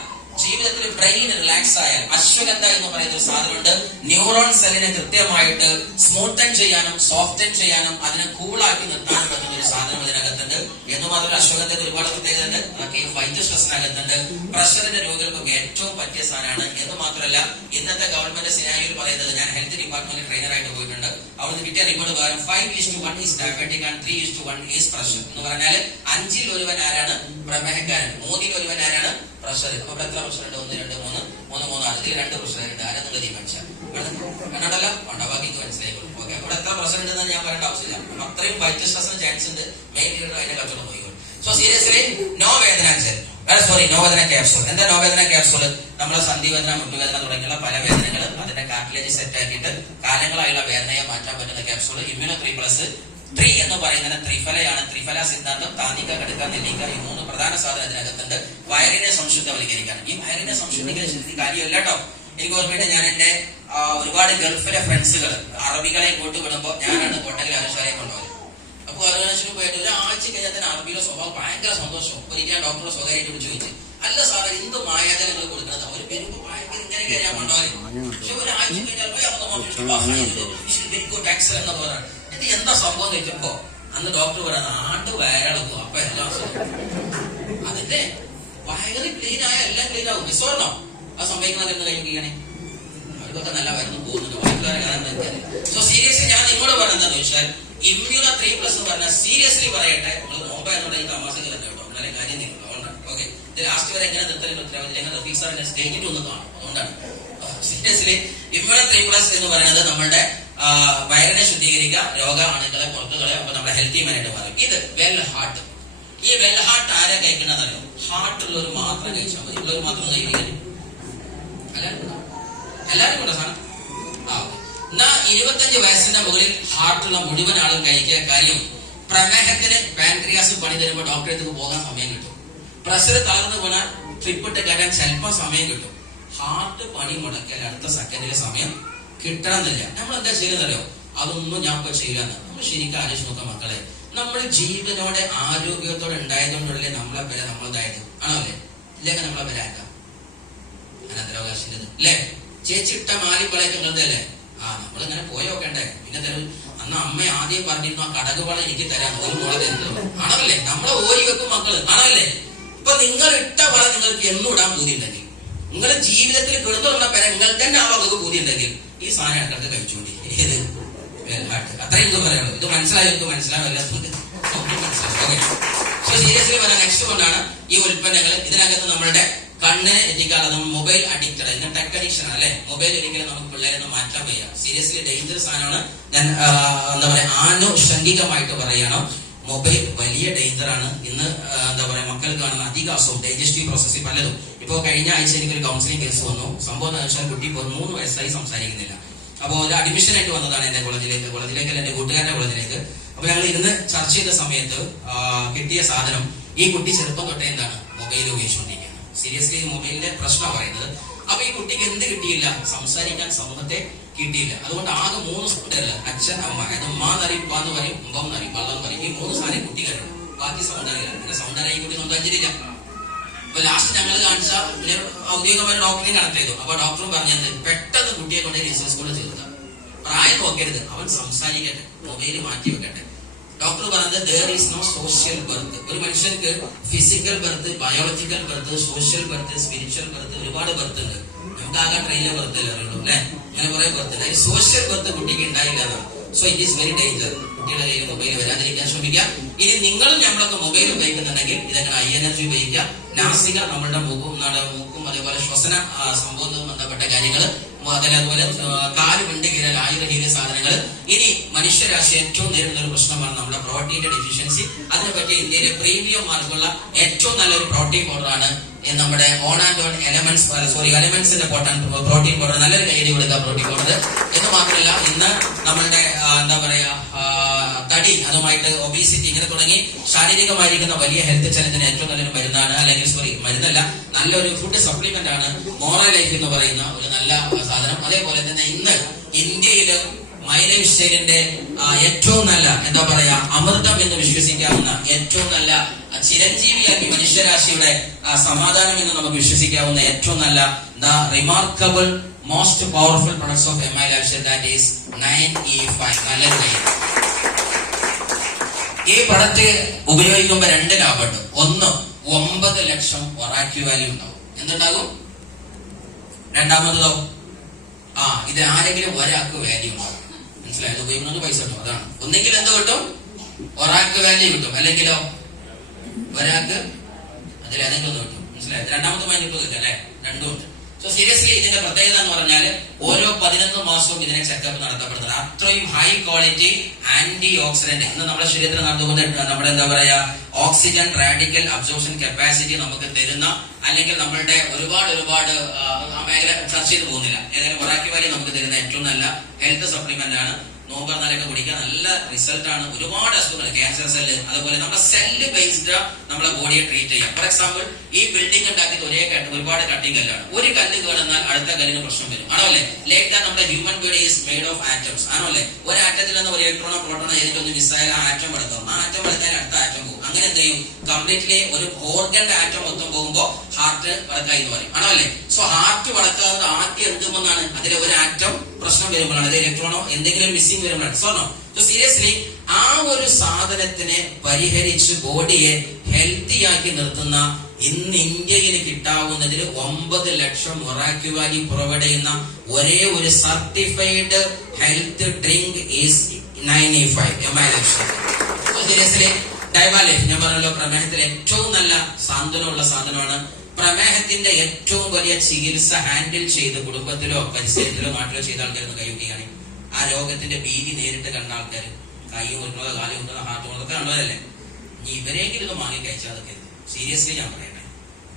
ജീവിതത്തിൽ ബ്രെയിൻ റിലാക്സ് ആയാൽ, അശ്വഗന്ധ എന്ന് പറയുന്ന ഒരു സാധനമുണ്ട്, ന്യൂറോൺ സെല്ലിനെ കൃത്യമായിട്ട് സ്മൂത്തൻ ചെയ്യാനും സോഫ്റ്റൻ ചെയ്യാനും അതിനെ കൂളാക്കി നിർത്താനും പറ്റുന്ന ഒരു സാധനം ഇതിനകത്തുണ്ട്. എന്ന് മാത്രമല്ല അശ്വഗന്ധത്തിൽ ഒരുപാട് പ്രത്യേകത ഉണ്ട്. അതൊക്കെ ഈ ഫൈറ്റ് സ്ട്രെസ്സിനകത്തുണ്ട്. പ്രഷറിന്റെ രോഗികൾക്കൊക്കെ ഏറ്റവും പറ്റിയ സാധനമാണ്. എന്ന് മാത്രമല്ല ഇന്നത്തെ ഗവൺമെന്റ് സിനാരിയോയിൽ പറയുന്നത്, ഞാൻ ഹെൽത്ത് ഡിപ്പാർട്ട്മെന്റിൽ ട്രെയിനറായിട്ട് പോയിട്ടുണ്ട്, അവിടുന്ന് കിട്ടിയ റിപ്പോർട്ട് പ്രകാരം 5:1 is diabetic and 3:1 is pressure. എന്ന് പറഞ്ഞാൽ 5-ൽ ഒരുവൻ ആരാണ്? പ്രമേഹക്കാരൻ. 3-ൽ ഒരുവൻ ആരാണ്? പ്രഷർ. അപ്പൊ എത്ര പ്രഷർ ഉണ്ട്? 1, 2, 3, 4 ഇതിൽ 2 പ്രഷറുണ്ട്. ആരെന്നുള്ള തീരുമാനിച്ചാൽ കണ്ടല്ല പണ്ടവാക്കി മനസ്സിലായിക്കോളൂ. ഓക്കെ, അവിടെ എത്ര പ്രഷർ ഉണ്ടെന്ന് ഞാൻ പറയേണ്ട ആവശ്യമില്ല. അത്രയും വൈറ്റ് സ്ട്രെസ്സിന് ചാൻസ് ഉണ്ട്. മെയിൻ അതിന്റെ കച്ചവടം പോയിക്കോളൂ. സോ സീരിയസ്ലി നോ വേദന നോ വേദന ക്യാപ്സൂൾ. എന്താ നോ വേദന ക്യാപ്സൂൾ? നമ്മളെ സന്ധിവേദന, മുട്ടുവേദന തുടങ്ങിയുള്ള പല വേദനകൾ അതിന്റെ കാർട്ടിലേജ് സെറ്റ് ആക്കിയിട്ട് കാലങ്ങളായുള്ള വേദനയെ മാറ്റാൻ പറ്റുന്ന ക്യാപ്സൂൾ. ഇമ്മ്യൂണോ 3+3 എന്ന് പറയുന്നത് ത്രിഫലയാണ്. ത്രിഫല സിദ്ധാന്തം, താന്നിക, കടുക്ക, നെല്ലിക്ക, ഈ 3 പ്രധാന സാധനം ഇതിനകത്തുണ്ട്. വയറിനെ സംശുദ്ധവൽക്കരിക്കാൻ. ഈ വയറിനെ സംശുദ്ധീകരിച്ചിട്ട് കാര്യമില്ല കേട്ടോ. എനിക്ക് ഓർമ്മയുണ്ട്, ഞാൻ എന്റെ ഒരുപാട് ഗൾഫിലെ ഫ്രണ്ട്സുകൾ അറബികളെ ഇങ്ങോട്ട് വിടുമ്പോൾ ഞാനാണ് കോട്ടയിൽ ആവശ്യമായി കൊണ്ടുപോയത്. അപ്പൊ ആലോചന പോയിട്ട് ഒരാഴ്ച കഴിഞ്ഞാൽ തന്നെ അറബിയുടെ സ്വഭാവം ഭയങ്കര സന്തോഷം. ഒരിക്കൽ ഡോക്ടറെ സ്വകാര്യമായിട്ട് വിളിച്ചു ചോദിച്ചു, അല്ല സാറേ എന്ത് മായാജനങ്ങൾ കൊടുക്കുന്നത്? അവർ വരുമ്പോ ഭയങ്കര ഇങ്ങനെയൊക്കെ ഞാൻ കൊണ്ടുപോയത്. പക്ഷെ ഒരാഴ്ച കഴിഞ്ഞാൽ എന്ന് പറയാം. ഇത് എന്താ സംഭവം ചോദിച്ചപ്പോ അന്ന് ഡോക്ടർ പറയാം, നാട്ടു വയറിളക്കും. അപ്പൊ എല്ലാം അതിന്റെ വയറ് ക്ലീൻ ആയ എല്ലാം ക്ലീൻ ആവും. വിശ്വരണോ അത് സംഭവിക്കുന്നത് എന്ന് കഴിക്കുകയാണെ അവർക്കൊക്കെ നല്ല വരുന്നു പോകുന്നുണ്ട്. ബാക്കിയുള്ളവരെ കാണാൻ. സോ സീരിയസ്ലി ഞാൻ നിങ്ങളോട് പറയുന്നത് ചോദിച്ചാൽ ഇമ്മ്യൂണോ 3+ എന്ന് പറഞ്ഞാൽ സീരിയസ്ലി പറയട്ടെ, നിങ്ങൾ നോമ്പ എന്നുള്ള ഈ തമാശകൾ തന്നെ കേട്ടോ, നല്ല കാര്യം നിങ്ങൾ. അതുകൊണ്ടാണ് ഓക്കെ, ഇത് ലാസ്റ്റ് വരെ എങ്ങനെ നിർത്തലും ഉത്തരവാദില്ല, എങ്ങനെ റഫീഖ് സാറിന്റെ സ്റ്റേജിൽ ഒന്ന് കാണും. അതുകൊണ്ടാണ് സീരിയസ്ലി ഇമ്മ്യൂണോ 3+ എന്ന് പറയുന്നത് നമ്മളുടെ വയറിനെ ശുദ്ധീകരിക്കുക, രോഗാണുക്കളെ പുറത്തുകളെ, അപ്പൊ നമ്മുടെ ഹെൽത്തി മാനായിട്ട് മാറും. ഇത് വെൽ ഹാർട്ട്. ഈ വെൽ ഹാർട്ട് ആരെ കഴിക്കണമെന്നറിയോ? ഹാർട്ട് ഉള്ളവർ മാത്രം കഴിച്ചാൽ മതി. ഉള്ളവർ മാത്രം കഴിക്കാൻ എല്ലാവരും കൊണ്ട സാധനം. എന്നാ 25 വയസ്സിന്റെ മുകളിൽ ഹാർട്ടുള്ള മുഴുവൻ ആളും കഴിക്കുക. കാര്യം പ്രമേഹത്തിന് പാൻക്രിയാസ് പണി തരുമ്പോൾ ഡോക്ടറെ അടുത്ത് പോകാൻ സമയം കിട്ടും. പ്രഷർ തളർന്നു പോകാൻ ട്രിപ്പിട്ട് കയറാൻ ചിലപ്പോൾ സമയം കിട്ടും. ഹാർട്ട് പണി മുടക്കിയാൽ അടുത്ത സെക്കൻഡിലെ സമയം കിട്ടണമെന്നില്ല. നമ്മൾ എന്താ ചെയ്യുന്നറിയോ? അതൊന്നും ഞാൻ ഇപ്പൊ ചെയ്യാന്ന്. നമ്മൾ ശരിക്കും ആലോചിച്ച് നോക്കാം മക്കളെ, നമ്മൾ ജീവനോടെ ആരോഗ്യത്തോടെ ഉണ്ടായതുകൊണ്ടല്ലേ നമ്മളെ പേരെ നമ്മളതായത് ആണോ അല്ലേ? ഇല്ലെങ്കിൽ നമ്മളെ പേരെ ആക്കാം അനന്തരാവകാശിൻ്റെത് അല്ലേ? ചേച്ചി ഇട്ട മാലിപ്പളയൊക്കെ ഉള്ളത് അല്ലേ? നമ്മളിങ്ങനെ പോയോക്കണ്ടേ? പിന്നെ അന്ന് അമ്മ ആദ്യം പറഞ്ഞിരുന്നു, ആ കടകുപള എനിക്ക് തരാം, ഒരു മോളെ തരുന്നത് ആണല്ലേ? നമ്മളെ ഓരി വെക്കും മക്കള് ആണല്ലേ? ഇപ്പൊ നിങ്ങൾ ഇട്ട വള നിങ്ങൾക്ക് എന്നും ഇടാൻ പൂതി ഉണ്ടെങ്കിൽ, നിങ്ങളുടെ ജീവിതത്തിൽ കിടന്നുള്ള പേരെ നിങ്ങൾ തന്നെ ആ വകക്ക് പൂതി ഉണ്ടെങ്കിൽ ഈ സാധനം ഇടക്കിടക്ക് കഴിച്ചുകൊണ്ടി. ഏത് അത്രയും ഇത് പറയാനുള്ളൂ. ഇത് മനസ്സിലായി മനസ്സിലാവില്ലാത്തതുകൊണ്ട് മനസ്സിലായി. സോ സീരിയസ്ലി പറയാം, നെക്സ്റ്റ് കൊണ്ടാണ് ഈ ഉൽപ്പന്നങ്ങൾ. ഇതിനകത്ത് നമ്മളുടെ കണ്ണിനെ എത്തിക്കാതെ നമ്മൾ മൊബൈൽ അഡിക്റ്റഡ്, ഇതിന് ടെക് അഡിക്ഷൻ ആണ് അല്ലെ. മൊബൈൽ ഒരിക്കലും നമുക്ക് പിള്ളേരെ മാറ്റാൻ വയ്യ. സീരിയസ്ലി ഡേഞ്ചറസ് സാധനമാണ്. ഞാൻ എന്താ പറയാ, ആനുഷംഗികമായിട്ട് പറയണം, മൊബൈൽ വലിയ ഡേഞ്ചറാണ്. ഇന്ന് എന്താ പറയാ, മക്കൾ കാണുന്ന അധിക അസുഖം, ഡൈജസ്റ്റീവ് പ്രോസസ്സിൽ പലതും. ഇപ്പൊ കഴിഞ്ഞ ആഴ്ച എനിക്കൊരു കൗൺസിലിംഗ് കേസ് വന്നു. സംഭവം എന്ന് വെച്ചാൽ കുട്ടി 3 വയസ്സായി സംസാരിക്കുന്നില്ല. അപ്പോൾ ഒരു അഡ്മിഷൻ ആയിട്ട് വന്നതാണ് എന്റെ കോളേജിലേക്ക് എന്റെ കൂട്ടുകാരുടെ കോളേജിലേക്ക്. അപ്പൊ ഞങ്ങൾ ഇരുന്ന് ചർച്ച ചെയ്ത സമയത്ത് കിട്ടിയ സാധനം, ഈ കുട്ടി ചെറുപ്പം തൊട്ടേ എന്താണ് മൊബൈൽ ഉപയോഗിച്ചുകൊണ്ടിരിക്കുകയാണ്. സീരിയസ്ലി മൊബൈലിന്റെ പ്രശ്നം പറയുന്നത്. അപ്പൊ അപ്പൊ ഈ കുട്ടിക്ക് എന്ത് കിട്ടിയില്ല? സംസാരിക്കാൻ സമൂഹത്തെ കിട്ടിയില്ല. അതുകൊണ്ട് ആകെ 3 സൗന്ദര്യ, അച്ഛൻ അമ്മ, അതായത് ഉമ്മ എന്നറിയും, ഉപ്പ എന്ന് പറയും, ഉമ്പം എന്നറിയും, വള്ളം എന്ന് പറയും. ഈ 3 സാധനം കുട്ടിക്കാരുണ്ട്. ബാക്കി സൗന്ദര്യമില്ല. പിന്നെ സൗന്ദര്യം ഈ കുട്ടി സംസാരിച്ചിട്ടില്ല. അപ്പൊ ലാസ്റ്റ് ഞങ്ങൾ കാണിച്ച ഔദ്യോഗികമായ ഡോക്ടറിനെ കണക്ട് ചെയ്തു. അപ്പൊ ഡോക്ടറും പറഞ്ഞത് പെട്ടെന്ന് കുട്ടിയെ കൊണ്ട് നഴ്സിംഗ് സ്കൂളിൽ ചേർക്കുക. പ്രായം നോക്കരുത്, അവൻ സംസാരിക്കട്ടെ, മൊബൈൽ മാറ്റി വെക്കട്ടെ. ഡോക്ടർ പറഞ്ഞത് there is no social birth. ഒരു മനുഷ്യർക്ക് physical birth, biological birth, social birth, spiritual birth, ഒരുപാട് ബർത്ത് ഉണ്ട്. നമുക്ക് ആകെ ട്രെയിനിലെ ബർത്ത് അല്ലേ അറിയുള്ളൂ അല്ലെ? അങ്ങനെ കുറെ ബർത്ത് ഉണ്ട്. സോഷ്യൽ ബർത്ത് കുട്ടിക്ക് ഉണ്ടായില്ല എന്നാണ്. So it is very danger. കുട്ടിയുടെ കയ്യിൽ മൊബൈൽ വരാതിരിക്കാൻ ശ്രമിക്കുക. ഇനി നിങ്ങളും നമ്മളൊക്കെ മൊബൈൽ ഉപയോഗിക്കുന്നുണ്ടെങ്കിൽ ഇതൊക്കെ ഹൈ എനർജി ഉപയോഗിക്കുക. നാസിക, നമ്മളുടെ മൂക്കും അതേപോലെ ശ്വസന സംഭവവുമായി ബന്ധപ്പെട്ട കാര്യങ്ങൾ, അതേപോലെ കാല് വിണ്ട് കീരൽ, ആയുർവേദ സാധനങ്ങൾ. ഇനി മനുഷ്യരാശി ഏറ്റവും നേരിടുന്ന ഒരു പ്രശ്നമാണ് നമ്മുടെ പ്രോട്ടീന്റെ ഡെഫിഷ്യൻസി. അതിനെപ്പറ്റി ഇന്ത്യയിലെ പ്രീമിയം മാർക്കുള്ള ഏറ്റവും നല്ലൊരു പ്രോട്ടീൻ പൗഡറാണ് നമ്മുടെ ഓൺ ആൻഡ് ഓൺ എലമെന്റ്സിന്റെ പ്രോട്ടീൻ പൗഡർ. നല്ലൊരു കൈയ്യടി കൊടുക്കുക പ്രോട്ടീൻ പൗഡർ. എന്ന് മാത്രമല്ല, ഇന്ന് നമ്മളുടെ എന്താ പറയാ തടി, അതുമായിട്ട് ഒബീസിറ്റി, ഇങ്ങനെ തുടങ്ങി ശാരീരികമായിരിക്കുന്ന വലിയ ഹെൽത്ത് ചലഞ്ചിന് ഏറ്റവും നല്ലൊരു മരുന്നാണ്, അല്ലെങ്കിൽ മരുന്നല്ല, നല്ലൊരു ഫുഡ് സപ്ലിമെന്റ് ആണ് മോറൽ ലൈഫ് എന്ന് പറയുന്ന ഒരു നല്ല സാധനം. അതേപോലെ തന്നെ ഇന്ന് ഇന്ത്യയില് മൈലൈഫ് സ്റ്റൈലിന്റെ ഏറ്റവും നല്ല എന്താ പറയാ അമൃതം എന്ന് വിശ്വസിക്കാവുന്ന, ഏറ്റവും നല്ല ചിരഞ്ജീവിയാക്കി മനുഷ്യരാശിയുടെ സമാധാനം എന്ന് നമുക്ക് വിശ്വസിക്കാവുന്ന ഏറ്റവും നല്ല remarkable most powerful products of M I life style, that is 9E5. നല്ലൊരു കൈ. ഈ പ്രൊഡക്റ്റ് ഉപയോഗിക്കുമ്പോൾ 2 ലാഭമുണ്ട്. ഒന്ന്, 9 ലക്ഷം ഒറാക്യു വാല്യൂ ഉണ്ടാവും. എന്തുണ്ടാകും? രണ്ടാമതോ, ഇത് ആരെങ്കിലും ഒരാൾക്ക് വാല്യൂ ഉണ്ടാവും. മനസ്സിലായത്? ഉപയോഗിക്കുന്നത് പൈസ കിട്ടും. അതാണ്. ഒന്നെങ്കിൽ എന്ത് കിട്ടും? ഒരാൾക്ക് വാല്യൂ കിട്ടും, അല്ലെങ്കിലോ ഒരാൾക്ക് അതിലേതെങ്കിലും ഒന്ന് കിട്ടും. മനസ്സിലായത്? രണ്ടാമത്തെ മൈൻഡ് കിട്ടും അല്ലെ? രണ്ടും ഉണ്ട്. സോ സീരിയസ്ലി ഇതിന്റെ പ്രത്യേകത എന്ന് പറഞ്ഞാൽ ഓരോ 11 മാസവും ഇതിനെ ചെക്കപ്പ് നടത്തപ്പെടുന്നത്. അത്രയും ഹൈ ക്വാളിറ്റി ആന്റി ഓക്സിഡന്റ് ഇന്ന് നമ്മുടെ ശരീരത്തിൽ നടന്നുകൊണ്ട് നമ്മുടെ എന്താ പറയാ ഓക്സിജൻ റാഡിക്കൽ അബ്സോർപ്ഷൻ കപ്പാസിറ്റി നമുക്ക് തരുന്ന, അല്ലെങ്കിൽ നമ്മളുടെ ഒരുപാട് ആ മേഖല ചർച്ച ചെയ്ത് പോകുന്നില്ല, ഏതായാലും ഒറാക്യു വാലി നമുക്ക് തരുന്ന ഏറ്റവും നല്ല ഹെൽത്ത് സപ്ലിമെന്റ് ആണ്. നോമ്പറന്നാലൊക്കെ കുടിക്കാൻ നല്ല റിസൾട്ട് ആണ്. ഒരുപാട് അസുഖങ്ങൾ, ക്യാൻസർ സെല്ല്, അതുപോലെ നമ്മുടെ സെല്ല് ബേസ്ഡ് നമ്മളെ ബോഡിയെ ട്രീറ്റ് ചെയ്യാം. ഫോർ എക്സാമ്പിൾ, ഈ ബിൽഡിംഗ് ഉണ്ടാക്കിയത് ഒരുപാട് കട്ടിംഗ് കല്ലാണ്. ഒരു കല്ല് കേടുന്നാൽ അടുത്ത കല്ലിന് പ്രശ്നം വരും, ആണോ അല്ലെ? ലൈക്ക് ദാറ്റ് നമ്മുടെ human body is made of atoms, ആണോ അല്ലെ? ഒരു ആറ്റത്തിൽ നിന്ന് ഒരു ഇലക്ട്രോണോ പ്രോട്ടോണോ ഏതെങ്കിലും ഒന്ന് മിസ്സായാൽ ആ ആറ്റം വളർത്തും. ആ ആറ്റം വളർത്താൻ അടുത്ത ആറ്റം പോകും. അങ്ങനെ എന്ത് ചെയ്യും? കംപ്ലീറ്റ്ലി ഒരു ഓർഗന്റെ ആറ്റം മൊത്തം പോകുമ്പോൾ ഹാർട്ട് വളക്കായി എന്ന് പറയും, ആണോ അല്ലെ? സോ ഹാർട്ട് വളക്കാതെ ആദ്യം എന്തുമെന്നാണ്? അതിലെ ഒരു ആറ്റം പ്രശ്നം വരുമ്പോഴാണ്, അത് ഇലക്ട്രോണോ എന്തെങ്കിലും ഒരു മിസ്സിംഗ് വരുമ്പോഴാണ്. സോ സീരിയസ്ലി ആ ഒരു സാധനത്തിനെ പരിഹരിച്ച് ബോഡിയെ ഹെൽത്തി ആക്കി നിർത്തുന്ന ഇന്ന് ഇന്ത്യയിൽ കിട്ടാവുന്നതിൽ 9 ലക്ഷം ഒറാക്യു വാലി പ്രൊവൈഡ് ചെയ്യുന്ന ഒരേ ഒരു certified health drink is 9E5 seriously ഡൈവാലൈഫ്. ഞാൻ പറഞ്ഞല്ലോ, പ്രമേഹത്തിൽ ഏറ്റവും നല്ല സാന്ത്വനമുള്ള സാധനമാണ്. പ്രമേഹത്തിന്റെ ഏറ്റവും വലിയ ചികിത്സ ഹാൻഡിൽ ചെയ്ത് കുടുംബത്തിലോ പരിസരത്തിലോ നാട്ടിലോ ചെയ്ത ആൾക്കാരൊന്ന് കൈവക്കുകയാണ്. ആ രോഗത്തിന്റെ ഭീതി നേരിട്ട് കണ്ട ആൾക്കാർ കൈ മുറിക്കുന്നതോ കാലം മുറിക്കുന്നതോ ഹാർട്ട് മുറിക്കുന്നതൊക്കെ കണ്ടതല്ലേ? ഇനി ഇവരെങ്കിലും ഇത് വാങ്ങി കഴിച്ചാൽ അതൊക്കെ സീരിയസ്ലി ഞാൻ പറയട്ടെ,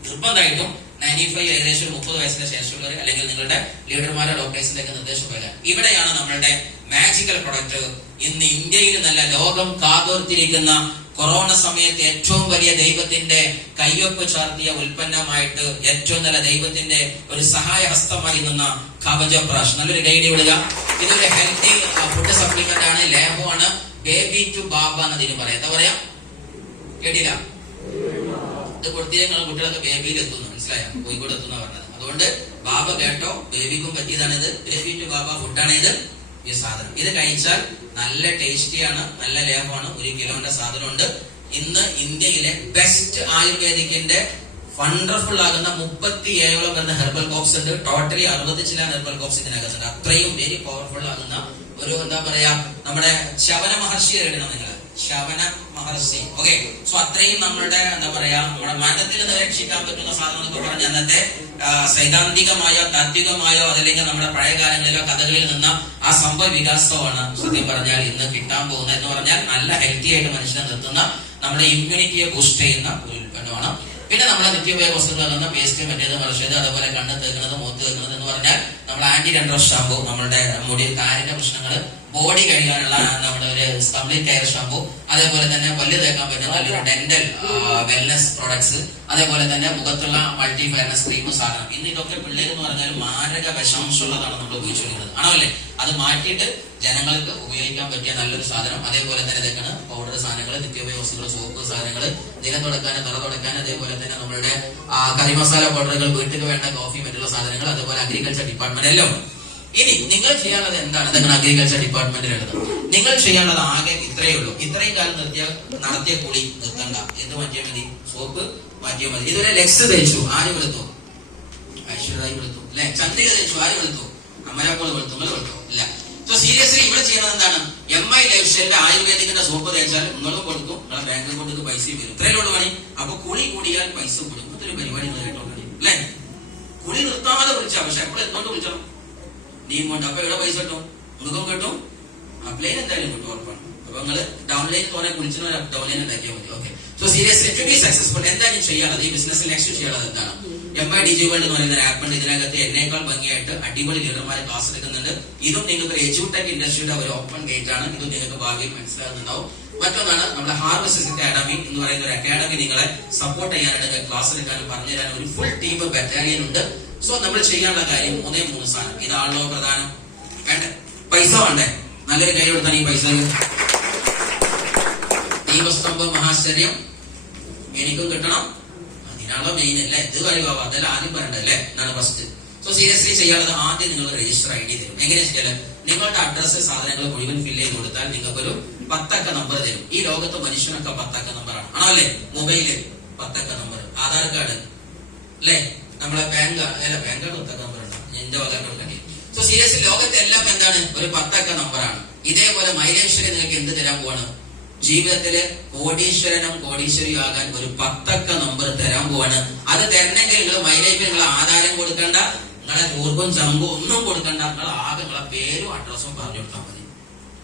നിർബന്ധമായിട്ടും 95 ഏകദേശം 30 വയസ്സിന് ശേഷമുള്ളവർ, അല്ലെങ്കിൽ നിങ്ങളുടെ ലീഡർമാരുടെ ഡോക്ടേഴ്സിന്റെ ഒക്കെ നിർദ്ദേശം പോലെ ഇവിടെയാണ് നമ്മളുടെ മാജിക്കൽ പ്രൊഡക്റ്റ്. ഇന്ന് ഇന്ത്യയിൽ നല്ല ലോകം കാതോർത്തിരിക്കുന്ന കൊറോണ സമയത്ത് ഏറ്റവും വലിയ ദൈവത്തിന്റെ കയ്യൊപ്പ് ചാർത്തിയ ഉൽപ്പന്നമായിട്ട് ഏറ്റവും നല്ല ദൈവത്തിന്റെ ഒരു സഹായ ഹസ്തമായി നിന്ന കവചപ്രാഷ്. നല്ലൊരു കൈഡി വിടുക. ഇതൊരു ഹെൽത്തി ഫുഡ് സപ്ലിമെന്റ് ആണ്, ലേഹോ ആണ്. ബേബി ടു ബാബ എന്നതിന് പറയാം. എന്താ പറയാ? കേട്ടില്ല? ഇത് കൊടുത്തില്ല കുട്ടികളൊക്കെ ബേബിയിൽ എത്തുന്നു. മനസ്സിലായോ? കോഴിക്കോട് എത്തുന്ന പറഞ്ഞത്. അതുകൊണ്ട് ബാബ കേട്ടോ, ബേബിക്കും പറ്റിയതാണ് ഇത്. ബേബി ടു ബാബ ഫുഡാണ് ഇത്. ഈ സാധനം ഇത് കഴിച്ചാൽ നല്ല ടേസ്റ്റിയാണ്, നല്ല ലേഹമാണ്. 1 കിലോന്റെ സാധനമുണ്ട്. ഇന്ന് ഇന്ത്യയിലെ ബെസ്റ്റ് ആയുർവേദിക്കിന്റെ വണ്ടർഫുൾ ആകുന്ന 37ഓളം വരുന്ന ഹെർബൽ കോപ്സ് ഉണ്ട്. ടോട്ടലി 60 ചില ഹെർബൽ കോപ്സ് ഇതിനകത്തുണ്ട്. അത്രയും വെരി പവർഫുൾ ആകുന്ന ഒരു എന്താ പറയാ, നമ്മുടെ ശവന മഹർഷിയെ എഴുതണം നിങ്ങൾ, ശവന മഹർഷി. ഓക്കെ, സോ അത്രയും നമ്മളുടെ എന്താ പറയാ നമ്മുടെ മതത്തിൽ നിന്ന് രക്ഷിക്കാൻ പറ്റുന്ന സാധനം എന്നൊക്കെ പറഞ്ഞ അന്നത്തെ സൈദ്ധാന്തികമായോ താത്വികമായോ അതല്ലെങ്കിൽ നമ്മുടെ പഴയ കാലങ്ങളിലോ കഥകളിൽ നിന്ന് ആ സംഭവ വികാസമാണ് സത്യം പറഞ്ഞാൽ ഇന്ന് കിട്ടാൻ പോകുന്നത്. എന്ന് പറഞ്ഞാൽ നല്ല ഹെൽത്തി ആയിട്ട് മനുഷ്യനെ നിർത്തുന്ന, നമ്മുടെ ഇമ്മ്യൂണിറ്റിയെ ബൂസ്റ്റ് ചെയ്യുന്ന ഒരു ഉൽപ്പന്നമാണ്. പിന്നെ നമ്മളെ നിത്യോപയോഗ വസ്തുക്കൾ നിന്ന് പേസ്റ്റ്, മറ്റേത് മറിച്ചത്, അതുപോലെ കണ്ണ് തേക്കുന്നത്, മുഖത്ത് തേക്കുന്നത് എന്ന് പറഞ്ഞാൽ നമ്മൾ ആന്റി ഡെൻഡ്രഫ് ഷാമ്പു, നമ്മളുടെ മുടി താരന്റെ പ്രശ്നങ്ങൾ, ബോഡി കഴുകാനുള്ള നമ്മുടെ ഒരു കംപ്ലീറ്റ് കെയർ ഷാമ്പു, അതേപോലെ തന്നെ പല്ല് തേക്കാൻ പറ്റുന്ന നല്ലൊരു ഡെന്റൽ വെൽനസ് പ്രോഡക്ട്സ്, അതേപോലെ തന്നെ മുഖത്തുള്ള മൾട്ടി ഫെയർനെസ് ക്രീം സാധനം. ഇന്ന് ഇതൊക്കെ പിള്ളേർ എന്ന് പറഞ്ഞാൽ മാരക വിഷാംശമുള്ളതാണ് നമ്മൾ ഉപയോഗിച്ചുകൊണ്ടിരുന്നത്, ആണോ അല്ലേ? അത് മാറ്റിയിട്ട് ജനങ്ങൾക്ക് ഉപയോഗിക്കാൻ പറ്റിയ നല്ലൊരു സാധനം. അതേപോലെ തന്നെ ഇതൊക്കെയാണ് പൗഡർ സാധനങ്ങൾ, നിത്യോപയോഗ വസ്തുക്കൾ, സോപ്പ് സാധനങ്ങൾ, ദിനം തുടക്കാൻ, തറ തുടക്കാൻ, അതേപോലെ തന്നെ നമ്മളുടെ കറി മസാല പൗഡറുകൾ, വീട്ടിൽ വേണ്ട കോഫി, മറ്റുള്ള സാധനങ്ങൾ, അതുപോലെ അഗ്രികൾച്ചർ ഡിപ്പാർട്ട്മെന്റ് എല്ലാം. ഇനി നിങ്ങൾ ചെയ്യാനുള്ളത് എന്താണ്? ഇതൊക്കെയാണ് അഗ്രികൾച്ചർ ഡിപ്പാർട്ട്മെന്റിലുള്ളത്. നിങ്ങൾ ചെയ്യാനുള്ളത് ആകെ ഇത്രയേ ഉള്ളൂ. ഇത്രയും കാലം നടത്തിയ കുളി നിർത്തണ്ട. എന്ത് മാറ്റിയാൽ മതി? സോപ്പ് മാറ്റിയാൽ മതി. ഇതുവരെ ലെക്സ് തേച്ചു, ആര് വെളുത്തു? ഐശ്വര്യ വെളുത്തു അല്ലെ? ചന്ദ്രിക തേച്ചു, ആര് വെളുത്തു? അമരാപ്പോൾ വെളുത്തു, നിങ്ങൾ വെളുത്തു ഇല്ല. സോ സീരിയസ്ലി ഇവിടെ ചെയ്യുന്നത് എന്താണ്? MI ലൈഫ് സ്റ്റൈലിന്റെ ആയുർവേദിക്കിന്റെ സോപ്പ് തേച്ചാൽ നിങ്ങളും കൊടുക്കും, നിങ്ങളെ ബാങ്ക് അക്കൗണ്ടിൽ പൈസ വരും. ഇത്രയേ ഉള്ളൂ പണി. അപ്പൊ കുളി കൂടിയാൽ പൈസ കൂടും. ഇതൊരു പരിപാടി കേട്ടോ അല്ലെ? കുളി നിർത്താതെ വിളിച്ചാ, പക്ഷെ എപ്പോഴും എന്തുകൊണ്ട് വിളിച്ചോ? നീം കൊണ്ട്. അപ്പൊ എവിടെ പൈസ കിട്ടും? മുഖം കിട്ടും, അപ്ലൈൻ എന്തായാലും കിട്ടും, ഉറപ്പാണ്. അപ്പൊ നിങ്ങൾ ഡൗൺലൈൻ തോന്നെ കുളിച്ചിട്ട് ഡൗൺലൈൻ ഉണ്ടാക്കിയാൽ മതി. Okay. So seriously to be successful എന്തായാലും ചെയ്യാനുള്ളത്, ഈ ബിസിനസ്സിൽ നെക്സ്റ്റ് ചെയ്യാനുള്ളത് എന്താണ്? MI DG World എന്ന് പറയുന്ന ഒരു ആപ്പ് ഉണ്ട്. ഇതിനകത്ത് എന്നേക്കാൾ ഭംഗിയായിട്ട് അടിപൊളി ലീഡർമാരെ ക്ലാസ് എടുക്കുന്നുണ്ട്. ഇതും നിങ്ങൾക്ക് എജ്യൂടെക് ഇൻഡസ്ട്രിയുടെ ഒരു ഓപ്പൺ ഗേറ്റ് ആണ്. ഇതും നിങ്ങൾക്ക് ഭാവിയിൽ മനസ്സിലാകുന്നുണ്ടാവും. മറ്റൊന്നാണ് നമ്മുടെ ഹാർവസ്റ്റ് അക്കാഡമി എന്ന് പറയുന്ന ഒരു അക്കാഡമി. നിങ്ങളെ സപ്പോർട്ട് ചെയ്യാനായിട്ട്, ക്ലാസ് എടുക്കാനും പറഞ്ഞു തരാനും ഒരു ഫുൾ ടീം ബറ്റാലിയൻ ഉണ്ട്. സോ നമ്മൾ ചെയ്യാനുള്ള കാര്യം 3 സാധനം. ഇതാണല്ലോ പ്രധാനം. വേണ്ടേ? പൈസ വേണ്ടേ? നല്ലൊരു കൈ കൊടുത്താണ് ഈ പൈസ. ദീപസ്തംഭം മഹാശ്ചര്യം എനിക്കും കിട്ടണം, അതിനാണോ മെയിൻ അല്ലേ? ഇത് പറയുക, അതെല്ലാം ആദ്യം പറയണ്ട അല്ലേ? എന്നാണ് ഫസ്റ്റ്. സോ സീരിയസ്ലി ചെയ്യാനുള്ളത്, ആദ്യം നിങ്ങൾ രജിസ്റ്റർ ID തരും. എങ്ങനെ ചെയ്യാല്? നിങ്ങളുടെ അഡ്രസ്, സാധനങ്ങൾ മുഴുവൻ ഫില്ല് ചെയ്ത് കൊടുത്താൽ നിങ്ങൾക്കൊരു 10 അക്ക നമ്പർ തരും. ഈ ലോകത്ത് മനുഷ്യനൊക്കെ 10 അക്ക നമ്പറാണ്, ആണോ അല്ലേ? മൊബൈല് 10 അക്ക നമ്പർ, ആധാർ കാർഡ് അല്ലേ, നമ്മളെ ബാങ്ക് അല്ല, ബാങ്ക് കാർഡ് 10 അക്ക നമ്പർ ഉണ്ടോ? എന്റെ ആധാർ കാർഡ്. സോ സീരിയസ്ലി ലോകത്തെ എല്ലാം എന്താണ്? ഒരു 10 അക്ക നമ്പറാണ്. ഇതേപോലെ മൈലേശ്വരി നിങ്ങൾക്ക് എന്ത് തരാൻ പോവാണ്? ജീവിതത്തില് കോടീശ്വരനും കോടീശ്വരിയും ആകാൻ ഒരു 10 അക്ക നമ്പർ തരാൻ പോവാണ്. അത് തരണമെങ്കിൽ നിങ്ങൾ മൈലേജിൽ നിങ്ങൾ ആധാരം കൊടുക്കണ്ട, നിങ്ങളെ ചൂർക്കും ചമ്പും ഒന്നും കൊടുക്കണ്ട. നിങ്ങൾ ആകെ നിങ്ങളെ പേരും അഡ്രസ്സും പറഞ്ഞു കൊടുത്താൽ മതി.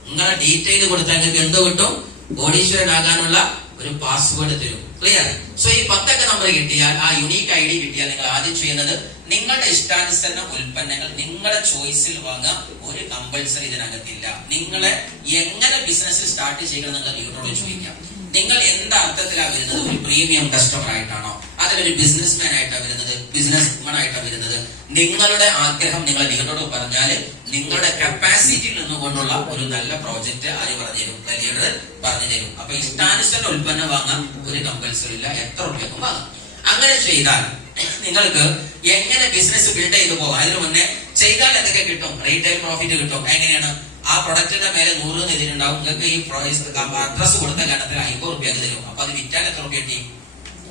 നിങ്ങളെ ഡീറ്റെയിൽ കൊടുത്താൽ നിങ്ങൾക്ക് എന്ത് കിട്ടും? കോടീശ്വരനാകാനുള്ള ഒരു പാസ്വേഡ് തരും. ക്ലിയർ? സോ ഈ 10 അക്ക നമ്പർ കിട്ടിയാൽ, ആ യുണീക്ക് ID കിട്ടിയാൽ, നിങ്ങൾ ആദ്യം ചെയ്യുന്നത് നിങ്ങളുടെ ഇഷ്ടാനുസരണ ഉൽപ്പന്നങ്ങൾ നിങ്ങളുടെ ചോയ്സിൽ വാങ്ങാം. ഒരു കമ്പൽസറി ഇതിനകത്തില്ല. നിങ്ങളെ എങ്ങനെ ബിസിനസ് സ്റ്റാർട്ട് ചെയ്യണം നിങ്ങൾ ലീഡറോട് ചോദിക്കാം. നിങ്ങൾ എന്ത് അർത്ഥത്തിലാണ് വരുന്നത്? ഒരു പ്രീമിയം കസ്റ്റമർ ആയിട്ടാണോ, അതിലൊരു ബിസിനസ്മാൻ ആയിട്ടാണ് വരുന്നത്, ബിസിനസ് വുമൺ ആയിട്ടാണ് വരുന്നത്? നിങ്ങളുടെ ആഗ്രഹം നിങ്ങൾ ലീഡറോട് പറഞ്ഞാൽ നിങ്ങളുടെ കപ്പാസിറ്റിയിൽ നിന്നുകൊണ്ടുള്ള ഒരു നല്ല പ്രോജക്റ്റ് ആര് പറഞ്ഞു തരും? ലീഡർ പറഞ്ഞു തരും. അപ്പൊ ഇഷ്ടാനുസരണ ഉൽപ്പന്നം വാങ്ങാം, ഒരു കമ്പൽസറി ഇല്ല, എത്ര രൂപയ്ക്കും വാങ്ങാം. അങ്ങനെ ചെയ്താൽ നിങ്ങൾക്ക് എങ്ങനെ ബിസിനസ് ബിൽഡ് ചെയ്തു പോകാം. അതിന് മുന്നേ ചെയ്താൽ എന്തൊക്കെ കിട്ടും? റീറ്റെയിൽ പ്രോഫിറ്റ് കിട്ടും. എങ്ങനെയാണ്? ആ പ്രൊഡക്റ്റിന്റെ മേലെ 100 എതിരുണ്ടാവും. നിങ്ങൾക്ക് ഈ അഡ്രസ് കൊടുത്ത ഗണത്തിൽ 50 രൂപ തരും. അപ്പൊ അത് വിറ്റാൽ എത്ര രൂപ കിട്ടി?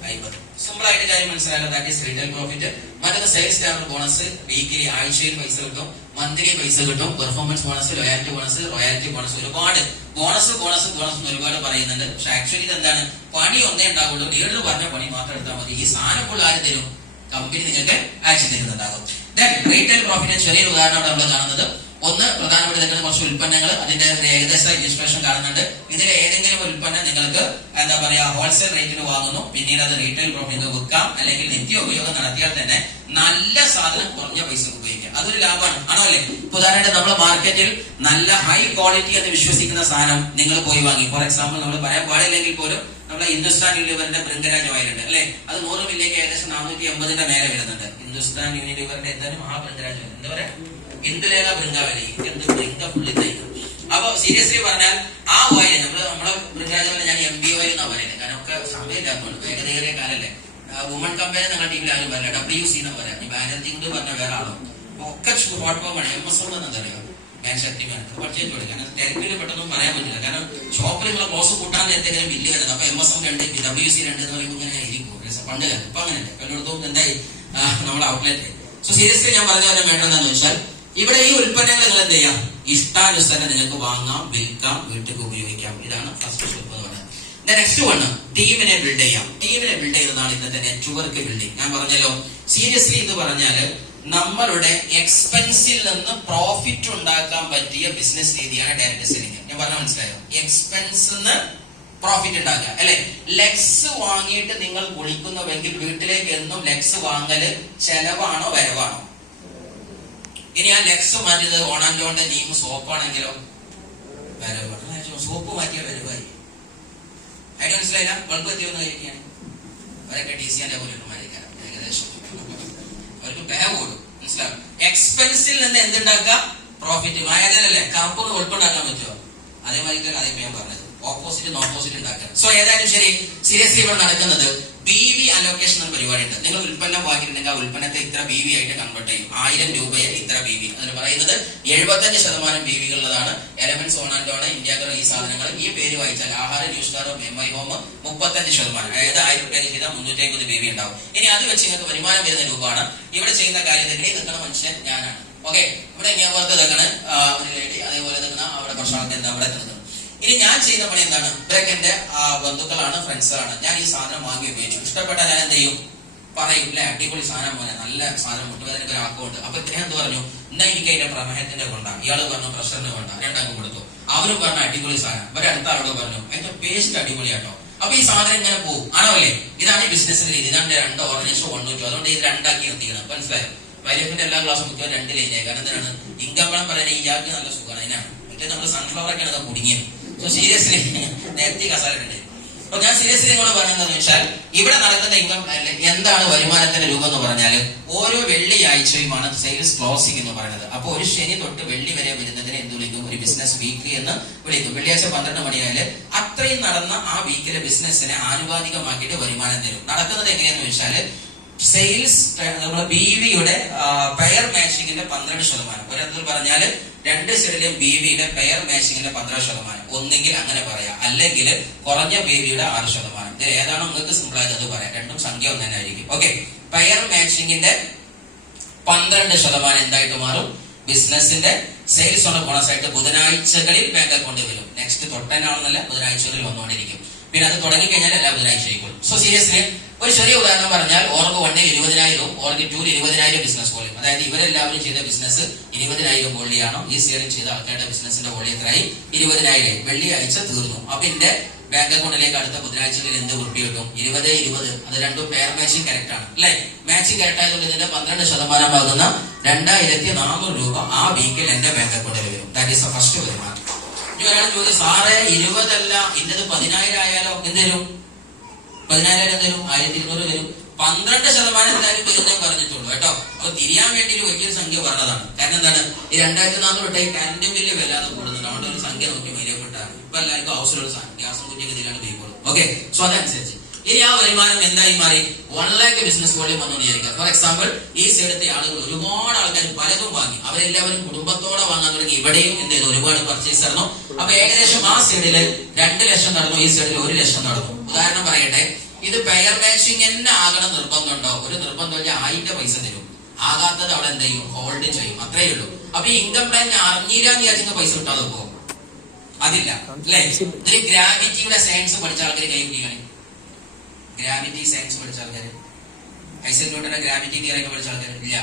50. സിമ്പിൾ ആയിട്ട് കാര്യം മനസ്സിലാക്കുക. That is retail profit. മറ്റൊന്ന് സെയിൽസ് സ്റ്റാർ ബോണസ്. വീക്കിലി, ആഴ്ചയിൽ പൈസ കിട്ടും, മന്ത്ലി പൈസ കിട്ടും, performance bonus, loyalty bonus, royalty bonus. ഒരുപാട് ബോണസ് ഒരുപാട് പറയുന്നുണ്ട്. പക്ഷെ ആക്ച്വലി ഇതെന്താണ്? പണി ഒന്നേ ഉണ്ടാവുള്ളൂ. ലീഡർ പറഞ്ഞ പണി മാത്രം എടുത്താൽ മതി. ഈ സാധനം ഫുൾ ആര് തരും? കമ്പനി നിങ്ങൾക്ക് ആക്ഷൻ തരുന്നുണ്ടാകും. റീറ്റെയിൽ പ്രോഫിറ്റിന് ചെറിയൊരു ഉദാഹരണം നമ്മൾ കാണുന്നത്, ഒന്ന് പ്രധാനപ്പെട്ട കുറച്ച് ഉൽപ്പന്നങ്ങൾ, അതിന്റെ ഏകദേശ രജിസ്ട്രേഷൻ കാണുന്നുണ്ട്. ഇതിൽ ഏതെങ്കിലും ഉൽപ്പന്നം നിങ്ങൾക്ക് എന്താ പറയാ ഹോൾസെയിൽ റേറ്റിന് വാങ്ങുന്നു, പിന്നീട് അത് റീറ്റെയിൽ പ്രോഫിറ്റ് വിൽക്കാം, അല്ലെങ്കിൽ നിത്യ ഉപയോഗം നടത്തിയാൽ തന്നെ നല്ല സാധനം കുറഞ്ഞ പൈസ ഉപയോഗിക്കാം. അതൊരു ലാഭമാണ്, ആണോ അല്ലേ? ഉദാഹരണമായിട്ട് നമ്മുടെ മാർക്കറ്റിൽ നല്ല ഹൈ ക്വാളിറ്റി എന്ന് വിശ്വസിക്കുന്ന സാധനം നിങ്ങൾ പോയി വാങ്ങി. ഫോർ എക്സാമ്പിൾ, നമ്മൾ പറയാൻ പാടില്ലെങ്കിൽ പോലും നമ്മളെ ഹിന്ദുസ്ഥാൻ യൂണിലിവറിന്റെ ബൃങ്കരാജ് ഓയിലുണ്ട് അല്ലെ? അത് 100 മില്ലിക്ക് ഏകദേശം 480 മേലെ വരുന്നുണ്ട്. ഹിന്ദുസ്ഥാൻ യൂണിലിവറിന്റെ എന്തായാലും മഹാബൃങ്കരാജ് ഓയിൽ, എന്താ പറയാ, ഇന്ദുലേഖ ബൃങ്കാവലി, എന്ത് ബൃങ്ക ഫുള്ളി തയ്ക്കും. അപ്പൊ സീരിയസ്ലി പറഞ്ഞാൽ ആ ഓയിൽ നമ്മളെ ബൃങ്കരാജ് ഓയിൽ ഞാൻ MB ഓയിൽ എന്നാ പറയുന്നത്. കാരണം ഒക്കെ സമയമില്ലാത്തതുകൊണ്ട്, വേഗതയേറിയ കാലല്ലേ. വുമൺ കമ്പനി ഞങ്ങളുടെ ടീമിൽ ആരും പറയില്ല, WC എന്ന് പറയാം. ഈ ബാനർജി കൊണ്ട് പറഞ്ഞ വേറെ ആളോ ഒക്കെ ഹോട്ട് ഫോമാണ്. MSM എന്നറിയാം, ഞാൻ ശക്തിമാൻ പർച്ചേസ് കൊടുക്കുക. കാരണം തിരക്കിൽ പെട്ടെന്നും പറയാൻ പറ്റില്ല. കാരണം ഷോപ്പിൽ നിങ്ങളെ ക്ലോസ് കൂട്ടാൻ നേരത്തെ ബില്ല് വരുന്നത്. അപ്പൊ MSM 2, WC 2 എന്ന് പറയുമ്പോൾ ഇങ്ങനെ ഇരിക്കും. പണ്ട് കാലം ഇപ്പൊ അങ്ങനെയല്ലേ, പലയിടത്തും എന്തായി നമ്മുടെ ഔട്ട്ലെറ്റ്. സോ സീരിയസ്ലി ഞാൻ പറഞ്ഞ കാര്യം വേണ്ടതെന്ന് വെച്ചാൽ, ഇവിടെ ഈ ഉൽപ്പന്നങ്ങൾ നിങ്ങൾ എന്ത് ചെയ്യാം? ഇഷ്ടാനുസരണം നിങ്ങൾക്ക് വാങ്ങാം, വിൽക്കാം, വീട്ടിൽ ഉപയോഗിക്കാം. ഇതാണ് ഫസ്റ്റ് സ്റ്റെപ്പ് എന്ന് പറയുന്നത്. നെക്സ്റ്റ് വണ്, ടീമിനെ ബിൽഡ് ചെയ്യാം. ടീമിനെ ബിൽഡ് ചെയ്യുന്നതാണ് ഇന്നത്തെ നെറ്റ്വർക്ക് ബിൽഡിംഗ്. ഞാൻ പറഞ്ഞല്ലോ, സീരിയസ്ലി ഇത് പറഞ്ഞാല് നമ്മളുടെ എക്സ്പെൻസിൽ നിന്ന് പ്രോഫിറ്റ് ഉണ്ടാക്കാൻ പറ്റിയ ബിസിനസ് രീതിയാണ് ഡയറക്ട് സെല്ലിംഗ്. ഞാൻ പറഞ്ഞാൽ മനസ്സിലായോ? എക്സ്പെൻസ് പ്രോഫിറ്റ് ഉണ്ടാക്കുക അല്ലെ? ലെക്സ് വാങ്ങിയിട്ട് നിങ്ങൾ കുളിക്കുന്നുവെങ്കിൽ വീട്ടിലേക്ക് എന്നും ലെക്സ് വാങ്ങല് ചെലവാണോ വരവാണോ? ഇനി ആ ലെക്സ് മാറ്റിയത് ഓണാൻഡോന്റെ നീം സോപ്പാണെങ്കിലോ വരവ് സോപ്പ് മാറ്റിയ വരവായി. അതിന് മനസ്സിലായില്ല. ബൾബ് എത്തിയൊന്ന് കഴിക്കുകയാണ്. അവരൊക്കെ DC പോലെ മാറിക്കാരം ഏകദേശം. അവർക്ക് ബാഗ് ഓടും. മനസ്സിലാവും. എക്സ്പെൻസിൽ നിന്ന് എന്തുണ്ടാക്കുക? പ്രോഫിറ്റ്. മായാജലല്ലേ, കറുപ്പൊന്ന് ഉൾക്കൊണ്ടാക്കാൻ പറ്റുമോ? അതേമാതിരി അതേ ഞാൻ പറഞ്ഞത് ഓപ്പോസിറ്റ് ഉണ്ടാക്കുക. സോ ഏതായാലും ശരി, സീരിയസ്ലി ഇവിടെ നടക്കുന്നത് BV അലോക്കേഷൻ എന്ന പരിപാടി ഉണ്ട്. നിങ്ങൾ ഉൽപ്പന്നം വാങ്ങിയിട്ടുണ്ടെങ്കിൽ ആ ഉൽപ്പന്നത്തെ ഇത്ര BV ആയിട്ട് കൺവേർട്ട് ചെയ്യും. 1000 രൂപയെ ഇത്ര BV. അതിന് പറയുന്നത് 75% BV ഉള്ളതാണ്. എലമെന്റ്സ് ഓൺ ആൻഡ് ഓൺ, ഇന്ത്യാഗർ, ഈ സാധനങ്ങൾ ഈ പേര് വായിച്ചാൽ ആഹാര, ന്യൂസ് സ്റ്റാർ, MI ഹോം 35%. അതായത് 1000 രൂപ ചെയ്താൽ 350 BV ഉണ്ടാവും. ഇനി അത് വെച്ച് നിങ്ങൾക്ക് വരുമാനം വരുന്ന രൂപമാണ്. ഇവിടെ ചെയ്യുന്ന കാര്യത്തിൽ നിൽക്കുന്ന മനുഷ്യൻ ഞാനാണ്. ഓക്കെ, ഇവിടെ ഇങ്ങോട്ട് നിൽക്കണ ഒരു ലേഡി, അതേപോലെ നിൽക്കുന്ന അവിടെ കുറച്ച് ആൾക്കാർ അവിടെ നിൽക്കുന്നത്. ഇനി ഞാൻ ചെയ്യുന്ന പണി എന്താണ്? ഇവരൊക്കെ എന്റെ ബന്ധുക്കളാണ്, ഫ്രണ്ട്സുകളാണ്. ഞാൻ ഈ സാധനം വാങ്ങി ഉപയോഗിച്ചു, ഇഷ്ടപ്പെട്ട ഞാൻ എന്ത് ചെയ്യും? പറയും, അല്ലെ അടിപൊളി സാധനം പോലെ, നല്ല സാധനം, മുട്ടുവേദനക്ക് ഒരു ആക്കുണ്ട്. അപ്പൊ ഇദ്ദേഹം എന്ത് പറഞ്ഞു? എന്നാ എനിക്ക് അതിന്റെ പ്രമേഹത്തിന്റെ കൊണ്ടാണ്, ഇയാള് പറഞ്ഞു പ്രഷറിന് കൊണ്ടാണ്, രണ്ടാക്കും കൊടുത്തു. അവര് പറഞ്ഞ അടിപൊളി സാധനം. ഇവരെ അടുത്ത ആളോട് പറഞ്ഞു അതിന്റെ പേസ്റ്റ് അടിപൊളിയാട്ടോ. അപ്പൊ ഈ സാധനം ഇങ്ങനെ പോകും, ആണോ അല്ലേ? ഇതാണ് ഈ ബിസിനസിന്റെ രീതി. ഇതാണ് 2 ഓർഗനൈസോ 1 അതുകൊണ്ട് ഇത് 2 നിർത്തിക്കണം. മനസ്സിലായോ? വൈലഫിന്റെ എല്ലാ ക്ലാസ്സും കുത്തിയാൽ 2 ലൈനായി. കാരണം എന്തിനാണ്? ഇൻകം പറയാൻ ഇയാൾക്ക് നല്ല സുഖമാണ്. അതിനാണ് മറ്റേ നമ്മൾ സൺഫ്ലവർ ഒക്കെയാണ് കുടുങ്ങിയത്. സോ സീരിയസ്ലി നേരത്തെ കസാലുണ്ട്. അപ്പൊ ഞാൻ സീരിയസ്ലി നിങ്ങളോട് പറയുന്നതെന്ന് വെച്ചാൽ ഇവിടെ നടക്കുന്ന ഇൻകം എന്താണ് വരുമാനത്തിന്റെ രൂപം എന്ന് പറഞ്ഞാൽ ഓരോ വെള്ളിയാഴ്ചയുമാണ് സെയിൽസ് ക്ലോസിംഗ് എന്ന് പറയുന്നത്. അപ്പൊ ഒരു ശനി തൊട്ട് വെള്ളി വരെ വരുന്നതിന് എന്ത് വിളിക്കും? ഒരു ബിസിനസ് വീക്ക് എന്ന് വിളിക്കും. വെള്ളിയാഴ്ച 12 മണിയായാല് അത്രയും നടന്ന ആ വീക്കിലെ ബിസിനസിനെ ആനുപാതികമാക്കിയിട്ട് വരുമാനം തരും. നടക്കുന്നത് എങ്ങനെയാന്ന് വെച്ചാല് സെയിൽസ് നമ്മുടെ BVയുടെ പെയർ മാച്ചിങ്ങിന്റെ 12%. ഒരർത്ഥത്തിൽ പറഞ്ഞാൽ 2 സൈഡിലെയും BVയുടെ പെയർ മാച്ചിങ്ങിന്റെ 12%. ഒന്നെങ്കിൽ അങ്ങനെ പറയാം, അല്ലെങ്കിൽ കുറഞ്ഞ BVയുടെ 6%. ഇത് ഏതാണോ നിങ്ങൾക്ക് സിമ്പിൾ ആയത് അത് പറയാം. രണ്ടും സംഖ്യ ഒന്ന് തന്നെ ആയിരിക്കും. ഓക്കെ, പെയർ മാച്ചിങ്ങിന്റെ 12% എന്തായിട്ട് മാറും? ബിസിനസിന്റെ സെയിൽസ് ഉള്ള ബോണസായിട്ട് ബുധനാഴ്ചകളിൽ ബാങ്ക് അക്കൗണ്ട് വരും. നെക്സ്റ്റ് തൊട്ടനാണെന്നല്ല, ബുധനാഴ്ചകളിൽ വന്നുകൊണ്ടിരിക്കും. പിന്നെ അത് തുടങ്ങിക്കഴിഞ്ഞാൽ എല്ലാ ബുധനാഴ്ച ആയിക്കോളും. സോ സീരിയസ്ലി ഒരു ചെറിയ ഉദാഹരണം പറഞ്ഞാൽ ഓർക്ക് 1 20,000, ഓർക്ക് 2 20,000 ബിസിനസ് വോളിയം. അതായത് ഇവരെല്ലാവരും ചെയ്ത ബിസിനസ് 20,000 വോളിയാണോ? ഈ സൈഡിൽ ചെയ്ത ആൾക്കാരുടെ ബിസിനസിന്റെ വോളിയം എത്രയായി? 20,000. വെള്ളിയാഴ്ച തീർന്നു. അപ്പൊ എന്റെ ബാങ്ക് അക്കൗണ്ടിലേക്ക് അടുത്ത ബുധനാഴ്ചകളിൽ എന്ത് ഉറുപ്പി കിട്ടും? 20. അത് രണ്ടും പെയർ മാച്ചിങ് കറക്റ്റ് ആണ് അല്ലെ? മാച്ചിങ് കറക്റ്റ് ആയതുകൊണ്ട് ഇതിന്റെ 12% ആകുന്ന 2400 രൂപ ആ വീക്കിൽ എന്റെ ബാങ്ക് അക്കൗണ്ടിൽ വരും. ദാറ്റ് ഈസ് ഫസ്റ്റ് വരുമാനം. ഇനി ഒരാൾ ചോദിച്ചു, സാറേ 20 അല്ല ഇന്നത് 10,000 ആയാലോ? എന്തേലും 10,000 എന്തേലും 1200 വരും. 12% എന്തായാലും വരുന്നേ പറഞ്ഞിട്ടുള്ളൂ കേട്ടോ. അപ്പൊ തിരിയാൻ വേണ്ടി ഒരു വലിയൊരു സംഖ്യ പറഞ്ഞതാണ്. കാരണം എന്താണ്? ഈ 2400 തൊട്ടേ കറന്റ് ബില്ല് വല്ലാതെ കൂടുന്നുണ്ട്. അതുകൊണ്ട് ഒരു സംഖ്യ നോക്കി മര്യാദപ്പെട്ടാണ്. ഇപ്പൊ എല്ലാവർക്കും ഹൗസിലുള്ള സാധനം ഗ്യാസും കുറ്റിയൊക്കെ ഇതിലാണ് ഉപയോഗിക്കുള്ളൂ. ഓക്കെ, സോ അതനുസരിച്ച് ഇനി ആ വരുമാനം എന്തായി മാറി? 1 lakh ബിസിനസ് വോളിയം വന്നു വിചാരിക്കുക. ഫോർ എക്സാമ്പിൾ, ഈ സൈഡത്തെ ആളുകൾ ഒരുപാട് ആൾക്കാർ പലതും വാങ്ങി. അവരെല്ലാവരും കുടുംബത്തോടെ വാങ്ങാൻ തുടങ്ങി. ഇവിടെയും എന്ത് ചെയ്തു? ഒരുപാട് പർച്ചേസ് നടന്നു. അപ്പൊ ഏകദേശം ആ സൈഡില് 2 ലക്ഷം നടന്നു, ഈ സൈഡിൽ 1 ലക്ഷം നടന്നു. ഉദാഹരണം പറയട്ടെ, ഇത് പെയർ മാച്ചിങ് തന്നെ ആകണം നിർബന്ധമുണ്ടോ? ഒരു നിർബന്ധം ഇല്ല, 1000 പൈസ തരും. ആകാത്തത് അവിടെ എന്ത് ചെയ്യും? ഹോൾഡ് ചെയ്യും. അത്രേ ഉള്ളൂ. അപ്പൊ ഈ ഇൻകം പ്ലാൻ അറിഞ്ഞില്ലാന്ന് വിചാരിക്കുന്ന പൈസ കിട്ടാതെ പോകും. അതില്ല അല്ലെ? ഇതിൽ ഗ്രാവിറ്റിയുടെ സയൻസ് പഠിച്ച ആൾക്കാർ കൈ പിടിക്കണേ. ഗ്രാവിറ്റി സയൻസ് പഠിച്ച ആൾക്കാര്, ഐസക് ന്യൂട്ടന്റെ ഗ്രാവിറ്റി തിയറി ഒക്കെ പഠിച്ച ആൾക്കാർ ഇല്ല.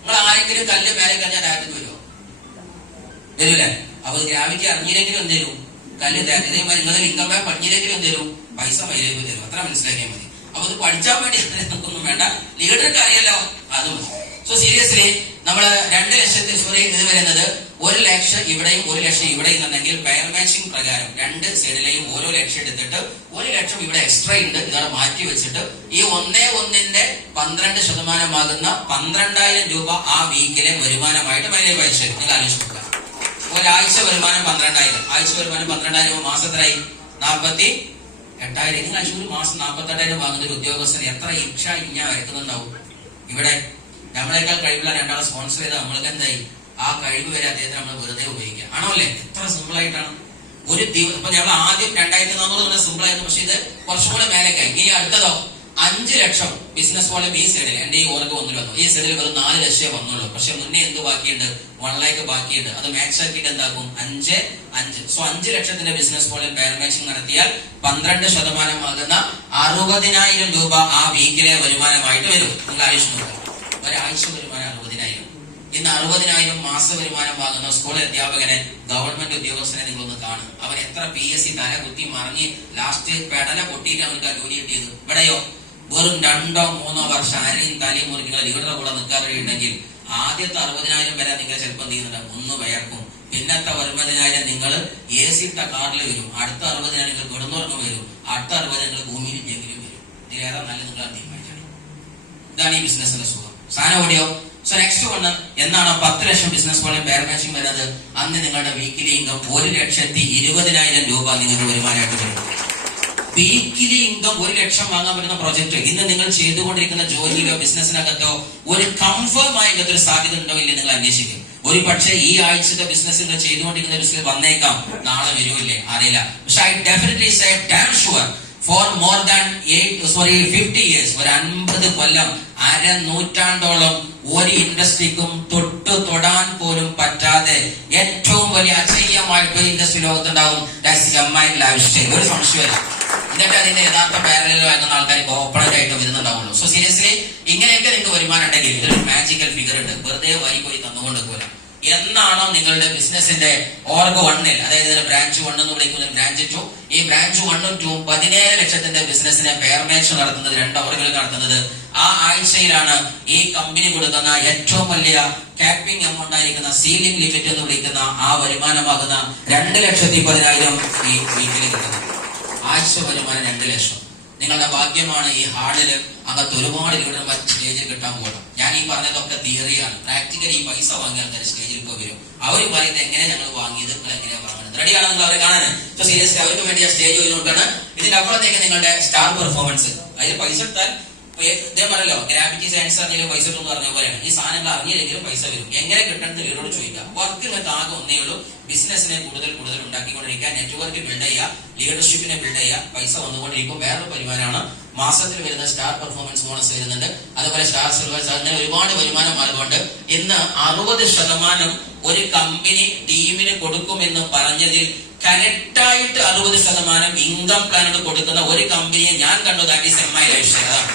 നിങ്ങൾ ആരെങ്കിലും കല്ല് മേലെ കഴിഞ്ഞാൽ താഴത്തേക്ക് വരുമോ? വരൂല്ലേ? അപ്പൊ ഗ്രാവിറ്റി അറിഞ്ഞില്ലെങ്കിലും എന്ത് തരും? കല്ല് ഇതേമാതിരി നിങ്ങൾ ഇൻകം പ്ലാൻ പഠിച്ചില്ലെങ്കിലും എന്ത് തരും? പൈസ മൈലേക്ക് തരും. അത്ര മനസ്സിലാക്കിയാൽ മതി. അപ്പൊ ഇത് പഠിച്ചാൽ വേണ്ടി നമുക്കൊന്നും വേണ്ട, ലീഡർക്ക് അറിയാലോ, അത് മതി. സോ സീരിയസ്ലി നമ്മള് 2 ലക്ഷത്തിൽ സോറി ഇത് വരുന്നത് 1 ലക്ഷം ഇവിടെയും 1 ലക്ഷം ഇവിടെയും എന്നുണ്ടെങ്കിൽ പെയർ മാച്ചിങ് പ്രകാരം 2 സൈഡിലെയും ഓരോ ലക്ഷം എടുത്തിട്ട് 1 ലക്ഷം ഇവിടെ എക്സ്ട്രാ ഉണ്ട്, ഇതാണ് മാറ്റി വെച്ചിട്ട് ഈ 1/1ന്റെ 12% ആകുന്ന 12,000 രൂപ ആ വീക്കിലെ വരുമാനമായിട്ട് മൈലേജ് അയച്ചു. നിങ്ങൾ ആലോചിക്കുക, ഒരാഴ്ച വരുമാനം 12,000, ആഴ്ച വരുമാനം 12,000, മാസം എത്രയായി? 48,000. നിങ്ങൾ ഒരു മാസം 48,000 വാങ്ങുന്ന ഒരു ഉദ്യോഗസ്ഥന് എത്ര ഇച്ഛ ഇഞ്ഞ വരക്കുന്നുണ്ടാവും? ഇവിടെ നമ്മളെക്കാൾ കഴിവുള്ള 2 ആളെ സ്പോൺസർ ചെയ്താൽ നമ്മൾക്ക് എന്തായി? ആ കഴിവ് വരെ അദ്ദേഹത്തിന് നമ്മൾ വെറുതെ ഉപയോഗിക്കാം. ആണോ അല്ലേ? എത്ര സിമ്പിൾ ആയിട്ടാണ് ഒരു ദിവസം. ഇപ്പൊ ഞങ്ങൾ ആദ്യം 2,400 സിമ്പിൾ ആയിരുന്നു, പക്ഷെ ഇത് കുറച്ചും കൂടെ മേലേക്കായി. ഇനി അടുത്തതോ 5 ലക്ഷം ബിസിനസ് വോളിയം ഈ സൈഡിൽ എന്റെ ഈ ഓർക്ക് 1 വന്നു. ഈ സൈഡിൽ വെറും 4 ലക്ഷം വന്നുള്ളൂ. പക്ഷെ മുന്നേ എന്ത് ബാക്കിയുണ്ട്? 1 lakh ബാക്കിയുണ്ട്. അത് മാച്ച് ആക്കിയിട്ട് എന്താക്കും? 5, 5. സോ 5 ലക്ഷത്തിന്റെ ബിസിനസ് വോളിയം പെയർ മാച്ചിങ് നടത്തിയാൽ 12% ആകുന്ന 60,000 രൂപ ആ വീക്കിലെ വരുമാനമായിട്ട് വരും. നിങ്ങൾ ആലോചിച്ച് നോക്കുക, ഒരാഴ്ച വരുമാനം 60,000. ഇന്ന് 60,000 മാസ വരുമാനം വാങ്ങുന്ന സ്കൂൾ അധ്യാപകനെ, ഗവൺമെന്റ് ഉദ്യോഗസ്ഥനെ നിങ്ങളൊന്ന് കാണും. അവൻ എത്ര PSC തല കുത്തി മറിഞ്ഞ് ലാസ്റ്റ് പെടല പൊട്ടിയിട്ട് അവർക്ക് ആ ജോലി കിട്ടിയത്. ഇവിടെയോ വെറും 2 or 3 വർഷം ആരെയും തലയും മുറിക്കുന്ന ലീഡറുടെ കൂടെ നിൽക്കാൻ കഴിയുണ്ടെങ്കിൽ ആദ്യത്തെ 60,000 വരെ നിങ്ങൾ ചിലപ്പോൾ എന്ത് ചെയ്യുന്നുണ്ട്? ഒന്ന് വയർക്കും, പിന്നത്തെ 90,000 നിങ്ങൾ AC ഇട്ട കാറിൽ വരും. അടുത്ത 60,000 നിങ്ങൾ കിടന്നുറക്കം വരും. അടുത്ത 60 നിങ്ങൾ ഭൂമിയിൽ എങ്കിലും വരും. ഇതിലേറെ നല്ല നിങ്ങൾ തീരുമാനിക്കണം. ഇതാണ് ഈ ബിസിനസിന്റെ സുഖം. സാധനം ഓടിയോ? സോ നെക്സ്റ്റ് വണ് എന്നാണ് 10 ലക്ഷം ബിസിനസ് വോളിയം പെയർ മാച്ചിങ് വരുന്നത്, അന്ന് നിങ്ങളുടെ വീക്കിലി ഇൻകം 1,20,000 രൂപ നിങ്ങൾക്ക് വരുമാനമായിട്ട് വരും. വീക്കിലി ഇൻകം 1 ലക്ഷം വാങ്ങാൻ പറ്റുന്ന പ്രോജക്ട് ഇന്ന് നിങ്ങൾ ചെയ്തുകൊണ്ടിരിക്കുന്ന ജോലിയിലോ ബിസിനസിനകത്തോ ഒരു കൺഫേം ആയ ഒരു സാധ്യത ഉണ്ടോ ഇല്ലേ നിങ്ങൾ അന്വേഷിക്കും. ഒരു പക്ഷേ ഈ ആഴ്ചത്തെ ബിസിനസ് നിങ്ങൾ ചെയ്തുകൊണ്ടിരിക്കുന്ന ബിസിനസ് വന്നേക്കാം, നാളെ വരുമില്ലേ അറിയില്ല. പക്ഷെ I definitely say dam sure for more than 50 years, ഒരു 50 കൊല്ലം, അരനൂറ്റാണ്ടോളം ഒരു ഇൻഡസ്ട്രിക്കും തൊടാൻ പോലും പറ്റാതെ ഏറ്റവും വലിയ അജയ്യമായിട്ട് ഇൻഡസ്ട്രി ലോകത്തുണ്ടാവും. ഒരു സംശയമില്ല. എന്നിട്ട് അതിന്റെ യഥാർത്ഥ പാരലൽ വാങ്ങുന്ന ആൾക്കാർക്ക് ഓപ്പണന്റ് ആയിട്ട് വരുന്നുണ്ടാവുള്ളൂ. സോ സീരിയസ്ലി ഇങ്ങനെയൊക്കെ നിങ്ങൾക്ക് വരുമാനം ഉണ്ടെങ്കിൽ ഇതൊരു മാജിക്കൽ ഫിഗർ ഉണ്ട്. വെറുതെ വരി പോയി തന്നുകൊണ്ട് പോരാ. എന്നാണോ നിങ്ങളുടെ ബിസിനസിന്റെ ഓർഗ് 1-ൽ, അതായത് ബ്രാഞ്ച് 1 എന്ന് വിളിക്കുന്ന ബ്രാഞ്ച് 2, ഈ ബ്രാഞ്ച് 1ഉം 2ഉം 17 ലക്ഷത്തിന്റെ ബിസിനസിനെ പെയർ മാച്ച് നടത്തുന്നത്, 2 ഓറുകൾ നടത്തുന്നത്, ആ ആഴ്ചയിലാണ് ഈ കമ്പനി കൊടുക്കുന്ന ഏറ്റവും വലിയ ക്യാപ്പിംഗ് എമൗണ്ട് ആയിരിക്കുന്ന സീലിംഗ് ലിമിറ്റ് എന്ന് വിളിക്കുന്ന ആ വരുമാനമാകുന്ന 2,10,000 ഈ വീക്കിൽ കിട്ടുന്നത്. ആഴ്ച വരുമാനം 2 ലക്ഷം. നിങ്ങളുടെ ഭാഗ്യമാണ്. ഈ ഹാളില് അകത്ത് ഒരുപാട് രൂപ സ്റ്റേജിൽ കിട്ടാൻ പോകണം. ഞാൻ ഈ പറഞ്ഞതൊക്കെ തിയറിയാണ്. പ്രാക്ടിക്കലി ഈ പൈസ വാങ്ങിയ ആൾക്കാർ സ്റ്റേജിൽ പോയി വരും. അവർ പറയുന്നത് എങ്ങനെ ഞങ്ങൾ വാങ്ങിയത്, നിങ്ങൾ എങ്ങനെയാണ് വാങ്ങുന്നത്, റെഡിയാണ് നിങ്ങൾ അവരെ കാണാൻ. സോ സീരിയസ്ലി അവർക്ക് വേണ്ടി ആ സ്റ്റേജ് കൊടുക്കുകയാണ്. ഇതിന്റെ അപ്പുറത്തേക്ക് നിങ്ങളുടെ സ്റ്റാർ പെർഫോമൻസ്, അതിൽ പൈസ എടുത്താൽ ഇതേ പറയല്ലോ, ഗ്രാവിറ്റി സയൻസ് ആണെങ്കിലും പൈസ ഇട്ടെന്ന് പറഞ്ഞ പോലെയാണ്. ഈ സാധനങ്ങൾ അറിഞ്ഞില്ലെങ്കിലും പൈസ വരും. എങ്ങനെ കിട്ടണമെന്ന് ലീഡറോട് ചോദിക്കാം. വർക്ക് നിങ്ങൾക്ക് ആകെ ഒന്നേ ഉള്ളൂ, ബിസിനസിനെ കൂടുതൽ ഉണ്ടാക്കിക്കൊണ്ടിരിക്കുക, നെറ്റ്വർക്ക് ബിൽഡ് ചെയ്യുക, ലീഡർഷിപ്പിനെ ബിൽഡ് ചെയ്യുക. പൈസ വന്നുകൊണ്ടിരിക്കും. വേറൊരു വരുമാനമാണ് മാസത്തിൽ വരുന്ന സ്റ്റാർ പെർഫോമൻസ് ബോണസ് വരുന്നുണ്ട്. അതുപോലെ സ്റ്റാർ സിൽവേഴ്സ്, അങ്ങനെ ഒരുപാട് വരുമാന മാർഗമുണ്ട്. ഇന്ന് 60% ഒരു കമ്പനി ടീമിന് കൊടുക്കുമെന്ന് പറഞ്ഞതിൽ കറക്റ്റായിട്ട് 60% ഇൻകം പ്ലാനോട് കൊടുക്കുന്ന ഒരു കമ്പനിയെ ഞാൻ കണ്ടു. That is MI lifestyle.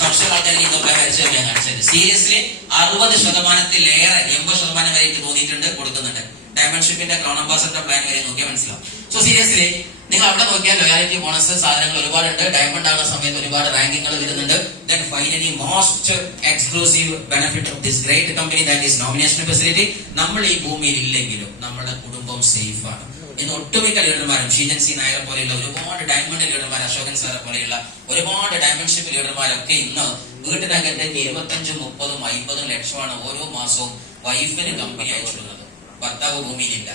സംശയം ആൾക്കാർ ഇൻകം പ്ലാൻ വരച്ചത് ഞാൻ കാണിച്ചത്. സീരിയസ്ലി 60%-ലേറെ 80% വരെ എനിക്ക് തോന്നിയിട്ടുണ്ട് കൊടുക്കുന്നുണ്ട്. ഡയമണ്ട്ഷിപ്പിന്റെ ക്രൗൺ അംബാസഡർ പ്ലാൻ വരെ നോക്കിയാൽ മനസ്സിലാവും. സോ സീരിയസ്ലി നിങ്ങൾ അവിടെ നോക്കിയാൽ ലോയാലിറ്റി ബോണസ് സാധനങ്ങൾ ഒരുപാടുണ്ട്. ഡയമണ്ട് ആകുന്ന സമയത്ത് ഒരുപാട് റാങ്കിങ്ങൾ വരുന്നുണ്ട്. Then finally most exclusive benefit of this great company, that is nomination facility. നമ്മൾ ഈ ഭൂമിയിൽ ഇല്ലെങ്കിലും നമ്മുടെ കുടുംബം സേഫ് ആണ്. ഇന്ന് ഒട്ടുമിക്ക ലീഡർമാരും ഷീജൻ സി നായർ പോലെയുള്ള ഒരുപാട് ഡയമണ്ട് ലീഡർമാർ, അശോകൻ സാറെ പോലെയുള്ള ഒരുപാട് ഡയമണ്ട്ഷിപ്പ് ലീഡർമാരൊക്കെ ഇന്ന് വീട്ടിനകത്ത് 25, 30, 50 ലക്ഷമാണ് ഓരോ മാസവും വൈഫിന് കമ്പനി അയച്ചിടുന്നത്. ഭർത്താവ് ഭൂമിയിലില്ല.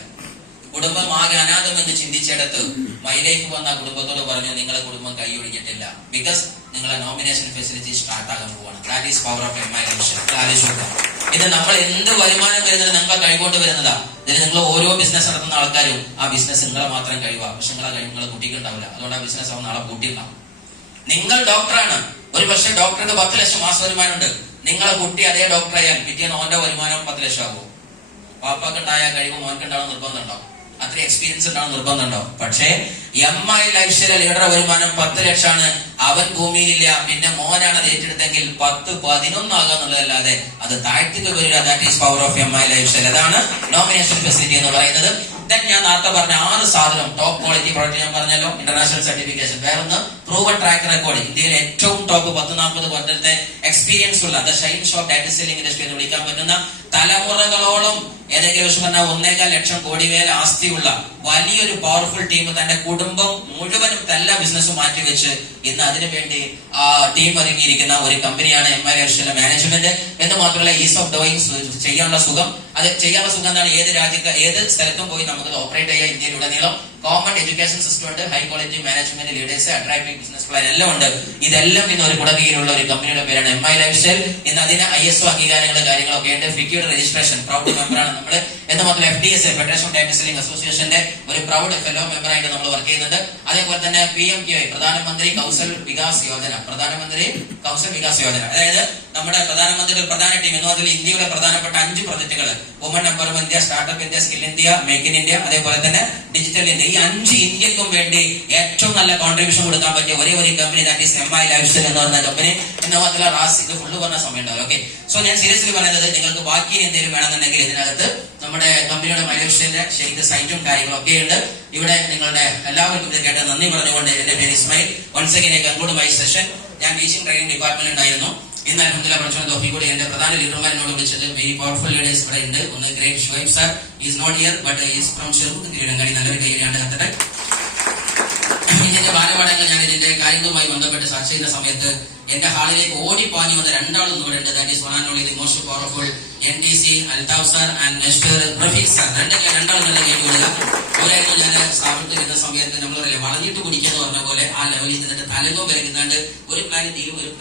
കുടുംബം ആകെ അനാഥം എന്ന് ചിന്തിച്ചിടത്ത് മൈലേക്ക് വന്ന കുടുംബത്തോട് പറഞ്ഞു, നിങ്ങളെ കുടുംബം കൈയൊഴിഞ്ഞിട്ടില്ല. ബിക്കോസ് നിങ്ങളെ നോമിനേഷൻ ഫെസിലിറ്റി സ്റ്റാർട്ട് ആകാൻ പോവാണ്. That is power of MI lifestyle. ഇത് നമ്മൾ എന്ത് വരുമാനം വരുന്നത് നിങ്ങളെ കൈകൊണ്ട് വരുന്നതാ. ഇതിന് നിങ്ങൾ ഓരോ ബിസിനസ് നടത്തുന്ന ആൾക്കാരും ആ ബിസിനസ് നിങ്ങളെ മാത്രം കഴിവാ. പക്ഷെ നിങ്ങളെ കഴിവ് നിങ്ങളെ കുട്ടിക്ക് ഉണ്ടാവില്ല. അതുകൊണ്ട് ആ ബിസിനസ് ആവും നാളെ കൂട്ടിയിട്ടാവും. നിങ്ങൾ ഡോക്ടറാണ്, ഒരു പക്ഷെ ഡോക്ടർക്ക് 10 ലക്ഷം മാസ വരുമാനമുണ്ട്. നിങ്ങളെ കുട്ടി അതേ ഡോക്ടറായാൽ പിറ്റേന്ന് ഓന്റെ വരുമാനം 10 ലക്ഷം ആകുമോ? പാപ്പാക്കുണ്ടായ കഴിവ് മോൻക്കുണ്ടാവും നിർബന്ധമുണ്ടാവും. അത്ര എക്സ്പീരിയൻസ് ഉണ്ടാവും നിർബന്ധമുണ്ടാവും. പക്ഷേ MI ലൈഫ്സ്റ്റൈൽ ലീഡറുടെ വരുമാനം 10 ലക്ഷമാണ്. അവൻ ഭൂമിയിലില്ല. പിന്നെ മോനാണ് അത് ഏറ്റെടുത്തെങ്കിൽ 10, 11 ആകാന്നുള്ളതല്ലാതെ അത് താഴ്ത്തിക്ക് വരില്ല. That is power of MI lifestyle. അതാണ് നോമിനേഷൻ ഫെസിലിറ്റി എന്ന് പറയുന്നത്. ദെൻ ഞാൻ നേരത്തെ പറഞ്ഞ 6 സാധനം, ടോപ്പ് ക്വാളിറ്റി പ്രോഡക്റ്റ് ഞാൻ പറഞ്ഞല്ലോ, ഇന്റർനാഷണൽ സർട്ടിഫിക്കേഷൻ, വേറൊന്ന് പ്രൂവൺ ട്രാക്ക് റെക്കോർഡ്, ഇന്ത്യയിലെ ഏറ്റവും ടോപ്പ് 10-40 കൊല്ലത്തെ എക്സ്പീരിയൻസ് ഉള്ള the Shine shop data selling industry എന്ന് വിളിക്കാൻ പറ്റുന്ന തലമുറകളോളം ഏതെങ്കിലും ദിവസം പറഞ്ഞാൽ 1.25 ലക്ഷം കോടി മേൽ ആസ്തിയുള്ള വലിയൊരു പവർഫുൾ ടീം തന്റെ കുടുംബം മുഴുവനും എല്ലാ ബിസിനസ്സും മാറ്റിവെച്ച് ഇന്ന് അതിനുവേണ്ടി ടീം ഒരുങ്ങിയിരിക്കുന്ന ഒരു കമ്പനിയാണ് MI ലൈഫ്സ്റ്റൈൽ മാനേജ്മെന്റ്. എന്ന് മാത്രമല്ല ഈസ് ഓഫ് ഡൂയിങ്, ചെയ്യാനുള്ള സുഖം. അത് ചെയ്യാനുള്ള സുഖം എന്താണ്? ഏത് സ്ഥലത്തും പോയി നമുക്ക് ഓപ്പറേറ്റ് ചെയ്യാം. ഇന്ത്യയിലുടനീളം കോമൺ എഡ്യൂക്കേഷൻ സിസ്റ്റം ഉണ്ട്, high quality management, leaders, attractive business plan എല്ലാം ഉണ്ട്. ഇതെല്ലാം ഇന്ന് ഒരു കുടകീഴിലുള്ള ഒരു കമ്പനിയുടെ പേരാണ് MI ലൈഫ്സ്റ്റൈൽ. ഇന്ന് അതിന് ISO അംഗീകാരങ്ങൾ കാര്യങ്ങളൊക്കെ ഉണ്ട്. ഫിക്കിയുടെ രജിസ്ട്രേഷൻ പ്രൗഡ് മെമ്പറാണ് നമ്മൾ. എന്ന് മാത്രമല്ല FDSA federation of data selling അസോസിയേഷന്റെ ഒരു പ്രൗഡ് ഫെലോ മെമ്പറായിട്ട് നമ്മൾ വർക്ക് ചെയ്യുന്നുണ്ട്. അതേപോലെ തന്നെ PMKY, പ്രധാനമന്ത്രി കൗശൽ വികാസ് യോജന, അതായത് നമ്മുടെ പ്രധാനമന്ത്രിയുടെ പ്രധാന ടീം എന്ന് പറഞ്ഞാൽ ഇന്ത്യയുടെ പ്രധാനപ്പെട്ട 5 പ്രൊജക്ടുകൾ, women empowerment India, startup India, skill India, make in India, അതേപോലെ തന്നെ ഡിജിറ്റൽ ഇന്ത്യ. ഈ 5 ഇന്ത്യക്കും വേണ്ടി ഏറ്റവും നല്ല കോൺട്രിബ്യൂഷൻ കൊടുക്കാൻ പറ്റിയ ഒരേ ഒരു company, that is MI lifestyle എന്ന് പറയുന്ന കമ്പനി. എന്ന് മാത്രമല്ല റാസിക്ക് ഫുള്ള് പറഞ്ഞ സമയം ഉണ്ടാവും. ഓക്കെ, സോ ഞാൻ സീരിയസ്ലി പറയുന്നത്, നിങ്ങൾക്ക് ബാക്കി എന്തെങ്കിലും വേണമെന്നുണ്ടെങ്കിൽ ഇതിനകത്ത് നമ്മുടെ കമ്പനിയുടെ MI ലൈഫ്സ്റ്റൈലിന്റെ ശരിക്കും സൈറ്റും കാര്യങ്ങളൊക്കെ ഉണ്ട്. ഇവിടെ നിങ്ങളുടെ എല്ലാവർക്കും ഇത് കേട്ട് നന്ദി പറഞ്ഞുകൊണ്ട് എന്റെ പേര് Ismail. Once again I conclude my session. ഞാൻ ടീച്ചിങ് ട്രെയിനിങ് ഡിപ്പാർട്ട്മെന്റ് ഉണ്ടായിരുന്നു. ഇന്ന് അൽഹംദുലില്ലാഹ് പ്രൊഫഷണൽ തോഫി കൂടി എന്റെ പ്രധാന ലീഡർമാരോട് വിളിച്ചത് വെരി പവർഫുൾ ലീഡേഴ്സ് ഇവിടെ ഉണ്ട്. ഒന്ന് great Shuhaib sir is not here but is from ഷെർമുഖ് തിരുവനങ്ങാടി. നല്ലൊരു കൈയിലാണ് കത്തട്ടെ. ഇതിന്റെ ബാലപാഠങ്ങൾ ഞാൻ ഇതിന്റെ കാര്യങ്ങളുമായി ബന്ധപ്പെട്ട് ചർച്ച ചെയ്യുന്ന സമയത്ത് എന്റെ ഹാളിലേക്ക് ഓടിപ്പാഞ്ഞു വന്ന രണ്ടാളും ഇവിടെ ഉണ്ട്. That is one and only the most powerful NTC Althaf sir and mister Rafiq sir. രണ്ടാളും നല്ല കേട്ടുകൊള്ളുക. അവരായിരുന്നു ഞാൻ സ്ഥാപനത്തിൽ വരുന്ന സമയത്ത് നമ്മൾ പറയില്ല വളഞ്ഞിട്ട് കുടിക്കാന്ന് പറഞ്ഞ പോലെ ആ ലെവലിൽ നിന്നിട്ട് തലകോ കലക്കുന്നാണ്ട് ഒരു പ്ലാൻ തീരും വരുന്നു.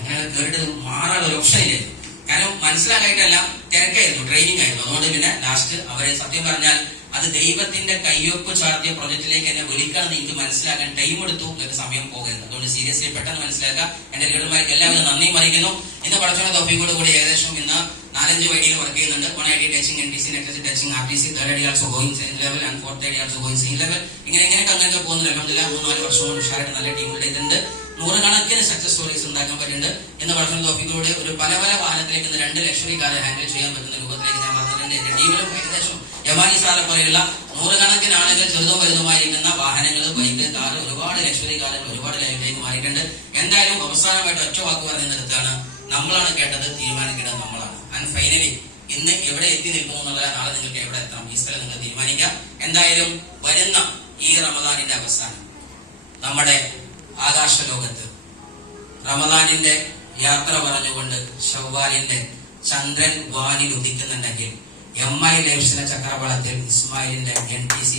അങ്ങനെ കേട്ടിട്ട് മാറാനുള്ള ഒരു ഓപ്ഷൻ ഇല്ലായിരുന്നു. കാരണം മനസ്സിലാക്കായിട്ടല്ല, തിരക്കായിരുന്നു, ട്രെയിനിങ് ആയിരുന്നു. അതുകൊണ്ട് പിന്നെ ലാസ്റ്റ് അവരെ സത്യം പറഞ്ഞാൽ അത് ദൈവത്തിന്റെ കയ്യൊപ്പ് ചാർത്തിയ പ്രൊജക്റ്റിലേക്ക് എന്നെ വിളിക്കണമെന്ന് എനിക്ക് മനസ്സിലാക്കാൻ ടൈം എടുത്തു. എനിക്ക് സമയം പോകരുത്. അതുകൊണ്ട് സീരിയസ്ലി പെട്ടെന്ന് മനസ്സിലാക്കുക. എന്റെ ലീഡർമാർക്ക് എല്ലാവരും നന്ദിയും അറിയിക്കുന്നു. ഇന്ന് പഠിച്ചുള്ള തോഫിക്കോട് കൂടി ഏകദേശം ഇന്ന് 4-5 വഴിയിൽ വർക്ക് ചെയ്യുന്നുണ്ട്. 1 ID touching, NTC net touching, RTC 3rd ID also going same level and 4th ID also going same level. ഇങ്ങനെയൊക്കെ പോകുന്നില്ല. അൽഹംദുലില്ലാഹ് 3-4 വർഷം കൊണ്ട് ഉഷാറായിട്ട് നല്ല ടീമുകളുടെ ഇതുണ്ട്. 100 കണക്കിന് സക്സസ് സ്റ്റോറീസ് ഉണ്ടാക്കാൻ പറ്റുന്നുണ്ട്. ഇന്ന് പഠിച്ചുള്ള തോഫിക്കോട് ഒരു പല വാഹനത്തിലേക്ക് 2 ലക്ഷറി കാരെ ഹാൻഡിൽ ചെയ്യാൻ പറ്റുന്ന രൂപത്തിലേക്ക് ഞാൻ വന്നിട്ടുണ്ട്. എന്റെ ടീമിലും ഏകദേശം യമാനി സാറെ പോലെയുള്ള 100 കണക്കിന് ആളുകൾ ചെറുതും വലുതുമായിരിക്കുന്ന വാഹനങ്ങൾ, ബൈക്ക്, കാർ, ഒരുപാട് ലക്ഷറി കാറുകൾ ഒരുപാട് ലൈഫിലേക്ക് മാറിയിട്ടുണ്ട്. എന്തായാലും അവസാനമായിട്ട് ഒറ്റ വാക്ക് പറയുന്നിടത്താണ്, നമ്മളാണ് കേട്ടത്, തീരുമാനിക്കേണ്ടത് നമ്മളാണ്. ആൻഡ് ഫൈനലി ഇന്ന് എവിടെ എത്തി നിൽക്കുന്നു എന്നുള്ളത് നാളെ നിങ്ങൾക്ക് എവിടെ എത്തണം, ഈ സ്ഥലം നിങ്ങൾ തീരുമാനിക്കാം. എന്തായാലും വരുന്ന ഈ റമദാനിന്റെ അവസാനം നമ്മുടെ ആകാശലോകത്ത് റമദാനിന്റെ യാത്ര പറഞ്ഞുകൊണ്ട് ശവ്വാലിന്റെ ചന്ദ്രൻ വാനിൽ ഉദിക്കുന്നുണ്ടെങ്കിൽ MI ലൈവ്സിന്റെ ചക്രവാളത്തിൽ ഇസ്മായിലിന്റെ NTC